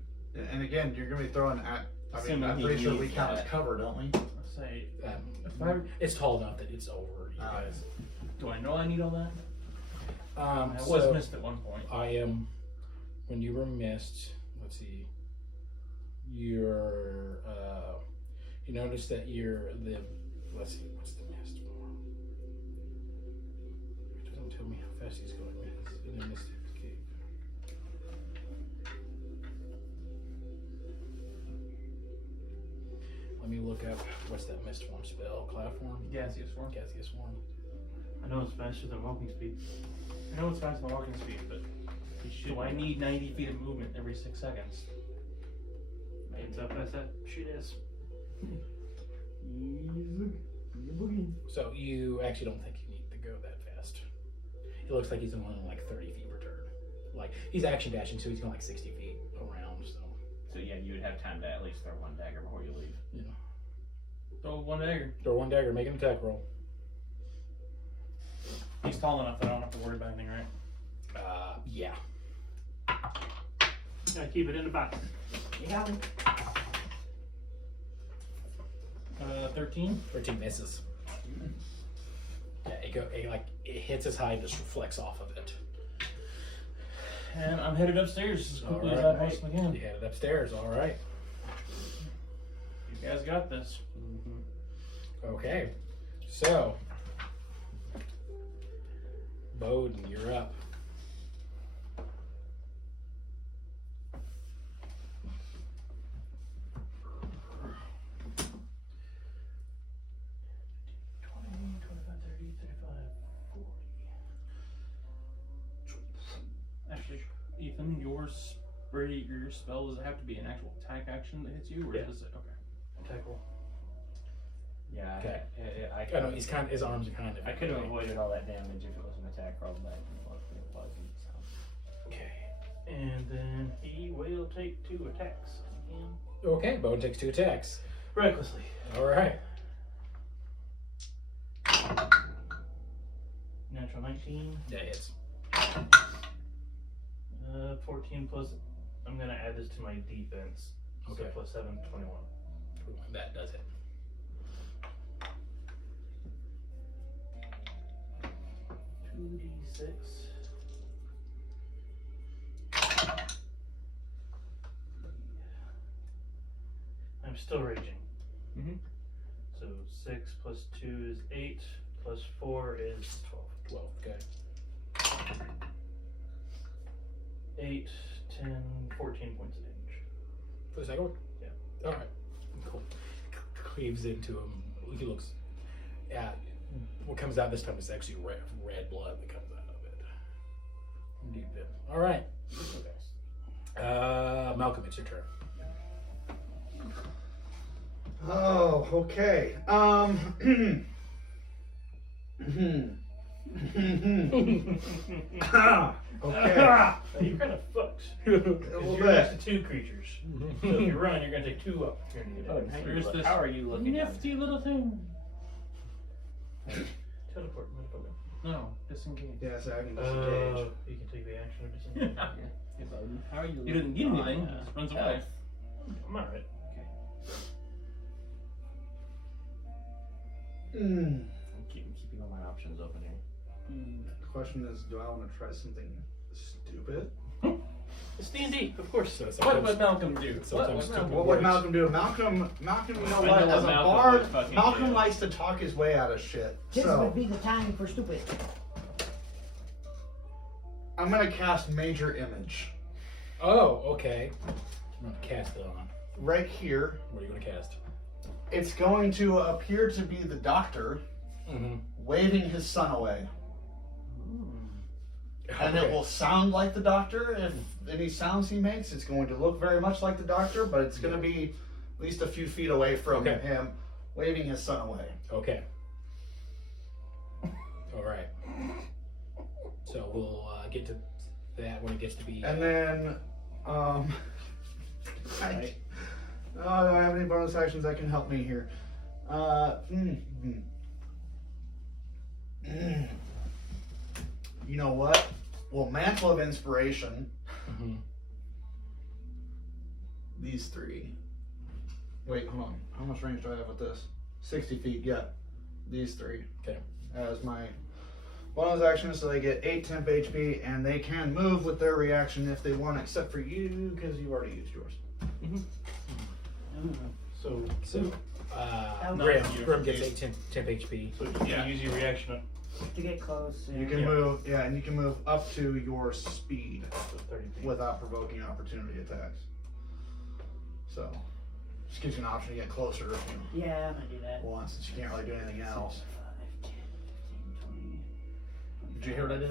And again, you're gonna be throwing at. I mean, Assuming I'm he pretty sure we needs count as that. cover, don't we? I'll say, It's tall enough that it's over. You Alright. guys. do I know I need all that? Um, I was so missed at one point. I am. When you were missed, let's see. You're. You notice that you're the. Let's see. What's the mist form? It doesn't tell me how fast he's going. He's in a mystic cave. Let me look up what's that mist form spell. Cloud form. Gaseous form. Gaseous form. I know it's faster than walking speed. I know it's faster than walking speed, but do I need 90 feet of movement every 6 seconds? It's how fast that shit is. So you actually don't think you need to go that fast. It looks like he's only like 30 feet per turn. Like he's action dashing, so he's going like 60 feet around. So So yeah, you would have time to at least throw one dagger before you leave. you know, Throw one dagger. throw one dagger, make an attack roll. He's tall enough that I don't have to worry about anything, right? Yeah. Gotta keep it in the box. You got me. 13. 13 misses. Yeah, it hits his hide and just reflects off of it. And I'm headed upstairs as quickly as I Alright. possibly can. You headed upstairs. All right. You guys got this. Okay. So, Boden, you're up. Actually, Ethan, your spell, does it have to be an actual attack action that hits you, or Yeah. does it? Okay. Attack roll. Yeah, Okay. I I know his arms are kind of. I could have avoided all that damage if it was an attack roll, but it wasn't. So. Okay. And then he will take 2 attacks again. Okay. Boden takes 2 attacks. Recklessly. All right. Natural 19. That hits. 14 plus. I'm gonna add this to my defense. Okay. So plus 7, 21. That does it. Two D6. I'm still raging. Mhm. So 6 plus 2 is 8, plus 4 is 12. 12. Okay. 8, 10, 14 points of damage. For the second one? Yeah. All right. Cool. Cleaves into him. He looks at what comes out this time is actually red blood that comes out of it. Deep in. All right. Okay. Malcom, it's your turn. Oh, okay. Okay. You're kind of fucked. A little You're next bit. to 2 creatures. So if you run, you're gonna take 2 opportunity Oh, attacks. how, There's this how are you looking? nifty little thing. Teleport, motherfucker. No, disengage. Yeah, so I can disengage. You can take the action of disengage. Hey, Boden, how are you looking? He didn't get anything. on, He just runs away. I'm alright. Mm. I'm keeping all my options open here. The question is, do I want to try something stupid? It's D&D, of course. So What would Malcolm do? Sometimes What stupid What would Malcolm do? Malcolm, you know I what? know As what a Malcolm bard, would fucking Malcolm do. likes to talk his way out of shit. This So would be the time for stupid. I'm gonna cast Major Image Oh, okay. I'm gonna cast it on. right here. What are you gonna cast? It's going to appear to be the Doctor Mm-hmm. waving his son away, and it will sound like the Doctor. If any sounds he makes, it's going to look very much like the Doctor, but it's going to be at least a few feet away from Okay. him, waving his son away. Okay. All right. So we'll get to that when it gets to be. And then, I do I have any bonus actions that can help me here? You know what? Well, Mantle of Inspiration. Mhm. These 3. Wait, hold on. How much range do I have with this? 60 feet, yeah. These 3. Okay. As my bonus action, so they get 8 temp HP, and they can move with their reaction if they want, except for you, because you already used yours. So, Grim gets 8 temp HP. so you use your reaction To get close. You can move, yeah, and you can move up to your speed to 30 feet. without provoking opportunity attacks. So, just gives you an option to get closer if you Yeah, I'm gonna do that. want, since you can't really do anything else. 5, 10, 15, 20. Did you hear what I did?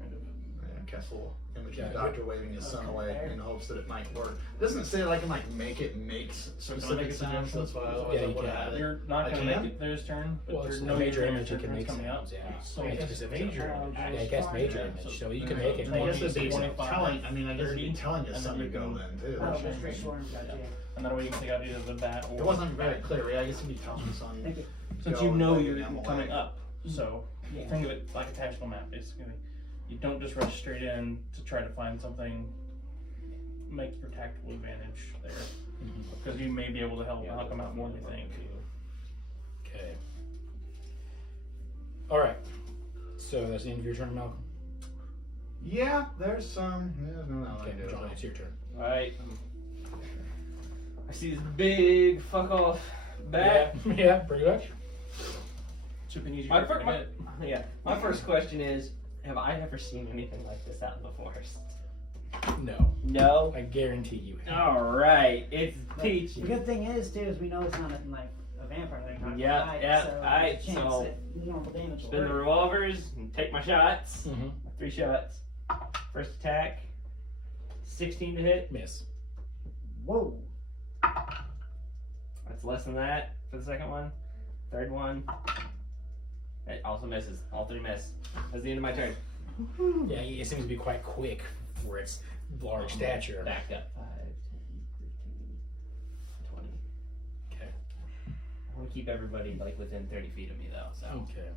Kind of. Yeah, cast a little image of the Yeah. Doctor waving his son Okay. away in hopes that it might work. It doesn't say that I can like make it make specific sounds. That's why I Yeah, always you would can. have it. You're not I gonna can? make it their turn, but Well, there's it's no a major image. you You can make coming out. sounds. Yeah. So Make it's specific. major image. Yeah, I guess major image. So you can make it. I guess it'd be 25, telling. I mean, I guess it'd be 30, telling us and something to then go you then too. Oh, that's for swarm, gotcha. And that way you can take out either the bat or. It wasn't very clear. Yeah, I guess it'd be telling us on. Thank you. Since go you and know wave you're them away. coming up, so Yeah. think of it like a tactical map. Basically, you don't just rush straight in to try to find something. Make your tactical advantage there, because you may be able to help them out more than you think. Okay. All right. So that's the end of your turn, Malcolm. Yeah, there's some. Yeah, no, no, Okay, John, it's your turn. Alright. I see this big fuck off bat. Yeah, yeah, pretty much. So you can use My, your my first question is, have I ever seen anything like this out in the forest? No, No? I guarantee you. Alright, it's The peachy. good thing is, too, is we know it's not nothing like a vampire thing. Not Yeah, alive, yeah, so there's a alright, chance so that normal damage will Spin the work. revolvers and take my shots. Mm-hmm. 3 shots. First attack. 16 to hit. Miss. Whoa. That's less than that for the second one. Third one. It also misses. All 3 miss. That's the end of my turn. Yeah, it seems to be quite quick for its large stature. Back up. 5, 10, 15, 20. Okay. I want to keep everybody like within 30 feet of me though. So Okay.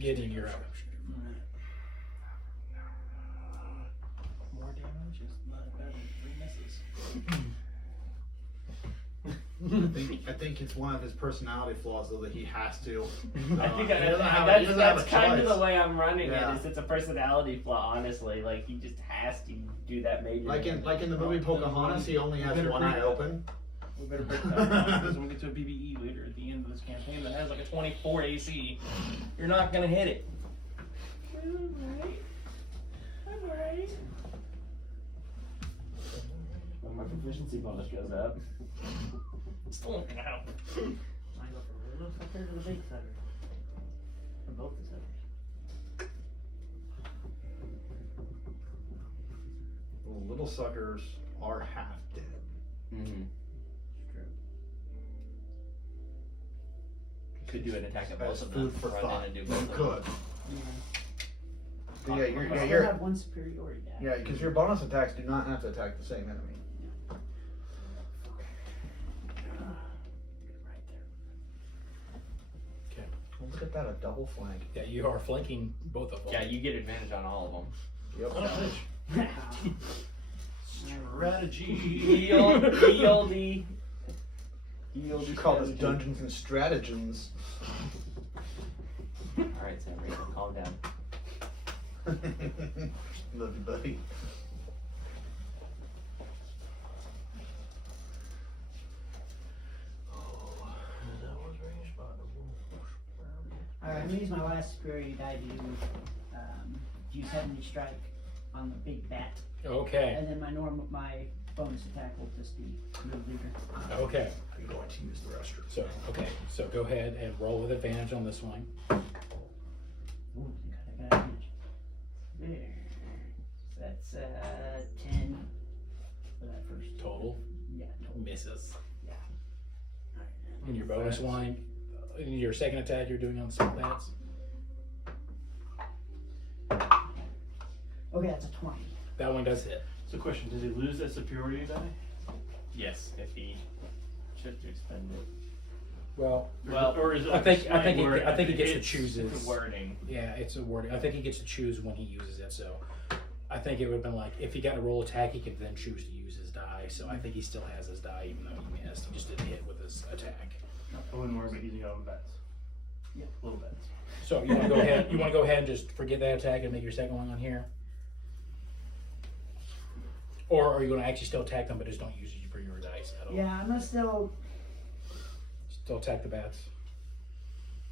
Gideon, you're up. more damage is not better than 3 misses. I think it's one of his personality flaws, though, that he has to. I think he doesn't have a- he doesn't have that's a kind of choice. the way I'm running Yeah. it. Is it's a personality flaw, honestly. Like he just has to do that major. Like in the movie Pocahontas, he only has Better one break eye that. open. We better break that down, because when we get to a BBE later at the end of this campaign that has like a 24 AC, you're not gonna hit it. When my proficiency bonus goes up. Still not gonna help. I go for the little sucker to the big sucker. For both the suckers. couple suckers are half dead. Mm-hmm. Could do an attack at both As of them. food for run thought. in and do You both of could. them. But yeah, I still you're have one superiority die. yeah, because your bonus attacks do not have to attack the same enemy. Right there. Look at that, a double flank. Yeah, you are flanking both of them. Yeah, you get advantage on all of them. Yep. Strategy. ELD. You call this Dungeons and Stratagems. Alright, Sam Rachel, calm down. Love you, buddy. Alright, I'm gonna use my last superiority die to use Heavenly Strike on the big bat. Okay. And then my bonus attack will just be move leader. Okay. I'm going to use the restroom. So go ahead and roll with advantage on this one. Ooh, I got advantage. There. So that's 10 for that first. Total Yeah, total. misses. Yeah. Alright. And your bonus line, in your second attack you're doing on some bats. Okay, that's a 20. That one does hit. So question, does he lose that superiority die? Yes, if he should expend it. Well, Or is it I like think a slight he word gets to it's- choose It's his a wording. Yeah, it's a wording. I think he gets to choose when he uses it. So I think it would have been like if he got a roll attack, he could then choose to use his die. So I think he still has his die even though he missed. He just didn't hit with his attack. I wouldn't worry about using it on bets. Yep. Little bets. So you want to go ahead? You want to go ahead and just forget that attack and make your second one on here, or are you going to actually still attack them but just don't use it for your dice at all? Yeah, I'm gonna still. Still attack the bats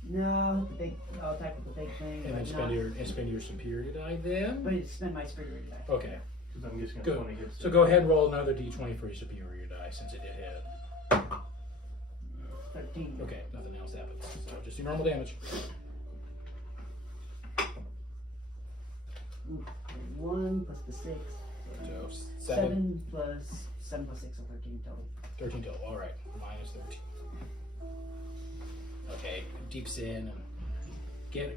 No, I'll attack with the big thing. and then spend your superior die then. But it's spend my superiority die. Okay. Because I'm guessing Good. 20 hits. So go ahead and roll another d20 for your superior die since it did hit. 13. Okay, nothing else happens. So just your normal damage. Ooh, 1 plus the 6. So 7 plus 7 plus 6, so 13 total. 13 total. All right, minus 13. Okay, deeps in and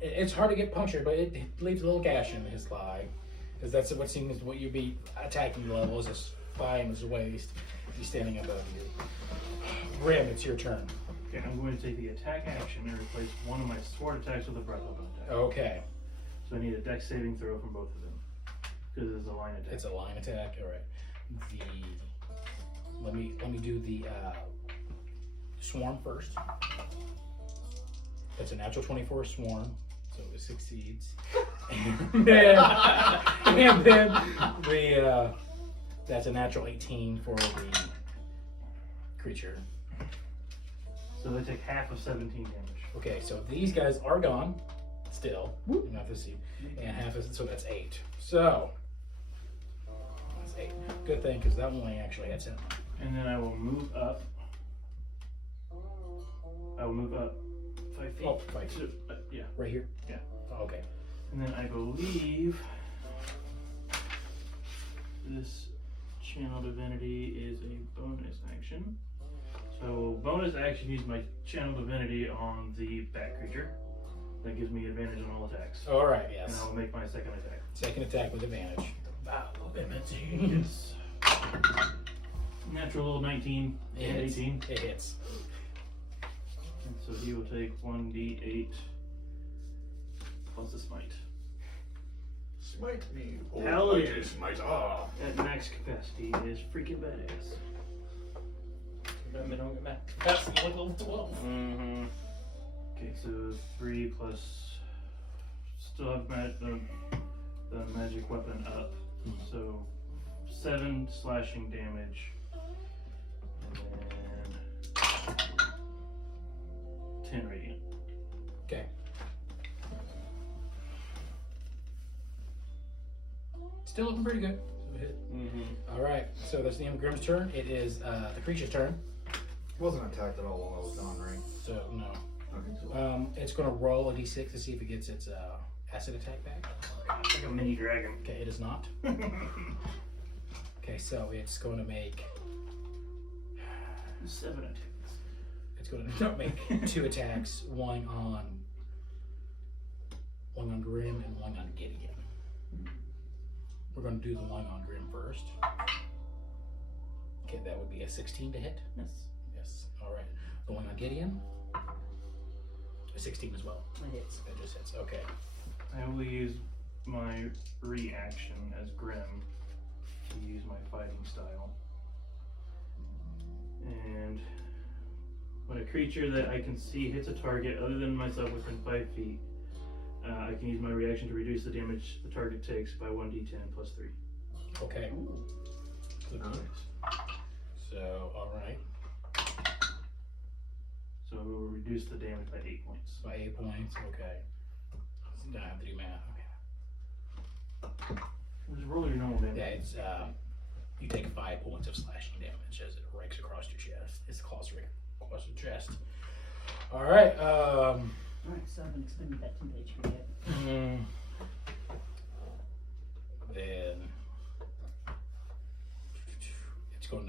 it's hard to get punctured, but it leaves a little gash in his thigh, because that's what seems what you'd be attacking level is his thigh and his waist. He's standing above you. Grim, it's your turn. Okay, I'm going to take the attack action and replace one of my sword attacks with a breath weapon attack. Okay, So I need a dex saving throw from both of them. Because it's a line attack. it's a line attack. All right. Let me do the swarm first. It's a natural 24 swarm, so it succeeds. And then the that's a natural 18 for the creature. So they take half of 17 damage. Okay, so these guys are gone still. You have to see, and half is so that's 8. So that's 8. Good thing because that one only actually had 7. And then I will move up. I will move up 5 feet. Oh, 5 feet. Yeah. Right here. Yeah. Oh, okay. And then I believe this channel divinity is a bonus action. So bonus action, use my channel divinity on the bat creature. That gives me advantage on all attacks. All right. And Yes. I'll make my second attack. Second attack with advantage. Yes. Natural little 19 It and hits. 18. It hits. And so he will take 1d8 plus a smite. Smite me. Paladin. Smite. At max capacity is freaking badass. They don't get back. That's like level 12. Mm-hmm. Okay, so 3 plus. Still have the magic weapon up. So 7 slashing damage. And then 10 radiant. Okay. Still looking pretty good. So hit. Mm-hmm. All right. So that's the end of Grim's turn. It is the creature's turn. Wasn't attacked at all while I was gone, right? So no. Okay, cool. It's going to roll a d6 to see if it gets its acid attack back? It's like a mini dragon. Okay, it is not. Okay, so it's going to make 7 attacks. it's going to make 2 attacks, one on Grim and one on Gideon. We're going to do the one on Grim first. Okay, that would be a 16 to hit. Yes. Yes. All right. The one on Gideon. A 16 as well. It hits. That just hits. Okay. I will use my reaction as Grim to use my fighting style. And when a creature that I can see hits a target other than myself within 5 feet, I can use my reaction to reduce the damage the target takes by 1d10 plus 3. Okay. Good. So, all right. So it will reduce the damage by 8 points. By 8 points. Okay. I have to do math. Okay. Just roll your normal damage. Yeah, it's you take 5 points of slashing damage as it rakes across your chest. It's claws rake across your chest. All right. Alright, so I've been expending that 10 HP hit. Then it's going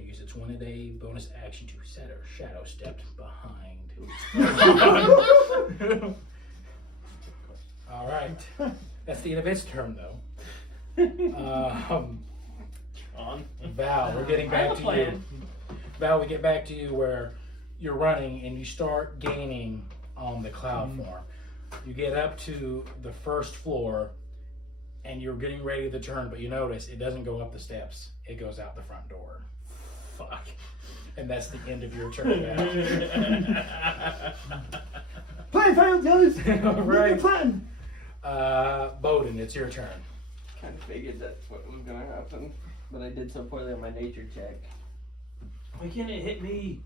to use its 1-a-day bonus action to set or shadow step behind. All right, that's the end of its turn, though. On. Val, we're getting back to you. Val, we get back to you where you're running and you start gaining on the cloud form. You get up to the first floor and you're getting ready to turn, but you notice it doesn't go up the steps. It goes out the front door. Fuck. And that's the end of your turn, Val. Plan failed, guys! All right. Plan! Boden, it's your turn. Kind of figured that's what was gonna happen, but I did so poorly on my nature check. Why can't it hit me?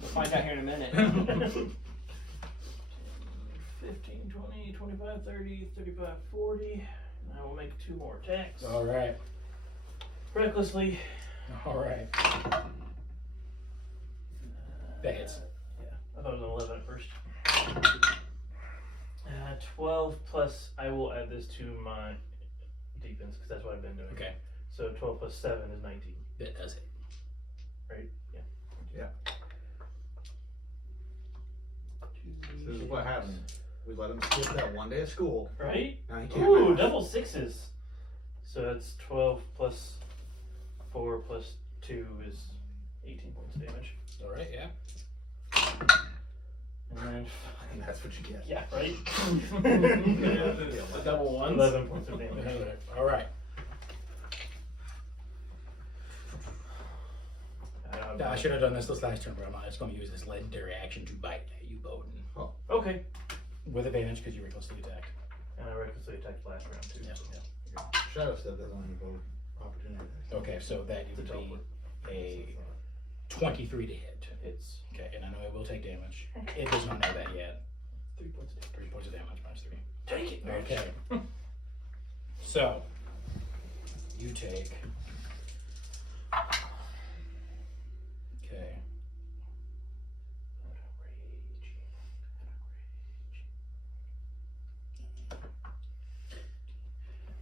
We'll find out here in a minute. 15, 20, 25, 30, 35, 40. And I will make 2 more attacks. All right. Recklessly. All right. That hits. Yeah, I thought it was an 11 at first. 12 plus, I will add this to my defense because that's what I've been doing. Okay. So 12 plus 7 is 19, That does it. right? Yeah. Yeah. So this is what happened. We let him skip that 1 day of school. Right? Now he can't. Ooh, math. double 6s. So that's 12 plus 4 plus 2 is 18 points of damage. All right, yeah. And then, And that's what you get. yeah, right? The double ones. 11 points of damage. All right. I should have done this last turn, but I'm not. It's going to use this legendary action to bite at you, Boden. Okay. With advantage because you recklessly attacked. And I recklessly attacked last round too. Yes. So. Shadow step doesn't have any vote opportunity. Okay, so that would be a 23 to hit. It's Okay, and I know it will take damage. It does not know that yet. 3 points of damage. 3 points of damage minus 3. Take it, bitch. Okay. So, you take. Okay.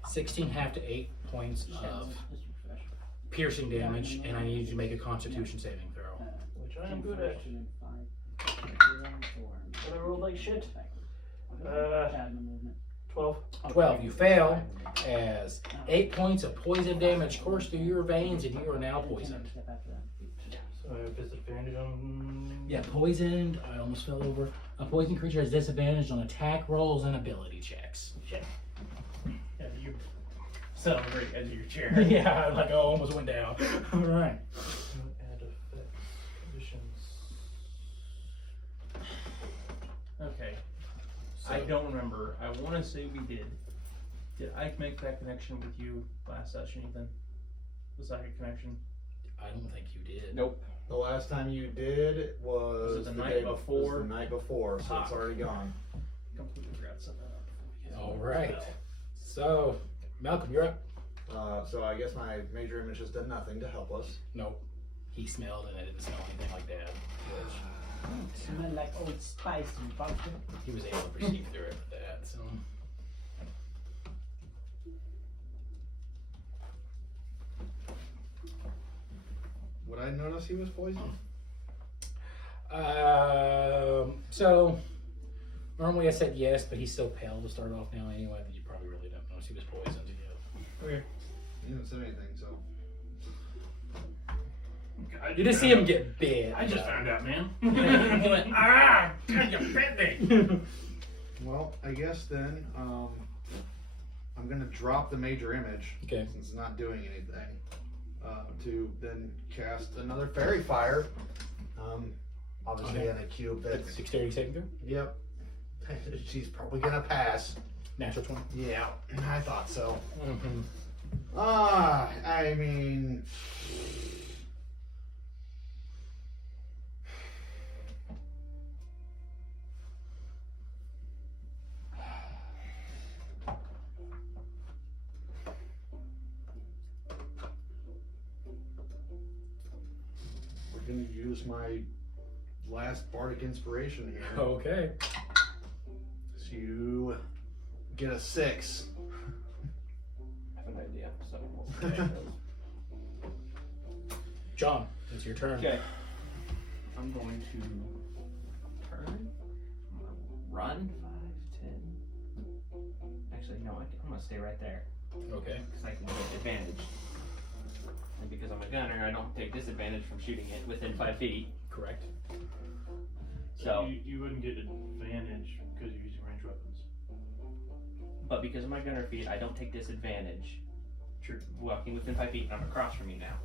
16 half to 8 points of piercing damage, and I need you to make a Constitution saving throw. Which I am good at. But I rolled like shit. 12. 12. You fail as 8 points of poison damage course through your veins, and you are now poisoned. So I have disadvantage on. Yeah, poisoned. I almost fell over. A poisoned creature has disadvantage on attack rolls and ability checks. Shit. Yeah, you sound great edge of your chair. Yeah, like I almost went down. All right. Add effects, conditions. Okay. I don't remember. I want to say we did. Did I make that connection with you last session, Ethan? The psychic connection? I don't think you did. Nope. The last time you did was, Was it the night day before? Was the night before, so it's Ah. already gone. Completely forgot to set that up before we get All into right. it. So, Malcolm, you're up. So I guess my major image has done nothing to help us. Nope. He smelled and I didn't smell anything like that. Which Smell like Old Spice and vodka. He was able to perceive through it with that, so. Would I notice he was poisoned? So normally I said yes, but he's so pale to start off now anyway that you probably really don't notice he was poisoned yet. Okay. You didn't say anything, so. You just see him get bit. I just found out, man. He went, ah, God, you bit me. Well, I guess then, I'm gonna drop the major image. Okay. Since it's not doing anything. To then cast another fairy fire. Obviously in a cube that's. Dexterity saving throw? Yep. She's probably gonna pass. Natural 20. Yeah, I thought so. Mm-hmm. I mean. We're gonna use my last bardic inspiration here. Okay. To get a 6. I have an idea. So we'll John, it's your turn. Okay. I'm going to turn. I'm gonna run 5, 10. Actually, no, I'm gonna stay right there Okay. because I can get advantage. And because I'm a gunner, I don't take disadvantage from shooting it within 5 feet. Correct. So, you wouldn't get advantage because you're using ranged weapons. but because of my gunner feat, I don't take disadvantage. True. Walking within 5 feet, and I'm across from you now.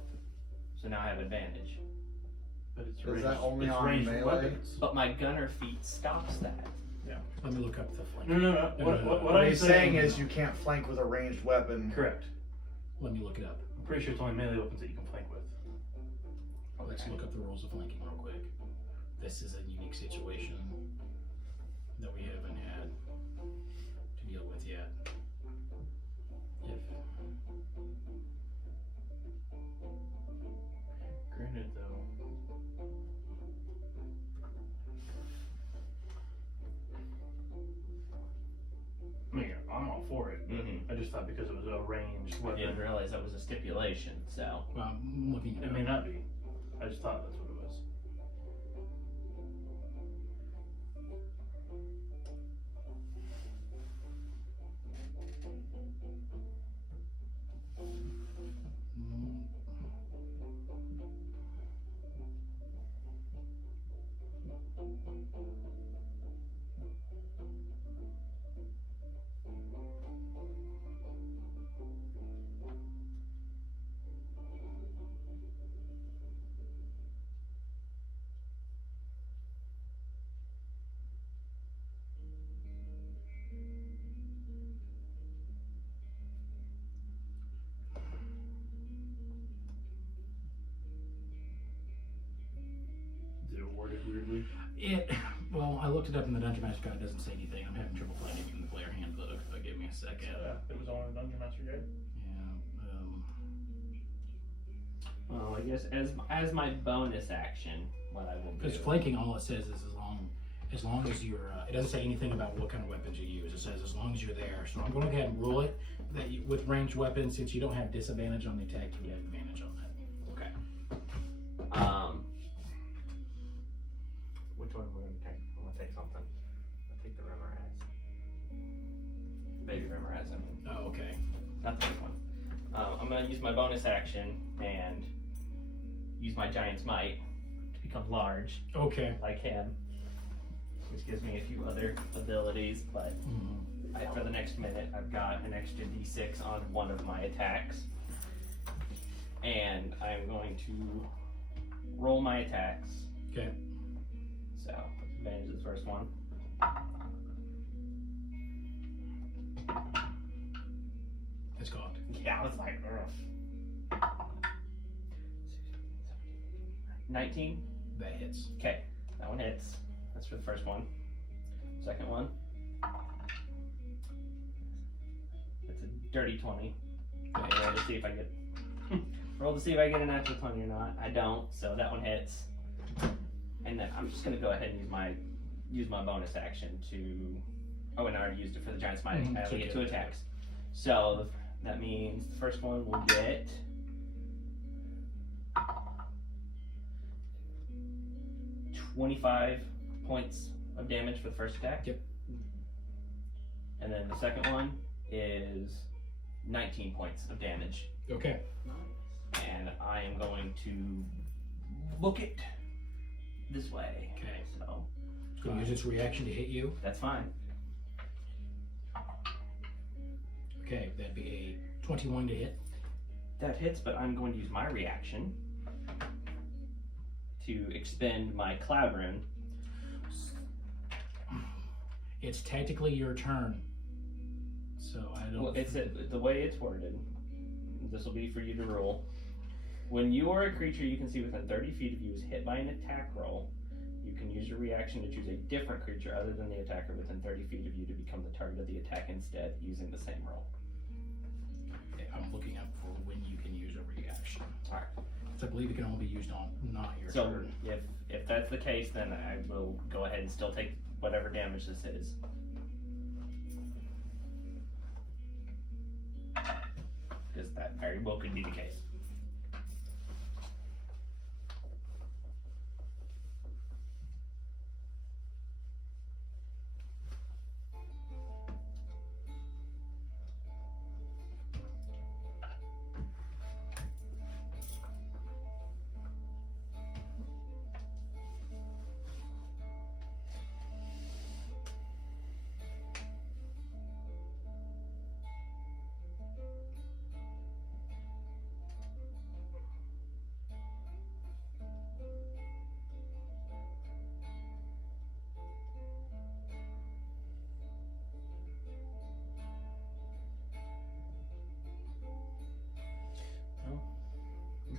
So now I have advantage. But it's Is ranged, that only it's on ranged melee? weapons. But my gunner feat stops that. Let me look up the flank. No. What What I'm he's saying is you can't flank with a ranged weapon. correct. Let me look it up. I'm pretty sure it's only melee weapons that you can flank with. Let's look up the rules of flanking real quick. This is a unique situation that we haven't had to deal with yet. If Granted, though, I mean, I'm all for it. Mm-hmm. I just thought because it was a ranged I weapon, didn't realize that was a stipulation, so. well, I'm looking it at may not be. I just thought that's what it was. Did it word it weirdly? Well, I looked it up in the Dungeon Master Guide. It doesn't say anything. I'm having trouble finding it in the player handbook, but give me a second. It was on the Dungeon Master Guide. Yeah. Well, I guess as my bonus action, what I will do. Because flanking, all it says is as long as you're. It doesn't say anything about what kind of weapons you use. It says as long as you're there. So I'm going to go ahead and rule it that you, with ranged weapons, since you don't have disadvantage on the attack, you have advantage on that. Okay. Which one am I going to take? I'm going to take something. I'll take the Remoraz. Baby Remoraz, I mean. Oh, okay. Not the big one. I'm going to use my bonus action and use my Giant's Might to become large, Okay. like him. Which gives me a few other abilities, but for the next minute, I've got an extra d6 on one of my attacks. And I'm going to roll my attacks. Okay. So, advantage of the first one. It's cocked. Yeah, I was like, ugh. 19? That hits. Okay, that one hits. That's for the first one. Second one. It's a dirty 20. Okay, roll to see if I get roll to see if I get a natural 20 or not. I don't, so that one hits. And then I'm just gonna go ahead and use my bonus action to. Oh, and I already used it for the giant smite. I only get 2 attacks. So that means the first one will get 25 points of damage for the first attack. Yep. And then the second one is 19 points of damage. Okay. And I am going to book it this way. Okay. So It's going to use its reaction to hit you. that's fine. Okay, that'd be a 21 to hit. That hits, but I'm going to use my reaction to expend my cloud rune. It's technically your turn. So I don't. Well, the way it's worded. This will be for you to rule. When you or a creature you can see within 30 feet of you is hit by an attack roll, you can use your reaction to choose a different creature other than the attacker within 30 feet of you to become the target of the attack instead, using the same roll. Okay, I'm looking up for when you can use a reaction. Alright. So I believe it can only be used on not your So turn. if that's the case, then I will go ahead and still take whatever damage this is. Because that very well could be the case.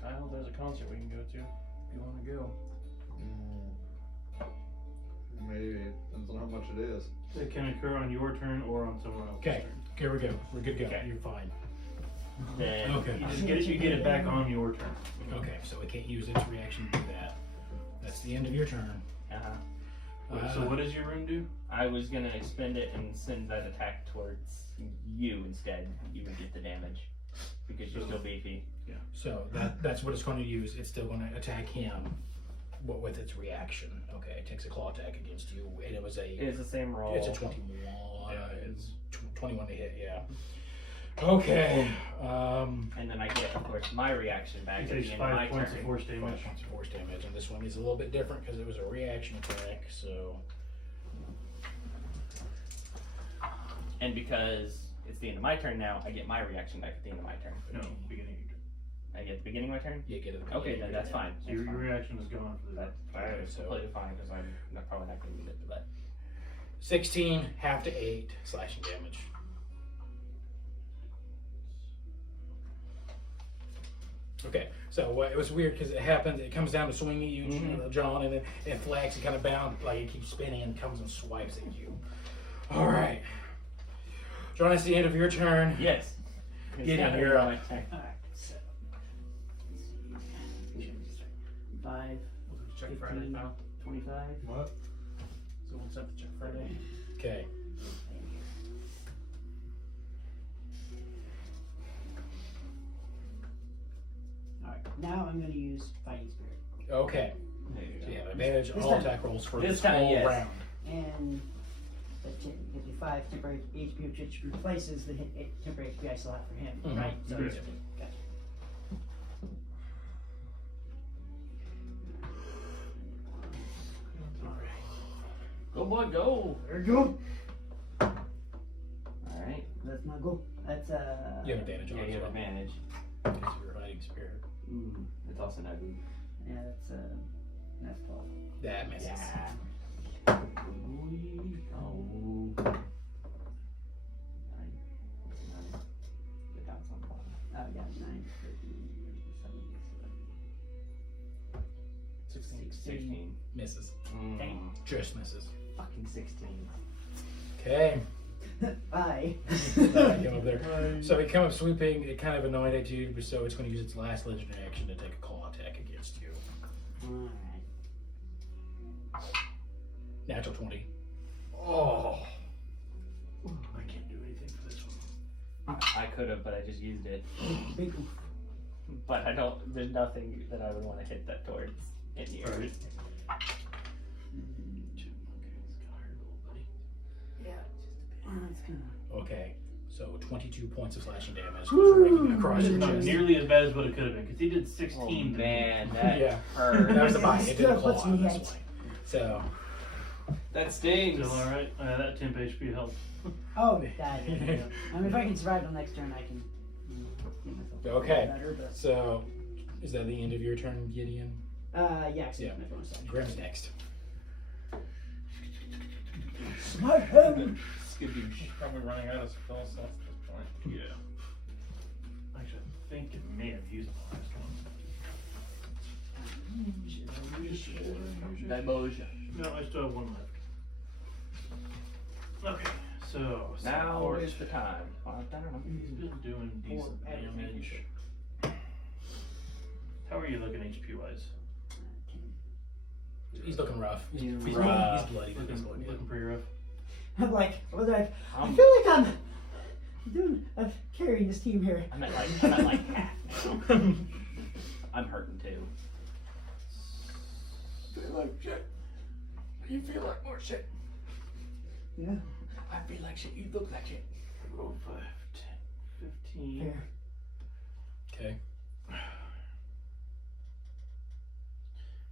Kyle, there's a concert we can go to if you want to go. Maybe. Depends on how much it is. It can occur on your turn or on someone else's Okay, turn. here we go. We're good to go. Okay. You're fine. Then Okay. You get it back on your turn. Okay, so it can't use its reaction to do that. That's the end of your turn. So what does your rune do? I was gonna expend it and send that attack towards you instead. You would get the damage because you're still beefy. So that's what it's going to use. It's still going to attack him, but with its reaction. Okay, it takes a claw attack against you, and it was It's the same roll. It's a 21. It's 21 to hit. Yeah. Okay. And then I get, of course, my reaction back It at the takes end of my 5 points turn. of force 5 damage. points of force damage, and this one is a little bit different because it was a reaction attack. So And because it's the end of my turn now, I get my reaction back at the end of my turn. No, beginning of your turn. I get the beginning of my turn? you get it. Okay, then that's fine. So your That's fine. reaction is gone for the That's so- completely fine because I'm probably not going to use it, but 16, half to 8 slashing damage. Okay, so it was weird because it happens. It comes down to swing at you, John, and then it flags. It kind of bound, like it keeps spinning and comes and swipes at you. All right, John, it's the end of your turn. yes. Gideon, you're up. Alright, so. Let's see. 5, Check 15, Friday now. 25. What? So we'll set the check Friday. Okay. Alright, now I'm going to use Fighting Spirit. Okay. There you So go. you have advantage on This all time. attack rolls for This this time, whole yes. round. And that gives me 5 temporary HP, which replaces the temporary HP I still have for him, Mhm. right? So Yes. it's gotcha. Go, boy, go. There you go. All right. That's my goal. That's You have advantage on Yeah, it you as have well. advantage. Because of your fighting spirit. It's also no good. yeah, that's 12. That misses. Yeah. Oh. 9. Get down some. Oh, yeah, 9, 13, 17, 16. Misses. Dang. Just misses. Fucking 16. Okay. 5. Come up there. So it comes swooping. It kind of annoyed at you, so it's going to use its last legendary action to take a claw attack against you. Alright. Natural 20. Oh. I can't do anything for this one. I could have, but I just used it. Big oof. But I don't. There's nothing that I would want to hit that towards in here. Alright. 2. Okay, it's got a hard roll, buddy. That's gonna. Okay, so 22 points of slashing damage. You're making it across your Not chest. nearly as bad as what it could have been, because he did 16 Oh to me. man, that Yeah. hurt. That was the bite. It didn't Still claw puts me on this out. one. So, That stings. Still alright? That temp HP helped. Oh, that. I mean, if I can survive till next turn, I can. Get myself Okay. better, but, so is that the end of your turn, Gideon? yeah, Yeah. my bonus action. Grim's next. Smite him! He's probably running out of spell slots at this point. Yeah. Actually, I think it may have used the last one. Emotion. No, I still have one left. Okay, so Now support. is the time. He's been doing decent damage. How are you looking HP wise? He's looking rough. He's He's rough. bloody. He's bloody. Looking pretty rough. I'm like, I I'm- feel like I'm carrying this team here. I'm at like half now. I'm hurting too. Feel like shit. You feel like more shit. Yeah. I feel like shit. You look like shit. Roll 5, 10, 15. Here. Okay.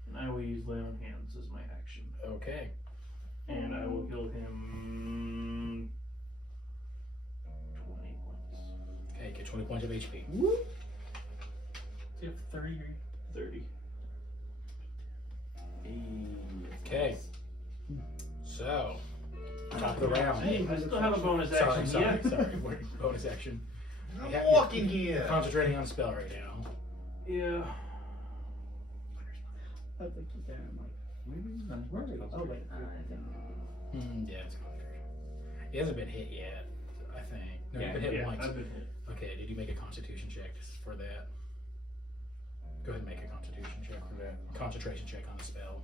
And I will use lay on hands as my action. Okay. And I will heal him 20 points. Okay, get 20 points of HP. Do you have 30? 30. Okay. So, top of the round. Hey, I still have a bonus Sorry, action. sorry, Yeah. sorry. Bonus action. I'm Yeah, walking here. Concentrating on the spell right now. Yeah. I think he's there. I'm like, where are you? Oh, wait. I think. Yeah, it's concentration. He hasn't been hit yet, I think. No, Yeah, he's been hit Yeah, once. I've been hit. Okay, did you make a constitution check for that? Go ahead and make a constitution check for that. Concentration check on the spell.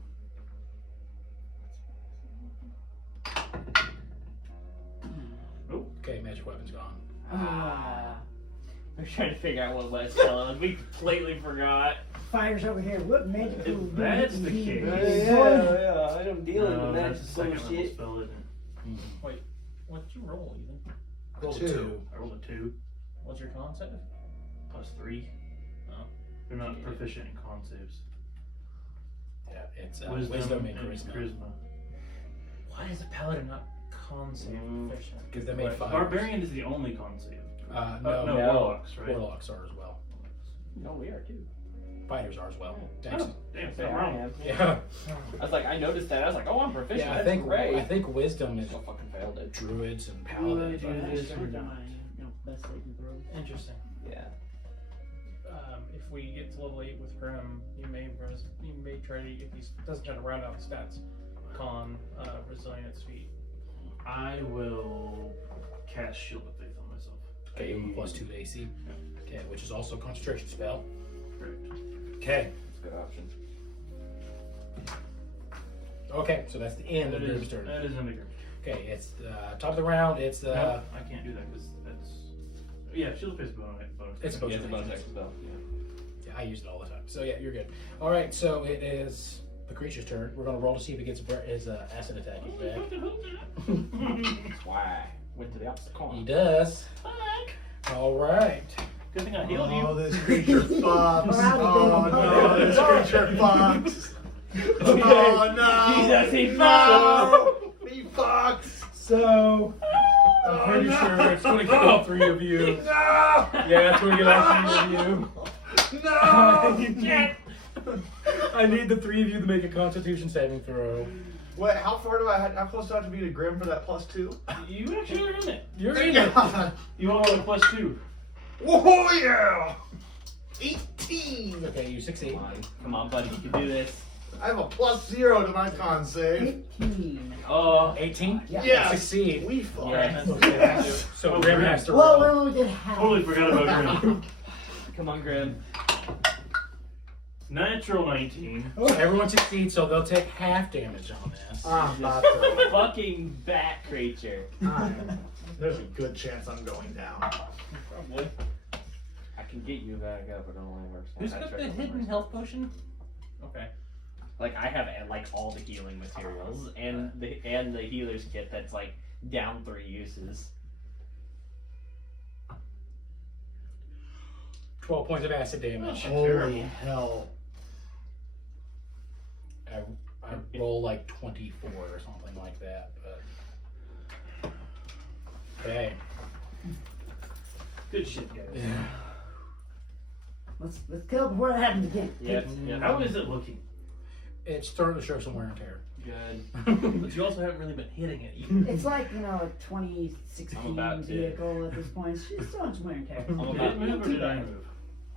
Nope. Okay, magic weapon's gone. Ah. I was trying to figure out what Wes telling us. We completely forgot. Fire's over here. What magic If tool that's do the you case. need? yeah. I don't deal No, that's the second level spell, isn't it? Wait, what'd you roll, Ethan? Roll a Two. 2. I rolled a 2 What's your con save? plus 3. Oh. They're not proficient in con saves. Yeah, it's Wisdom and charisma. Why is a paladin not con save proficient? Because they made Right. 5. Barbarian is the only con save. No, no, no. warlocks, right? Warlocks are as well. No, we are too. Fighters are as well. Thanks. Oh, damn, Yeah, so I wrong. am. Yeah. I was like, I noticed that. I was like, oh, I'm proficient. Yeah, I That's think great. wisdom is Still fucking failed it. druids and paladins. Yeah, it is. Best saving throw. Interesting. Yeah. If we get to level 8 with Grim, you may try to, if he doesn't try to round out the stats, con, resilience feat. I will cast Shield of Faith on myself. Okay, you have a plus 2 to AC. Okay, which is also a concentration spell. Correct. Okay. It's a good option. Okay, so that's the end of Grim's turn. That is in the Grim. Okay, it's top of the round. It's No, I can't do that because that's. Yeah, Shield of Faith is bonus. It's a bonus. Yeah, it's a bonus action spell. Yeah, I use it all the time. So yeah, you're good. All right, so it is the creature's turn. We're gonna roll to see if he gets his acid attack. He's back. That's why. Went to the opposite He corner. does. All right. Good thing I healed you. Oh, this creature fucks. We're out of Oh bed. no, this creature fucks. Okay. Oh no. Jesus, he No. He fucks. So I'm pretty sure it's gonna get all 3 of you. No. Yeah, it's gonna get all 3 of you. No. I need the 3 of you to make a Constitution saving throw. Wait, how far do I have? How close do I have to be to Grim for that +2? You actually are in it. You're in it. You all have a +2. Whoa, yeah! 18! Okay, you succeed. Come on, buddy. You can do this. I have a +0 to my con save. 18. Oh. 18? Yeah. Yes! Succeed. We fuck. Yes. Okay, so Oh, Grim Grim. has to Well, we roll. only did half. Totally forgot about Grim. Come on, Grim. Natural 19. Everyone succeeds, so they'll take half damage on this. I'm about to. Fucking bat creature. There's a good chance I'm going down. Probably. I can get you back up, but it only works. Who's I got tried the to hidden work. health potion? Okay. Like I have like all the healing materials and the healer's kit that's like down 3 uses. 12 points of acid damage. Holy hell. I roll like 24 or something like that, but. Okay. Good shit, guys. Yeah. Let's kill it before that happens again. Yep. How is it looking? It's starting to show some wear and tear. Good. But you also haven't really been hitting it either. It's like, a I'm 2016 about to. vehicle at this point. It's still on some wear and tear. I'm Did about it move or did I move?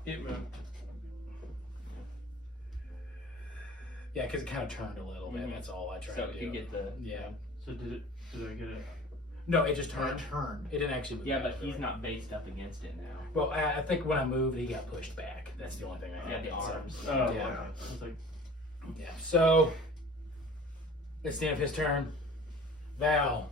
It moved. Yeah, because it kind of turned a little bit. Mhm. That's all I tried So to if do. you get the Yeah. So did I get it? No, it just turned. Turn. It didn't actually move. yeah, back but he's really. not based up against it now. Well, I think when I moved, he got pushed back. That's the only thing that Yeah, happened. the so- arms. Oh, Yeah. okay. I was like, Yeah. So, it's the end of his turn. Val.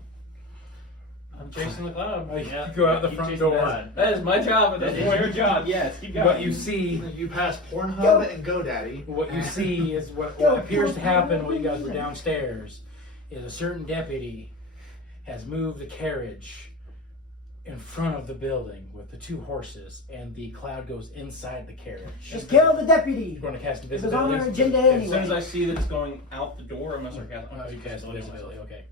I'm chasing the cloud. Yeah. Go out the Keep front chasing door. that. That is my job at That this is your point. job. Yes. Keep going. What you see, You pass Pornhub and GoDaddy. what you see is what appears to happen when you guys were downstairs. Is a certain deputy has moved the carriage in front of the building with the 2 horses, and the cloud goes inside the carriage. Just kill the deputy. You're going to cast It was on our invisibility. agenda As soon as anyway. I see that it's going out the door, I'm gonna start casting. Oh, you cast invisibility. Okay.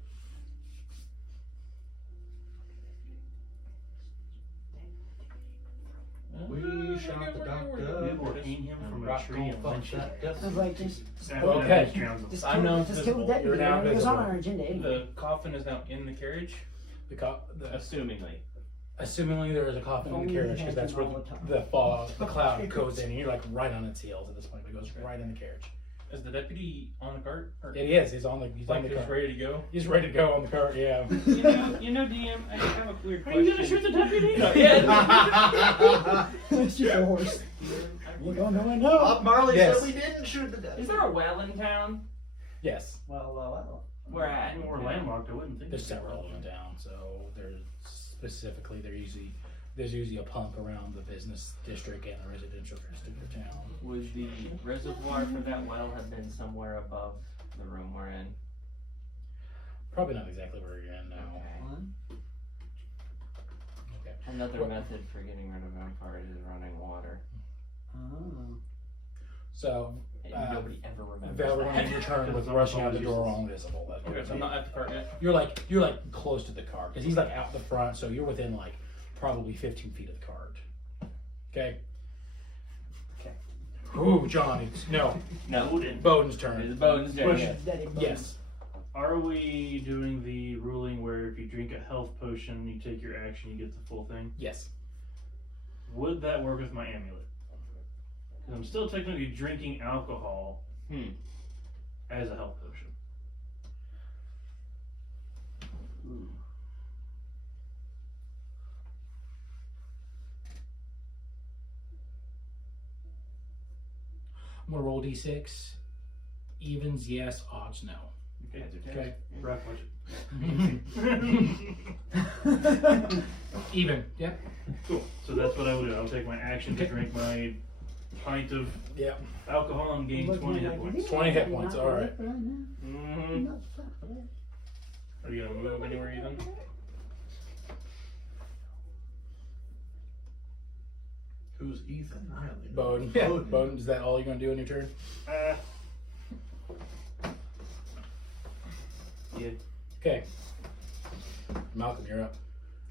We shot the doctor. we will hang him from a tree and lynch him. I was like, just Okay. just I'm kill, now just kill the invisible. deputy. You're now It was on invisible. our agenda anyway. The coffin is now in the carriage. Assumingly. Assumingly there is a coffin in Only the carriage, because had that's them where all the time. the fog, the cloud goes in, and you're like right on its heels at this point. It goes right in the carriage. Is the deputy on the cart? Or It is. He's on the. He's on like the he's cart. ready to go? He's ready to go on the cart. Yeah. You know, DM. I have a weird Are question. you gonna shoot the deputy? Yeah. Shoot the horse. You don't know enough. Bob Marley Yes. said we didn't shoot the dead. Is there a well in town? Yes. Well. Where at? We're landlocked. I wouldn't think. There's so. several of them down. So there's specifically there's usually a pump around the business district and the residential district of town. Would the reservoir for that well have been somewhere above the room we're in? Probably not exactly where you're in now. Okay. Another What- method for getting rid of vampires is running water. Oh. So And nobody ever remembers Val, we're that. gonna end your turn with rushing out the door all invisible. That's Okay, so I'm not at the cart yet. You're like close to the cart because he's like out the front, so you're within like probably 15 feet of the cart. Okay. Okay. Ooh, John. No. Boden's It's turn. Boden's turn. Push Yeah. daddy button. Yes. Are we doing the ruling where if you drink a health potion, you take your action, you get the full thing? Yes. Would that work with my amulet? Because I'm still technically drinking alcohol as a health potion. I'm gonna roll d6. Evens, yes. Odds, no. Okay. Rock watch Even. Yep. Cool. So that's what I would do. I'll take my action to drink my pint of Yep. alcohol and gain 20 hit points. 20 hit points, all right. Mm-hmm. Are you gonna move anywhere, Ethan? Who's Ethan? I only know Boden. Boden. Boden. Is that all you're gonna do on your turn? Yeah. Okay. Malcolm, you're up.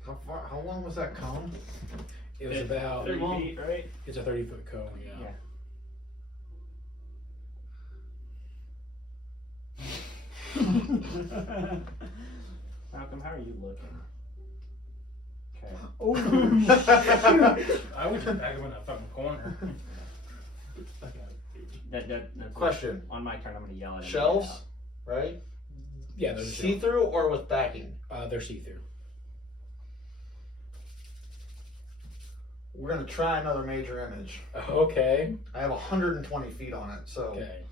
How long was that cone? It was about. 30 Long. feet, right? It's a 30-foot cone. Yeah. Malcolm, how are you looking? Okay. Oh, I would just back him in that fucking corner. That's Question. On my turn, I'm going to yell at him. Shelves, right? Yeah. There's a See through or with backing? They're see-through. We're gonna try another major image. Okay. I have 120 feet on it, so Okay.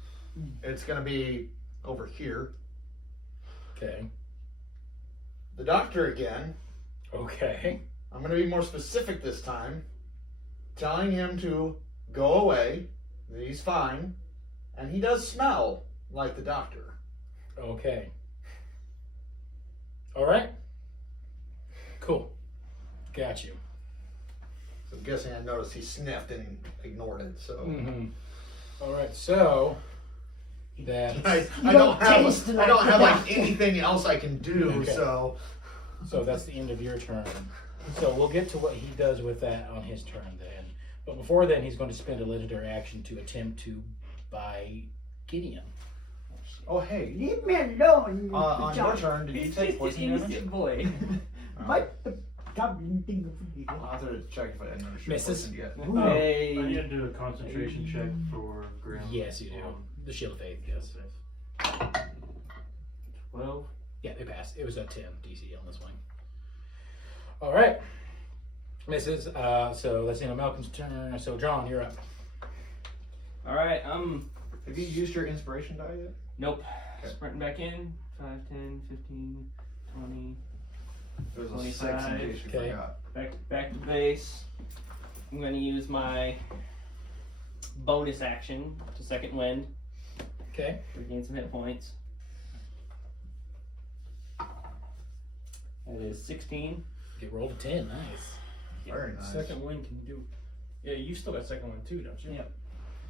it's gonna be over here. Okay. The doctor again. Okay. I'm gonna be more specific this time, telling him to go away, that he's fine, and he does smell like the doctor. Okay. All right. Cool. Got you. So I'm guessing I noticed he sniffed and ignored it, so. Mm-hmm. All right. So that. I don't have like anything else I can do, Okay. so. So that's the end of your turn. So we'll get to what he does with that on his turn then. But before then, he's going to spend a legendary action to attempt to buy Gideon. Oh, hey. Leave me alone. On your John. turn, did you He's take just poison an damage? innocent boy. What the goblin thing? I'll have to check if I didn't notice you Misses. poisoned yet. Oh, Hey. I need to do a concentration check for Grim. Yes, you do. The Shield of Faith, yes. 12. Yeah, they passed. It was a 10 DC on this one. All right. Misses. So that's the end of Malcolm's turn. So, John, you're up. Alright, Have you used your inspiration die yet? nope. Okay. Sprinting back in. 5, 10, 15, 20. It was a 6 25. in case you Okay. forgot. Back to base. I'm gonna use my bonus action to second wind. Okay. Regain some hit points. That is 16. You rolled a 10. Nice. Very nice. Second one can you do? Yeah, you still got second one too, don't you? Yep.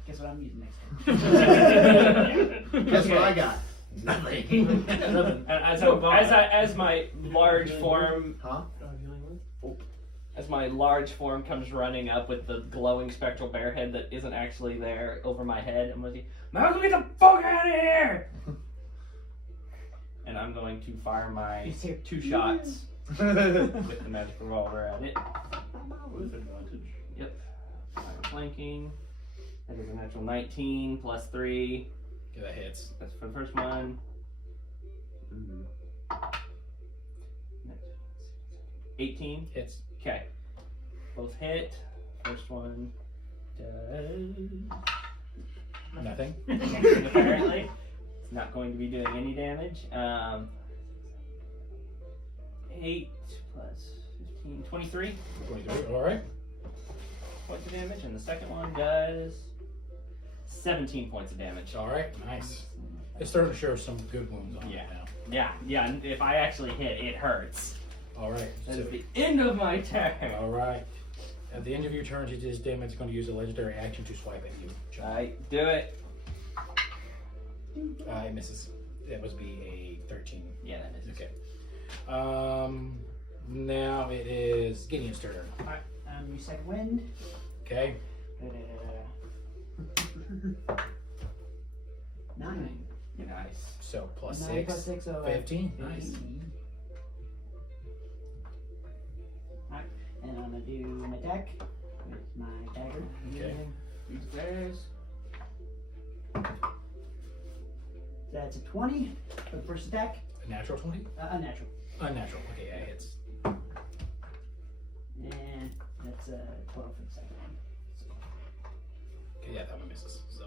Guess what I'm using next time? Guess what I got? Nothing. Nothing. As my large form, Huh? as my large form comes running up with the glowing spectral bear head that isn't actually there over my head, I'm gonna say, Malcolm, get the fuck out of here! And I'm going to fire my He's here. 2 shots with the magic revolver at it. With advantage. Yep. Fire flanking. That is a natural 19 plus 3. Okay, that hits. That's for the first one. 18. Hits. Okay. Both hit. First one does Nothing. apparently. It's not going to be doing any damage. 8 plus 15, 23 23. All right. points of damage, and the second one does 17 points of damage. All right. Nice. It's starting to show some good wounds on Yeah. it now. Yeah, and if I actually hit, it hurts. All right. That's So, the end of my turn. all right. At the end of your turn, it is damage. It's going to use a legendary action to swipe at you. John. Alright, do it. It misses. That would be a 13. Yeah, that is. Okay. Now it is Gideon's turn. Alright, you second wind. Okay. 9. Nice. So plus 9 6. plus 6, so 15. Nice. Alright, and I'm gonna do an attack with my dagger. Okay. These bears. That's a 20 for the first attack. A natural 20? Unnatural. Unnatural. Okay, yeah, it hits. And that's a 12 for the second one. Okay, yeah, that one misses. So.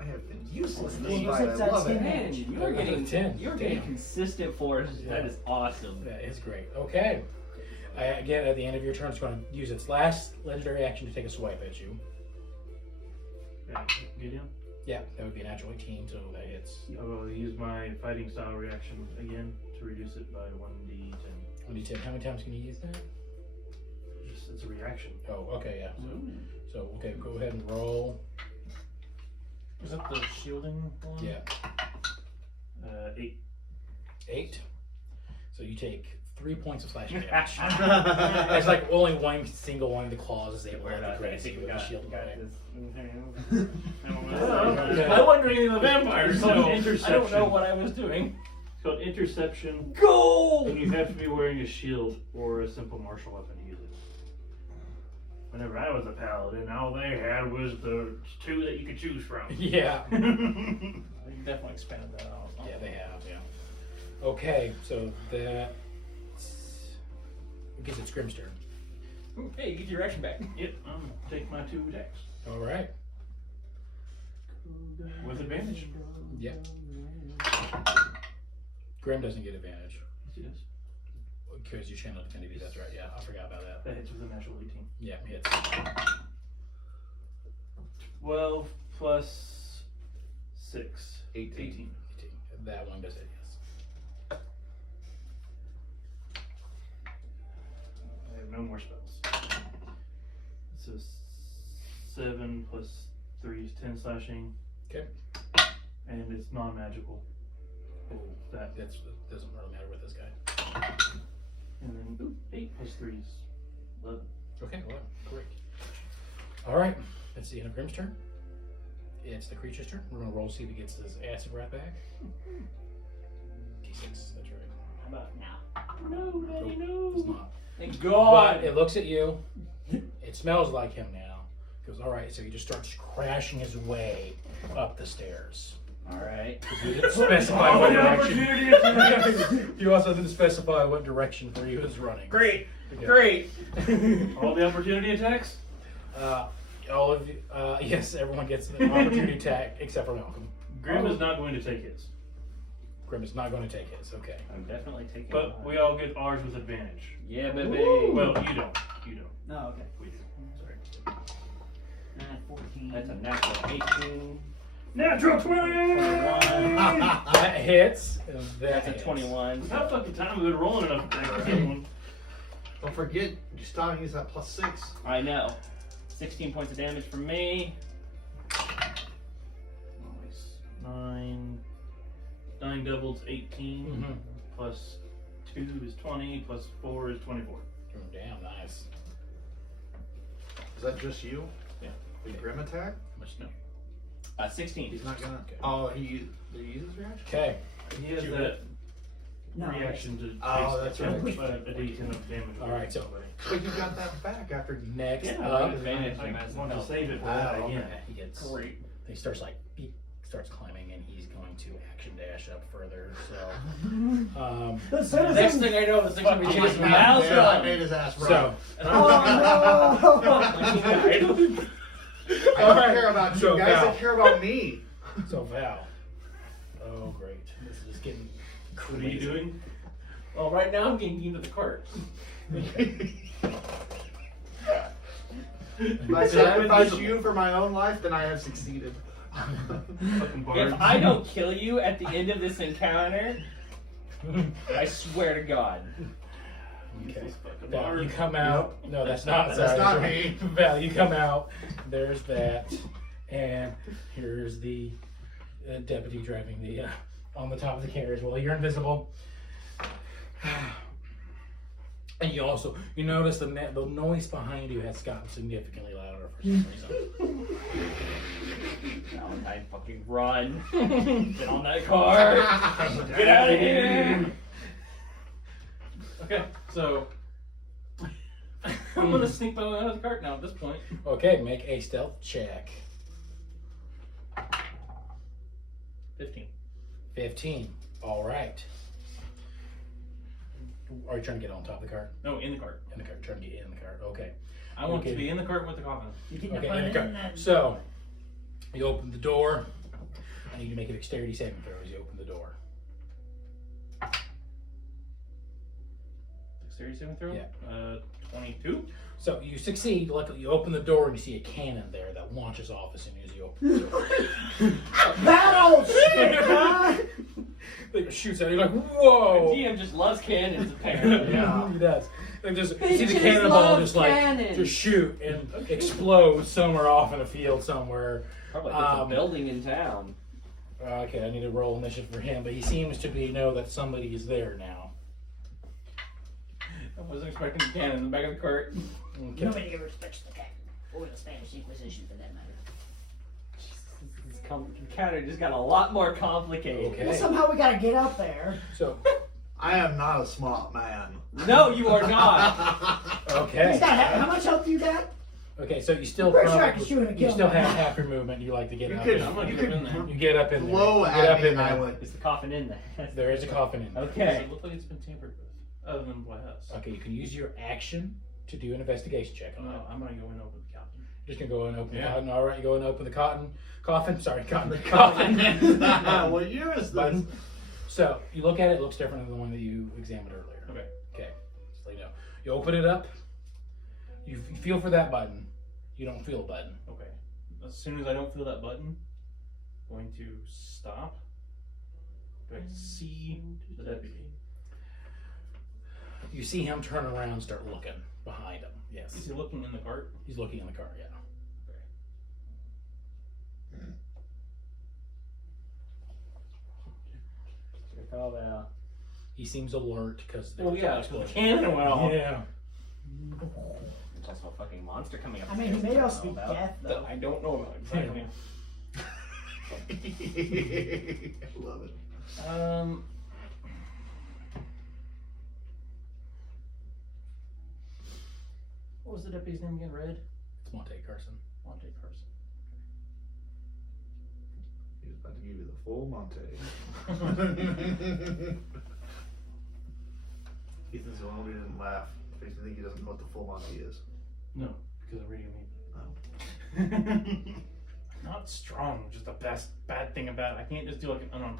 I have been useless in Well, this you fight. said I that's love it. 10. Man, you're You're getting 10. You're getting Damn. consistent force. That Yeah. is awesome. That is great. Okay. Again, at the end of your turn, it's going to use its last legendary action to take a swipe at you. Okay, Gideon. Yeah, that would be a natural 18, so that hits. I will use my fighting style reaction again to reduce it by 1d10. 1d10. How many times can you use that? It's a reaction. Oh, okay, yeah. So, okay, go ahead and roll. Is that the shielding one? Yeah. 8. 8. So you take 3 points of slashing damage. It's like only one single one of the claws is able to graze you with a shield. I wasn't doing anything with vampires, so I don't Interception. know what I was doing. It's called interception, Go! and you have to be wearing a shield or a simple martial weapon to use it. Whenever I was a paladin, all they had was the 2 that you could choose from. Yeah. They definitely expanded that out. Yeah, they have, yeah. Okay, so that Because it's Grim's turn. Hey, you get your action back. Yep, I'm gonna take my 2 attacks. Alright. With advantage. Yep. Grim doesn't get advantage. Yes, he does. Because you channeled Affinity, that's right. Yeah, I forgot about that. That hits with a natural 18. Yeah, hits. 12 plus 6. 18. 18. That one does it, yes. I have no more spells. So 7 plus 3 is 10 slashing. Okay. And it's non-magical. Oh, That. that doesn't really matter with this guy. And then 8 plus 3 is 11. Okay, well, great. Alright, that's the end of Grim's turn. It's the creature's turn. We're gonna roll to see if he gets his acid right back. D6, that's right. How about now? No, Daddy, It's no. not. Thank But God. it looks at you. It smells like him now. Goes, alright, so he just starts crashing his way up the stairs. Alright. You didn't specify what direction. You also didn't specify what direction for you was running. Great. Okay. Great. All the opportunity attacks? All of you, yes, everyone gets an opportunity attack except for Malcolm. Grim is not going to take his. Grim is not going to take his. Okay. I'm definitely taking But mine. we all get ours with advantage. Yeah, baby. Well, you don't. You don't. No, okay. We do. Sorry. 14. That's a natural 18. Natural 20! That hits. That's a 21. How fucking time we been rolling enough to get one? Don't forget, you still haven't used that +6. I know. 16 points of damage from me. Nice. 9 doubles, 18. Mhm. Plus 2 is 20. Plus 4 is 24. Oh, damn, nice. Is that just you? Yeah. The Grim attack? Much no. 16. He's not gonna. Okay. Oh, he uses reaction? Okay. He has You that No, reaction to Oh, that's right. a D10 of damage. All right, so But you got that back after. next Yeah, up. advantage. I want to save it for Ah, that okay. again. He gets. Great. He starts climbing, and he's going to action dash up further. So, Next thing I know, this thing's gonna be chasing me Yeah, out. I made his ass run. so. Oh, I don't care about you So guys, Val. I care about me. So Val. Oh great, this is just getting What are you crazy. doing? Well, right now I'm getting into the cart. If I sacrifice you for my own life, then I have succeeded. Fucking bards. If I don't kill you at the end of this encounter, I swear to God. Okay. Fucking Val, bards. you come out. No, that's not. That's sorry, not right. me. Val, you come out. There's that, and here's the deputy driving the on the top of the carriage. Well, you're invisible. And you notice the noise behind you has gotten significantly louder for some reason. Valentine, fucking run. Get on that car. Get out of here. Okay, so I'm gonna sneak my way out of the cart now at this point. Okay, make a stealth check. 15. 15. All right. Are you trying to get on top of the cart? No, in the cart. In the cart. Trying to get in the cart. Okay. I want Okay. to be in the cart with the coffin. You getting Okay, the in the fun cart. in So, you open the door. I need you to make a dexterity saving throw as you open the door. Dexterity saving throw? Yeah. 22. So you succeed. Luckily, you open the door and you see a cannon there that launches off as soon as you open the door. Battleship! It shoots out. You're like, whoa! DM just loves cannons, apparently. Yeah, he does. And just you see the Bitches cannonball love just like cannons. just shoot and explode somewhere off in a field somewhere. Probably there's a building in town. Okay, I need to roll initiative for him, but he seems to know that somebody is there now. I wasn't expecting a cannon in the back of the cart. Okay. Nobody ever respects the cat. Or the Spanish Inquisition for that matter. This encounter just got a lot more complicated. Okay. Well, somehow we gotta get out there. So I am not a smart man. No, you are not. okay. He's got how much health you got? Okay, so you still Pretty sure I can shoot him and you kill still him. have half your movement. You like to get You up. could, in. I'm gonna you get up in could there. You get up in there. blow You get at up me in and I there. would. Is the coffin in there? There is a coffin in there. Does Okay. it look like it's been tampered with? Other than blast. Okay, you can use your action to do an investigation check on it. No, I'm gonna go and open the coffin. Just gonna go and open Yeah. the cotton. All right, you go and open the coffin. Sorry, coffin. What year is this? Button. So you look at it. It looks different than the one that you examined earlier. Okay. Okay. Just let you know. You open it up. You feel for that button. You don't feel a button. Okay. As soon as I don't feel that button, I'm going to stop. Do I see the deputy? You see him turn around and start looking behind him. Yes. Is he looking in the cart? He's looking in the car, yeah. Call out. He seems alert because Oh yeah, it's the cannon went off. Yeah. There's also a fucking monster coming up. I mean, he may also be deaf, That though. I don't know about exactly. I love it. What was the deputy's name again? Red? It's Monte Carson. Monte Carson. He was about to give you the full Monte. Ethan's the one who didn't laugh. Makes me think he doesn't know what the full Monte is. No, because I'm reading Oh. Not strong, just the bad thing about it. I can't just do like an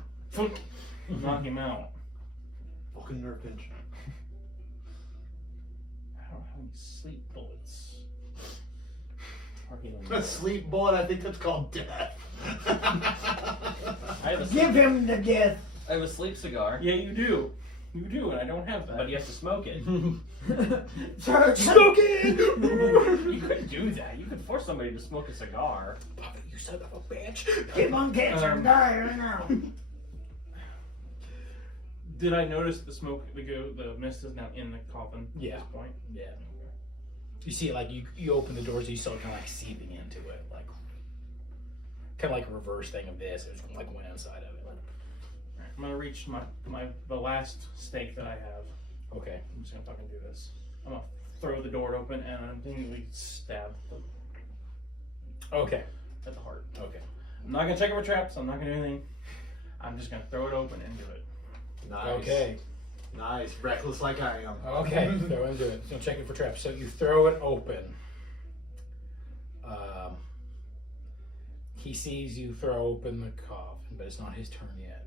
knock him out. Fucking nerve pinch. I don't have any sleep bullets. A sleep bullet, I think that's called death. I have a Give him the death. I have a sleep cigar, Yeah, you do. You do, and I don't have that. but you have to smoke it. Smoke it! You couldn't do that. You could force somebody to smoke a cigar. Bobby, you son of a bitch. Keep on cancer, die right now. Did I notice the smoke, the mist is now in the coffin Yeah. at this point? Yeah. You see it like you open the doors, you saw it kind of like seeping into it, like kind of like a reverse thing of this. It was like went inside of it. Alright, I'm gonna reach the last stake that I have. Okay. I'm just gonna fucking do this. I'm gonna throw the door open and I'm immediately stab Okay. at the heart. Okay. I'm not gonna check it for traps. I'm not gonna do anything. I'm just gonna throw it open and do it. Nice. Okay. Nice. Reckless like I am. Okay. Throw into it. So check it for traps. So you throw it open. He sees you throw open the coffin, but it's not his turn yet.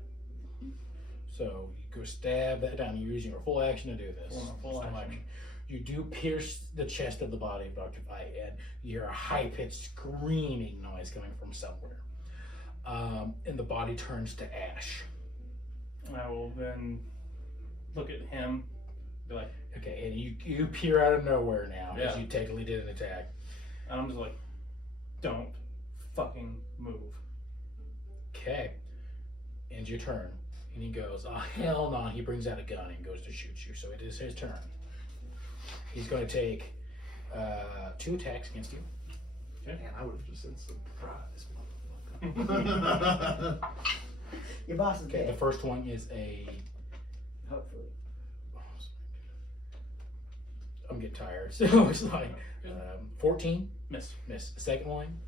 So you go stab that down. You're using your full action to do this. Full action. You do pierce the chest of the body of Dr. Fight, and you hear a high-pitched screaming noise coming from somewhere. And the body turns to ash. I will then look at him, be like, Okay, and you peer out of nowhere now because Yeah. you technically did an attack. and I'm just like, don't fucking move. Okay, ends your turn. And he goes, oh hell no. He brings out a gun and goes to shoot you. So it is his turn. He's going to take 2 attacks against you. Man, I would have just said surprise, motherfucker. Your boss is Okay, the dead. first one is a. Hopefully. I'm getting tired, so it's like 14. Miss. Miss. The second one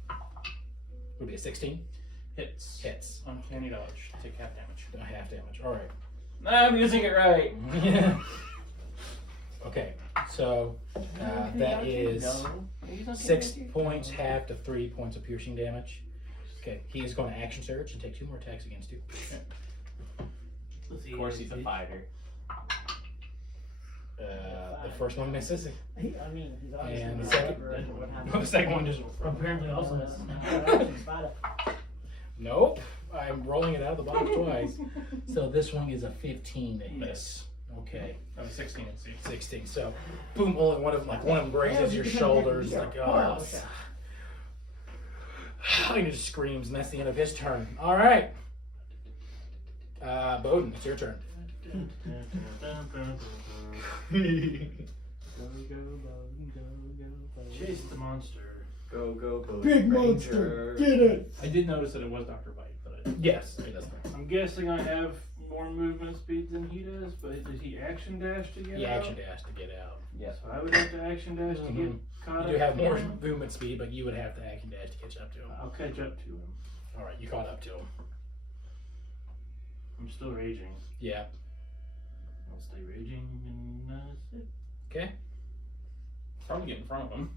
would be a 16. Hits. Hits. Uncanny dodge. Take half damage. Half damage. All right. I'm using it right. Okay, so that is No. 6 points, half to 3 points of piercing damage. Okay, he is going to action surge and take 2 more attacks against you. Of course, he's a fighter. The first one misses. I mean, he's obviously And the not second- ever what The happens. second one just. Apparently also Nope, I'm rolling it out of the box twice. So this one is a 15 to hit. Miss. Okay, I was 16 at sea. 16. So, boom! Only one of them grazes your shoulders. Like, oh, it's- and he just screams, and that's the end of his turn. All right, Boden, it's your turn. Chase the monster. Go, go, go. Big monster, get it! I did notice that it was Dr. Bite, but Yes, he does. I'm guessing I have more movement speed than he does, but did he action dash to get He out? action dash to get out. Yes. So I would have to action dash to get caught You up do have to more him. movement speed, but you would have to action dash to catch up to him. I'll catch up to him. All right, you caught up to him. I'm still raging. Yeah. I'll stay raging and sit. Okay. Probably get in front of him.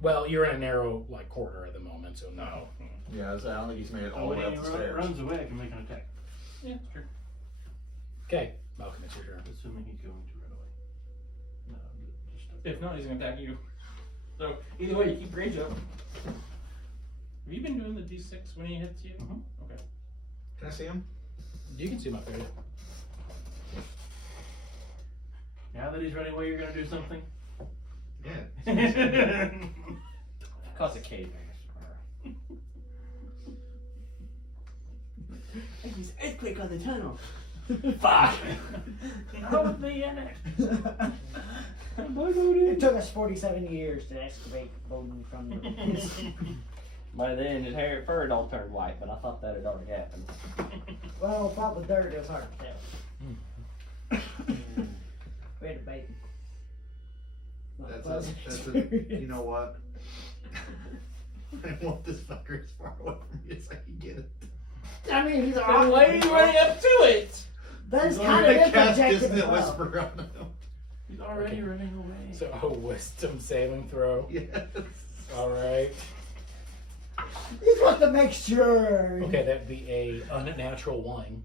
Well, you're in a narrow like corridor at the moment, so no. No. Yeah, I don't think he's made it Oh, all the when way he up the stairs. runs away, I can make an attack. Yeah, it's true. Okay, Malcolm, it's your turn. Assuming he's going to run away. No, just If not, he's gonna attack you. So either way, you keep rage up. Have you been doing the D6 when he hits you? Mhm. Okay. Can I see him? You can see him up there. Now that he's running away, you're gonna do something. Yeah. Cause a cave He's earthquake on the tunnel. Fuck. How would they in it? It took us 47 years to excavate Boden from the. By then, his hair fur all turned white, but I thought that had already happened. Well, fought with dirt, it was hard to tell. We had a baby. Not That's pleasant a, experience. you know what? I want this fucker as far away from me as I can get it. I mean, he's Then why are you running up to it? That is I'm kind of gonna cast interjected as Distant well. Whisper on him. He's already Okay. running away. So a wisdom saving throw. Yes. All right. He wants to make sure. Okay, that'd be a unnatural 1.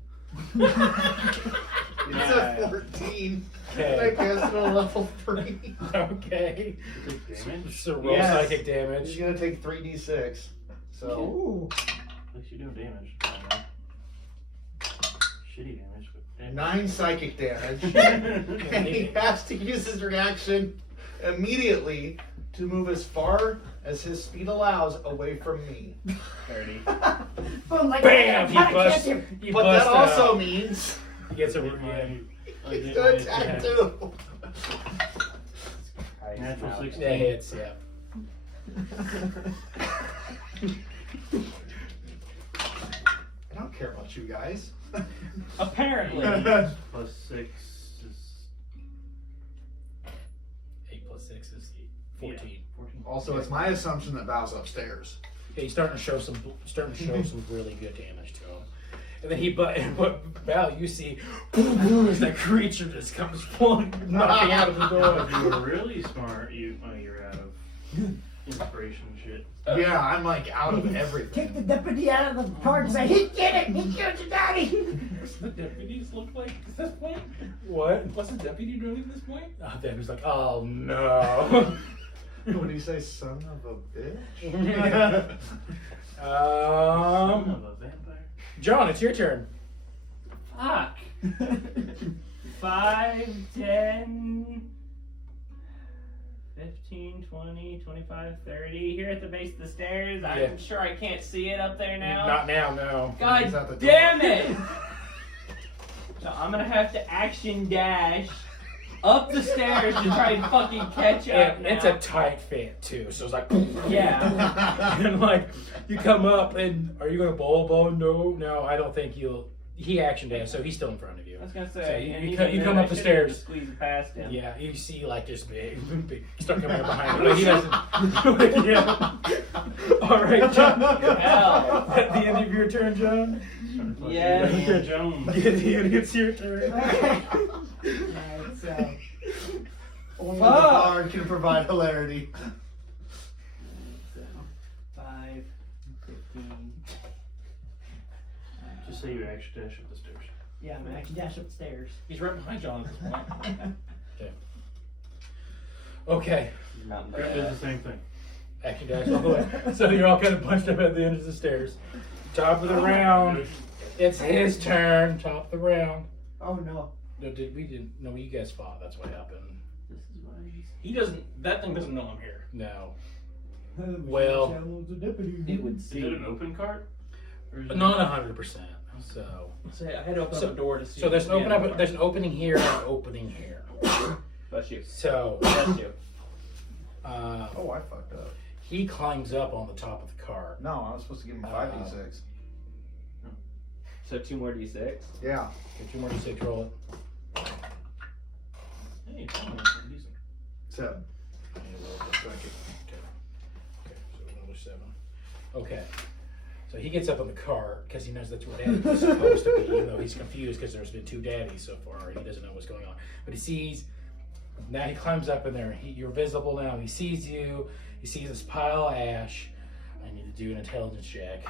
It's a 14. Okay. And I cast it on level 3. Okay. Big damage. So roll Yes. psychic He's damage. gonna take 3d6. So Ooh. At least you're doing damage. I don't know. Shitty damage, but damage. 9 psychic damage. And he has to use his reaction immediately to move as far as his speed allows away from me. 30. Boom, like Bam! that. You bust. You But that bust also out. means He gets a Get my- I he's get gonna my attack attack. too. Natural 16. That hits, yeah. I don't care about you guys. Apparently. Plus 6 is 8 plus 6 is 14. 14. Also, it's my assumption that Val's upstairs. Okay, he's starting to show some really good damage to him. And then but Val, you see, as that creature just comes flung, knocking out of the door. If you were really smart, you're out of inspiration shit. Yeah, I'm like out of Take everything. the deputy out of the car and say, he did it! He killed your daddy! What's the deputies look like at this point? What? What's the deputy doing at this point? Oh, Debbie's like, oh no. What do you say, son of a bitch? Son of a vampire. John, it's your turn. Fuck. 5, 10, 15, 20, 25, 30. Here at the base of the stairs. Yeah. I'm sure I can't see it up there now. Not now, no. God He's at the door. damn it! So I'm gonna have to action dash up the stairs to try and fucking catch up now. It's a tight fit too, so it's like, Yeah. and like you come up and are you gonna ball? No, I don't think you'll. He action dash, so he's still in front of you. I was gonna So say, you- and you even come- you then, come I up the should've been stairs. just squeezed past him. Yeah, you see like this big start coming up behind him. Like, he doesn't. Yeah. All right, John. Hell. At the end of your turn, John. Yeah. Indiana Jones. At the end, it's your turn. Alright, so. Only the bard can provide hilarity. 5, 15. Just say you actually dash up the stairs. Yeah, I'm gonna actually dash up the stairs. He's right behind John at this point. Okay. Mountain Grip does the same thing. Action dash all the way. So you're all kind of bunched up at the end of the stairs. Top of the round. It's his turn. Top of the round. Oh no. No, no, you guys fought. That's what happened. This is why he's... He doesn't. That thing doesn't know I'm here. No. Well- It would Is see. it an open cart? Or is it Not 100%. So. Say I had to open So- up a door to see. So there's an yeah, open up. There's an opening here and an opening here. Bless you. So Bless you. Oh, I fucked up. he climbs up on the top of the car. No, I was supposed to give him 5d6. So 2 more d6. Yeah. Get 2 more d6. Roll it. Hey, it's almost decent. 7. Okay, so another 7. Okay. So he gets up on the cart because he knows that's where Daddy's supposed to be, even though he's confused because there's been 2 daddies so far and he doesn't know what's going on. But he sees, now he climbs up in there. You're visible now. He sees you. He sees this pile of ash. I need to do an intelligence check.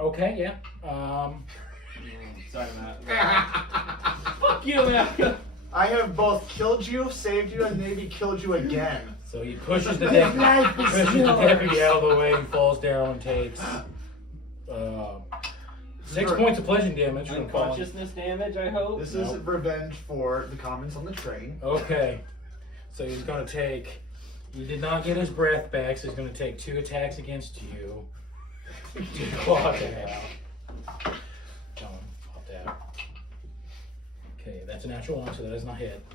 Okay, yeah. Sorry, Matt. Fuck you, Malcom. I have both killed you, saved you, and maybe killed you again. So he pushes the deputy out of the way and falls down and takes 6 points of bludgeoning damage from falling. Unconsciousness damage, I hope. This is revenge for the comments on the train. Okay. So he's going to take... He did not get his breath back, so he's going to take 2 attacks against you. To claw that out. Pop that. Okay, that's a natural 1, so that does not hit.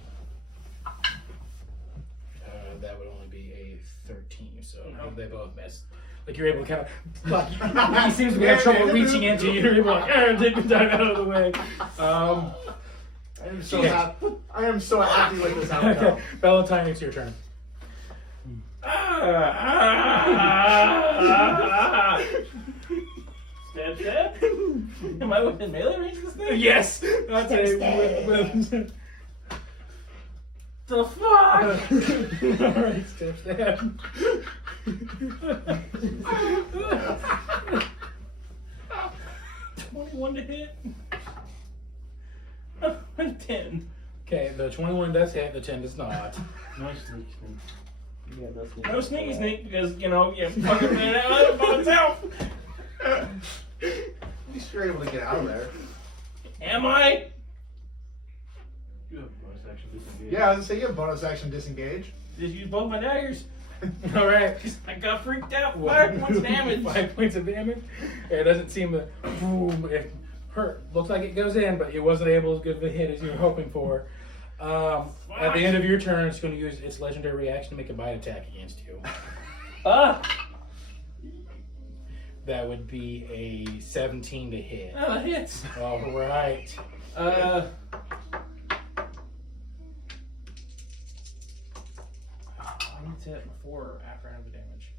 That would only be a 13, so they both miss. Like you're able to kind of, like, he seems to have trouble reaching into you. You're able to like, take the time out of the way. I am so happy. I am so happy with this outcome. Okay, Valentine, it's your turn. Stab. Am I within melee range of this thing? Yes, that's a The fuck? Alright, stab. 21 to hit. 10. Okay, the 21 does hit, the 10 does not. No sneak. Yeah, that's me. No sneaky because, you fucking made it out by myself. At least you're able to get out of there. Am I? You have a bonus action disengage. Yeah, I was gonna say you have bonus action disengage. Just use both my daggers. Alright. I got freaked out. 5 points damage. 5 points of damage. It doesn't seem to boom. It hurt. Looks like it goes in, but it wasn't able as good of a hit as you were hoping for. At the end of your turn, it's going to use its legendary reaction to make a bite attack against you. That would be a 17 to hit. Oh, that hits. All right. I need to hit before or after I have the damage.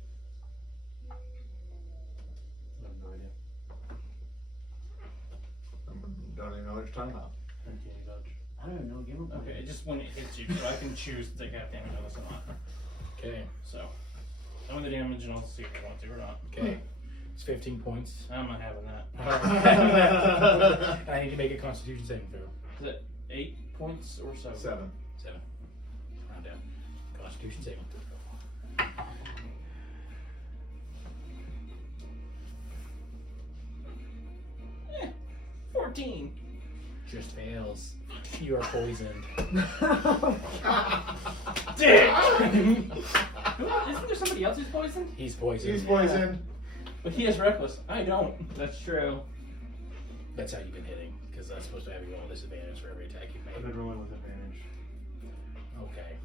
I have no idea. Don't even know what you're talking about. Uncanny dodge. I don't know. Give him. Okay, just when it hits you, so I can choose to take half damage on this or not. Okay. So, tell me the damage and I'll see if I want to or not. Okay. It's 15 points. I'm not having that. Alright. I need to make a Constitution saving throw. Is it 8 points or so? 7. 7. Round down. Constitution saving throw. 14. Just fails. You are poisoned. Dick! Isn't there somebody else who's poisoned? He's poisoned. He's poisoned. But he has reckless. I don't. That's true. That's how you've been hitting, because that's supposed to have you roll disadvantage for every attack you've I've made. been rolling with advantage. Okay.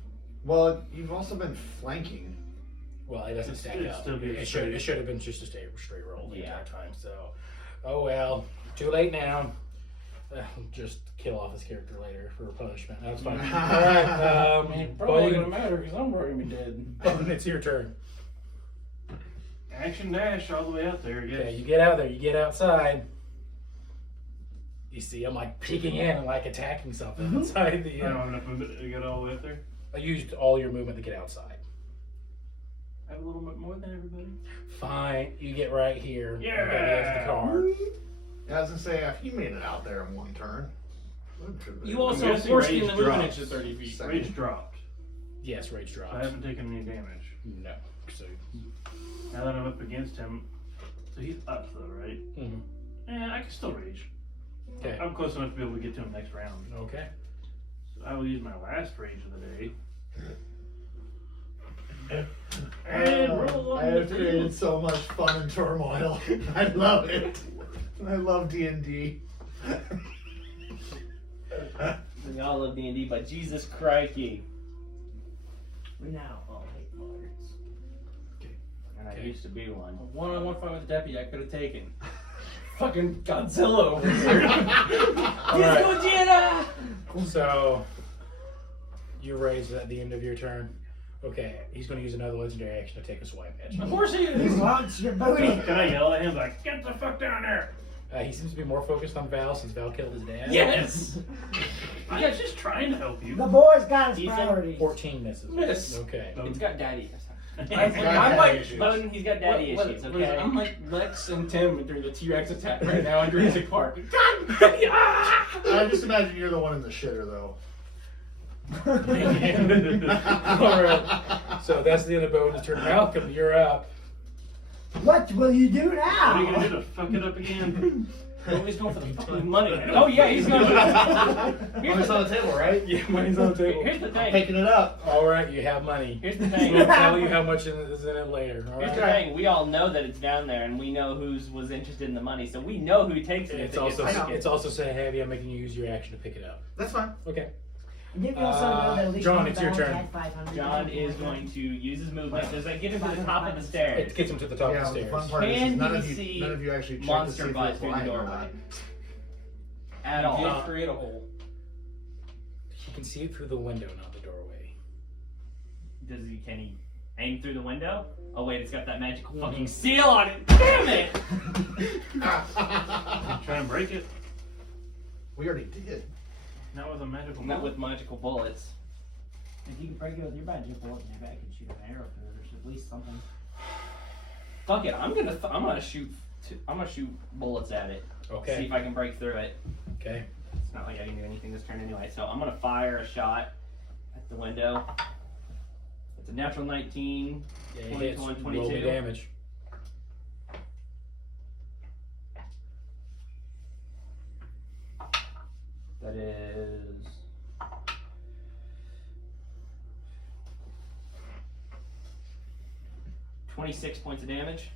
Well, you've also been flanking. Well, it doesn't stack It'd up. still be It straight. should have been just a straight roll the Yeah. entire time. So, oh well. Too late now. Just kill off his character later for punishment. That's fine. All right. It probably ain't gonna matter because I'm already dead. Boden, it's your turn. Action dash all the way out there, I guess. Yeah, you get out there. You get outside. You see him like peeking in and like attacking something inside the. I don't have enough movement to get all the way up there. I used all your movement to get outside. I have a little bit more than everybody. Fine, you get right here. Yeah. You got against the car. I was gonna say, if you made it out there in one turn. You also guessing forced rage him to move an drops. inch to 30 feet. Second. Rage dropped. Yes, rage drops. I haven't taken any damage. No. So. Now that I'm up against him, so he's up though, right? Mhm. Yeah, I can still rage. Okay. I'm close enough to be able to get to him next round. Okay. So I will use my last rage of the day. I have created so much fun and turmoil. I love it. I love D&D. We all love D&D, but Jesus crikey. We now all hate bards. And I Okay. used to be one. A one-on-one fight with the deputy I could have taken. Fucking Godzilla over here. Alright. So, you raise at the end of your turn. Okay, he's going to use another legendary action to take a swipe at Of you. course he He is. wants your booty. Can I yell at him like, get the fuck down there? He seems to be more focused on Val since Val killed his dad. Yes. I was just trying to help you. The boy's got his Ethan, priorities. 14 misses. Miss. Okay. It's got daddy. I'm like, Boden, he's got daddy what- issues, what- okay? I'm like Lex and Tim during the T-Rex attack right now in Jurassic Park. I just imagine you're the one in the shitter, though. Alright. So that's the end of Boden's turn. Malcolm, you're up. What will you do What are you now? gonna do to fuck it up again? He's going for the fucking money. Oh yeah, he's going Money's on the table, right? Yeah, money's on the table. Here's the I'm thing. picking it up. Alright, you have money. Here's the thing. We'll tell you how much is in it later. Here's the Alright? thing. We all know that it's down there, and we know who's was interested in the money, so we know who takes it. It's if it also gets taken. it's also say heavy. I'm making you use your action to pick it up. That's fine. Okay. Did you also know that at least John, one it's your battle turn. had 500 John people is in it? going to use his movement. Does that get him to the top of the stairs? It gets him to the top Yeah, of the the stairs. fun part is Can none he of you, see none of you actually check monster to see butt if through you're the flying or doorway? not. At You all. did create a hole. You can see it through the window, not the doorway. Can he aim through the window? Oh wait, it's got that magical fucking seal on it. Damn it! Try and break it. We already did. Not with a magical Not bullet. with magical bullets. If you can break it with your magic bullet, maybe I can shoot an arrow through it, or at least something. Fuck it, I'm gonna shoot bullets at it. See Okay. if I can break through it. Okay. It's not like I can do anything this turn anyway, so I'm gonna fire a shot at the window. It's a natural 19. Yeah, it 20 hits. to Roll 122. me damage. That is 26 points of damage.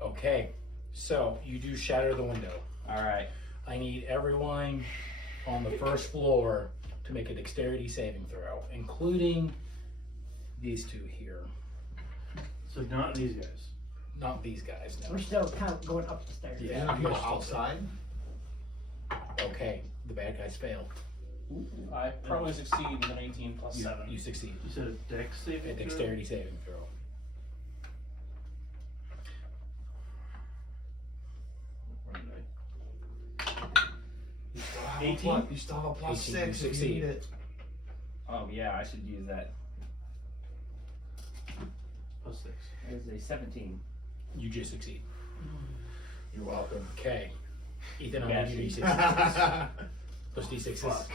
Okay. So you do shatter the window. Alright. I need everyone on the first floor to make a dexterity saving throw, including these two here. So not these guys. Not these guys, no. We're still kind of going up the stairs. Yeah. Isn't it outside? Okay. The bad guys fail. I probably succeed with an 18 plus You, 7. you succeed. You said a dex A saving throw? dexterity saving throw. You still have 18? You still have a plus 18, you 6 if you succeed. need it. Oh yeah, I should use that. Plus 6. It was a 17. You just succeed. You're welcome. Okay. Ethan, Yeah, I'll give you see. d6s. Plus d6s. Fuck.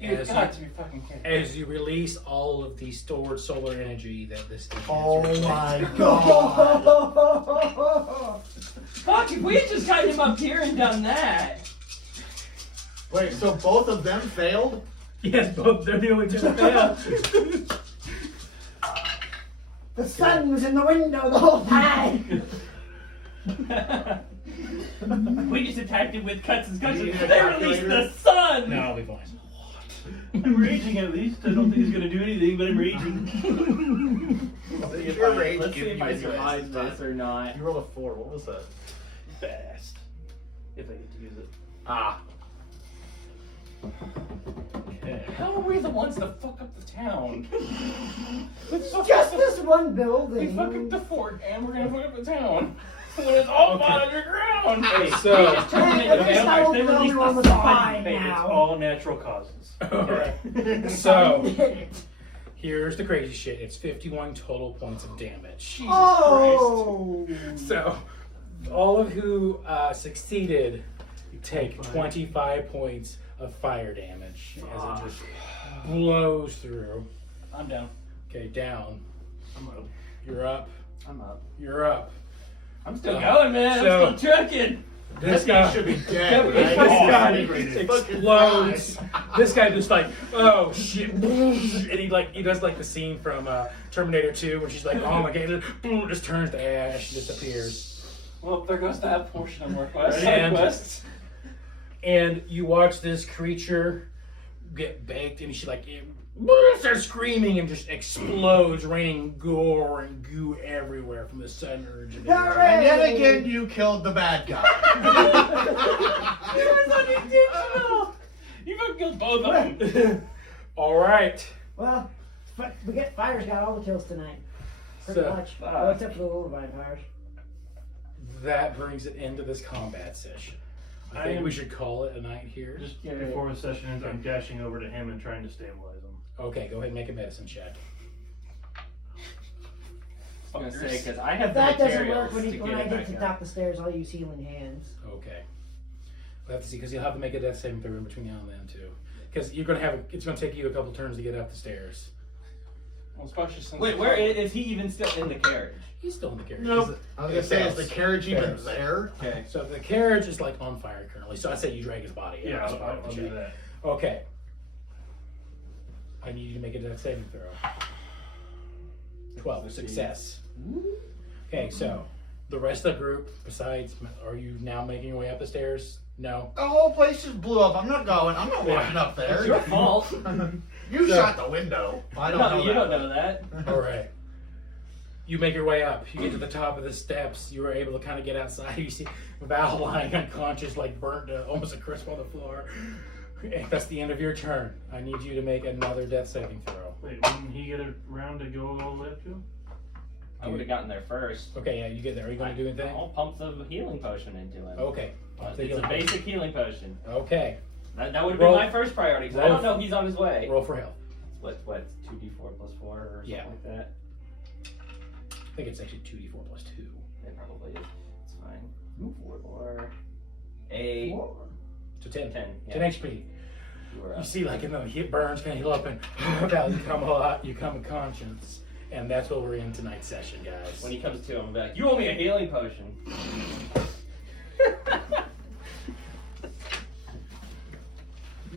You've As got you- to be fucking kidding. As you release all of the stored solar energy that this thing has Oh released. my god. Fuck, if we had just gotten him up here and done that. Wait, so both of them failed? Yes, both. They're the only two that failed. The sun was in the window the whole time. We just attacked him with cuts and cuts. You need a They released the calculator? sun! No, I'll be fine. I'm raging at least. I don't think he's gonna do anything, but I'm raging. Your rage Let's see giving if you I advice survive this this or not. You rolled a 4. What was that? Fast. If I get to use it. Ah. Okay. How are we the ones that fuck up the town? Let's fuck Just up this one the, we building. fuck up the fort and we're gonna fuck up the town. When it's all Okay. fought underground. Hey, so. Terminate At the least I vampires, was they the only released one the with a sun. fine Hey, it's now. all natural causes. Alright. So, here's the crazy shit. It's 51 total points of damage. Jesus Oh! So, all of who succeeded take 25 points of fire damage as it just blows through. Christ. I'm down. Okay, down. I'm up. You're up. I'm up. You're up. I'm still going, man. So- I'm still trucking. This That guy should be dead, This right? guy He fucking explodes. died. This guy just like, oh shit, and he does like the scene from Terminator 2 when she's like, oh my god, just turns to ash, disappears. Well, there goes that portion of Northwest. And- Southwest. And you watch this creature get baked, and she like starts screaming and just explodes, raining gore and goo everywhere from the center. And yet again, you killed the bad guy. It was unintentional. You fucking killed both of them. All right. Well, fire's got all the kills tonight. Pretty So, much. Well, except for the little vampires. that brings it into this combat session. I think we should call it a night here. Just before the session ends, I'm dashing over to him and trying to stabilize him. Okay, go ahead and make a medicine check. I was gonna say, because I have If the that doesn't materials work, to when get I it get back to the up. top of the stairs, I'll use healing hands. Okay. We'll have to see, because you'll have to make a death saving throw in between now and then, too. Because you're going to have, it's going to take you a couple turns to get up the stairs. Well, especially since Wait, where is he even still in the carriage? He's still in the carriage. Nope. I was gonna say, is the carriage even Fails. there? Okay. So the carriage is like on fire currently. So I say you drag his body out. Yeah, That's what I would I'll do check. that. Okay. I need you to make a death saving throw. 12, success. Okay, so the rest of the group, besides, are you now making your way up the stairs? No. The whole place just blew up. I'm not going. I'm not walking up there. It's your fault. You So- shot the window. I don't know. No, you don't know that. All right. You make your way up. You get to the top of the steps. You were able to kind of get outside. You see Val lying unconscious, like burnt to almost a crisp on the floor. And that's the end of your turn. I need you to make another death saving throw. Wait, didn't he get around to go all the way up to him? I would have gotten there first. Okay, yeah, you get there. Are you going to do anything? I'll pump the healing potion into him. Okay. It's a basic healing potion. Okay. That would have been Roll- my first priority, because I roll- don't know if he's on his way. Roll for health. What, 2d4 plus 4 or something Yeah. like that? I think it's actually 2d4 plus 2. It probably is. It's fine. 4 8. So 10. 10, yeah. 10 HP. You were You up. see, like, in the hit burns, kind of heal up, and Val, you come a lot, you come a conscience. And that's what we're in tonight's session, guys. When he comes to him, I'm like, you owe me a healing potion.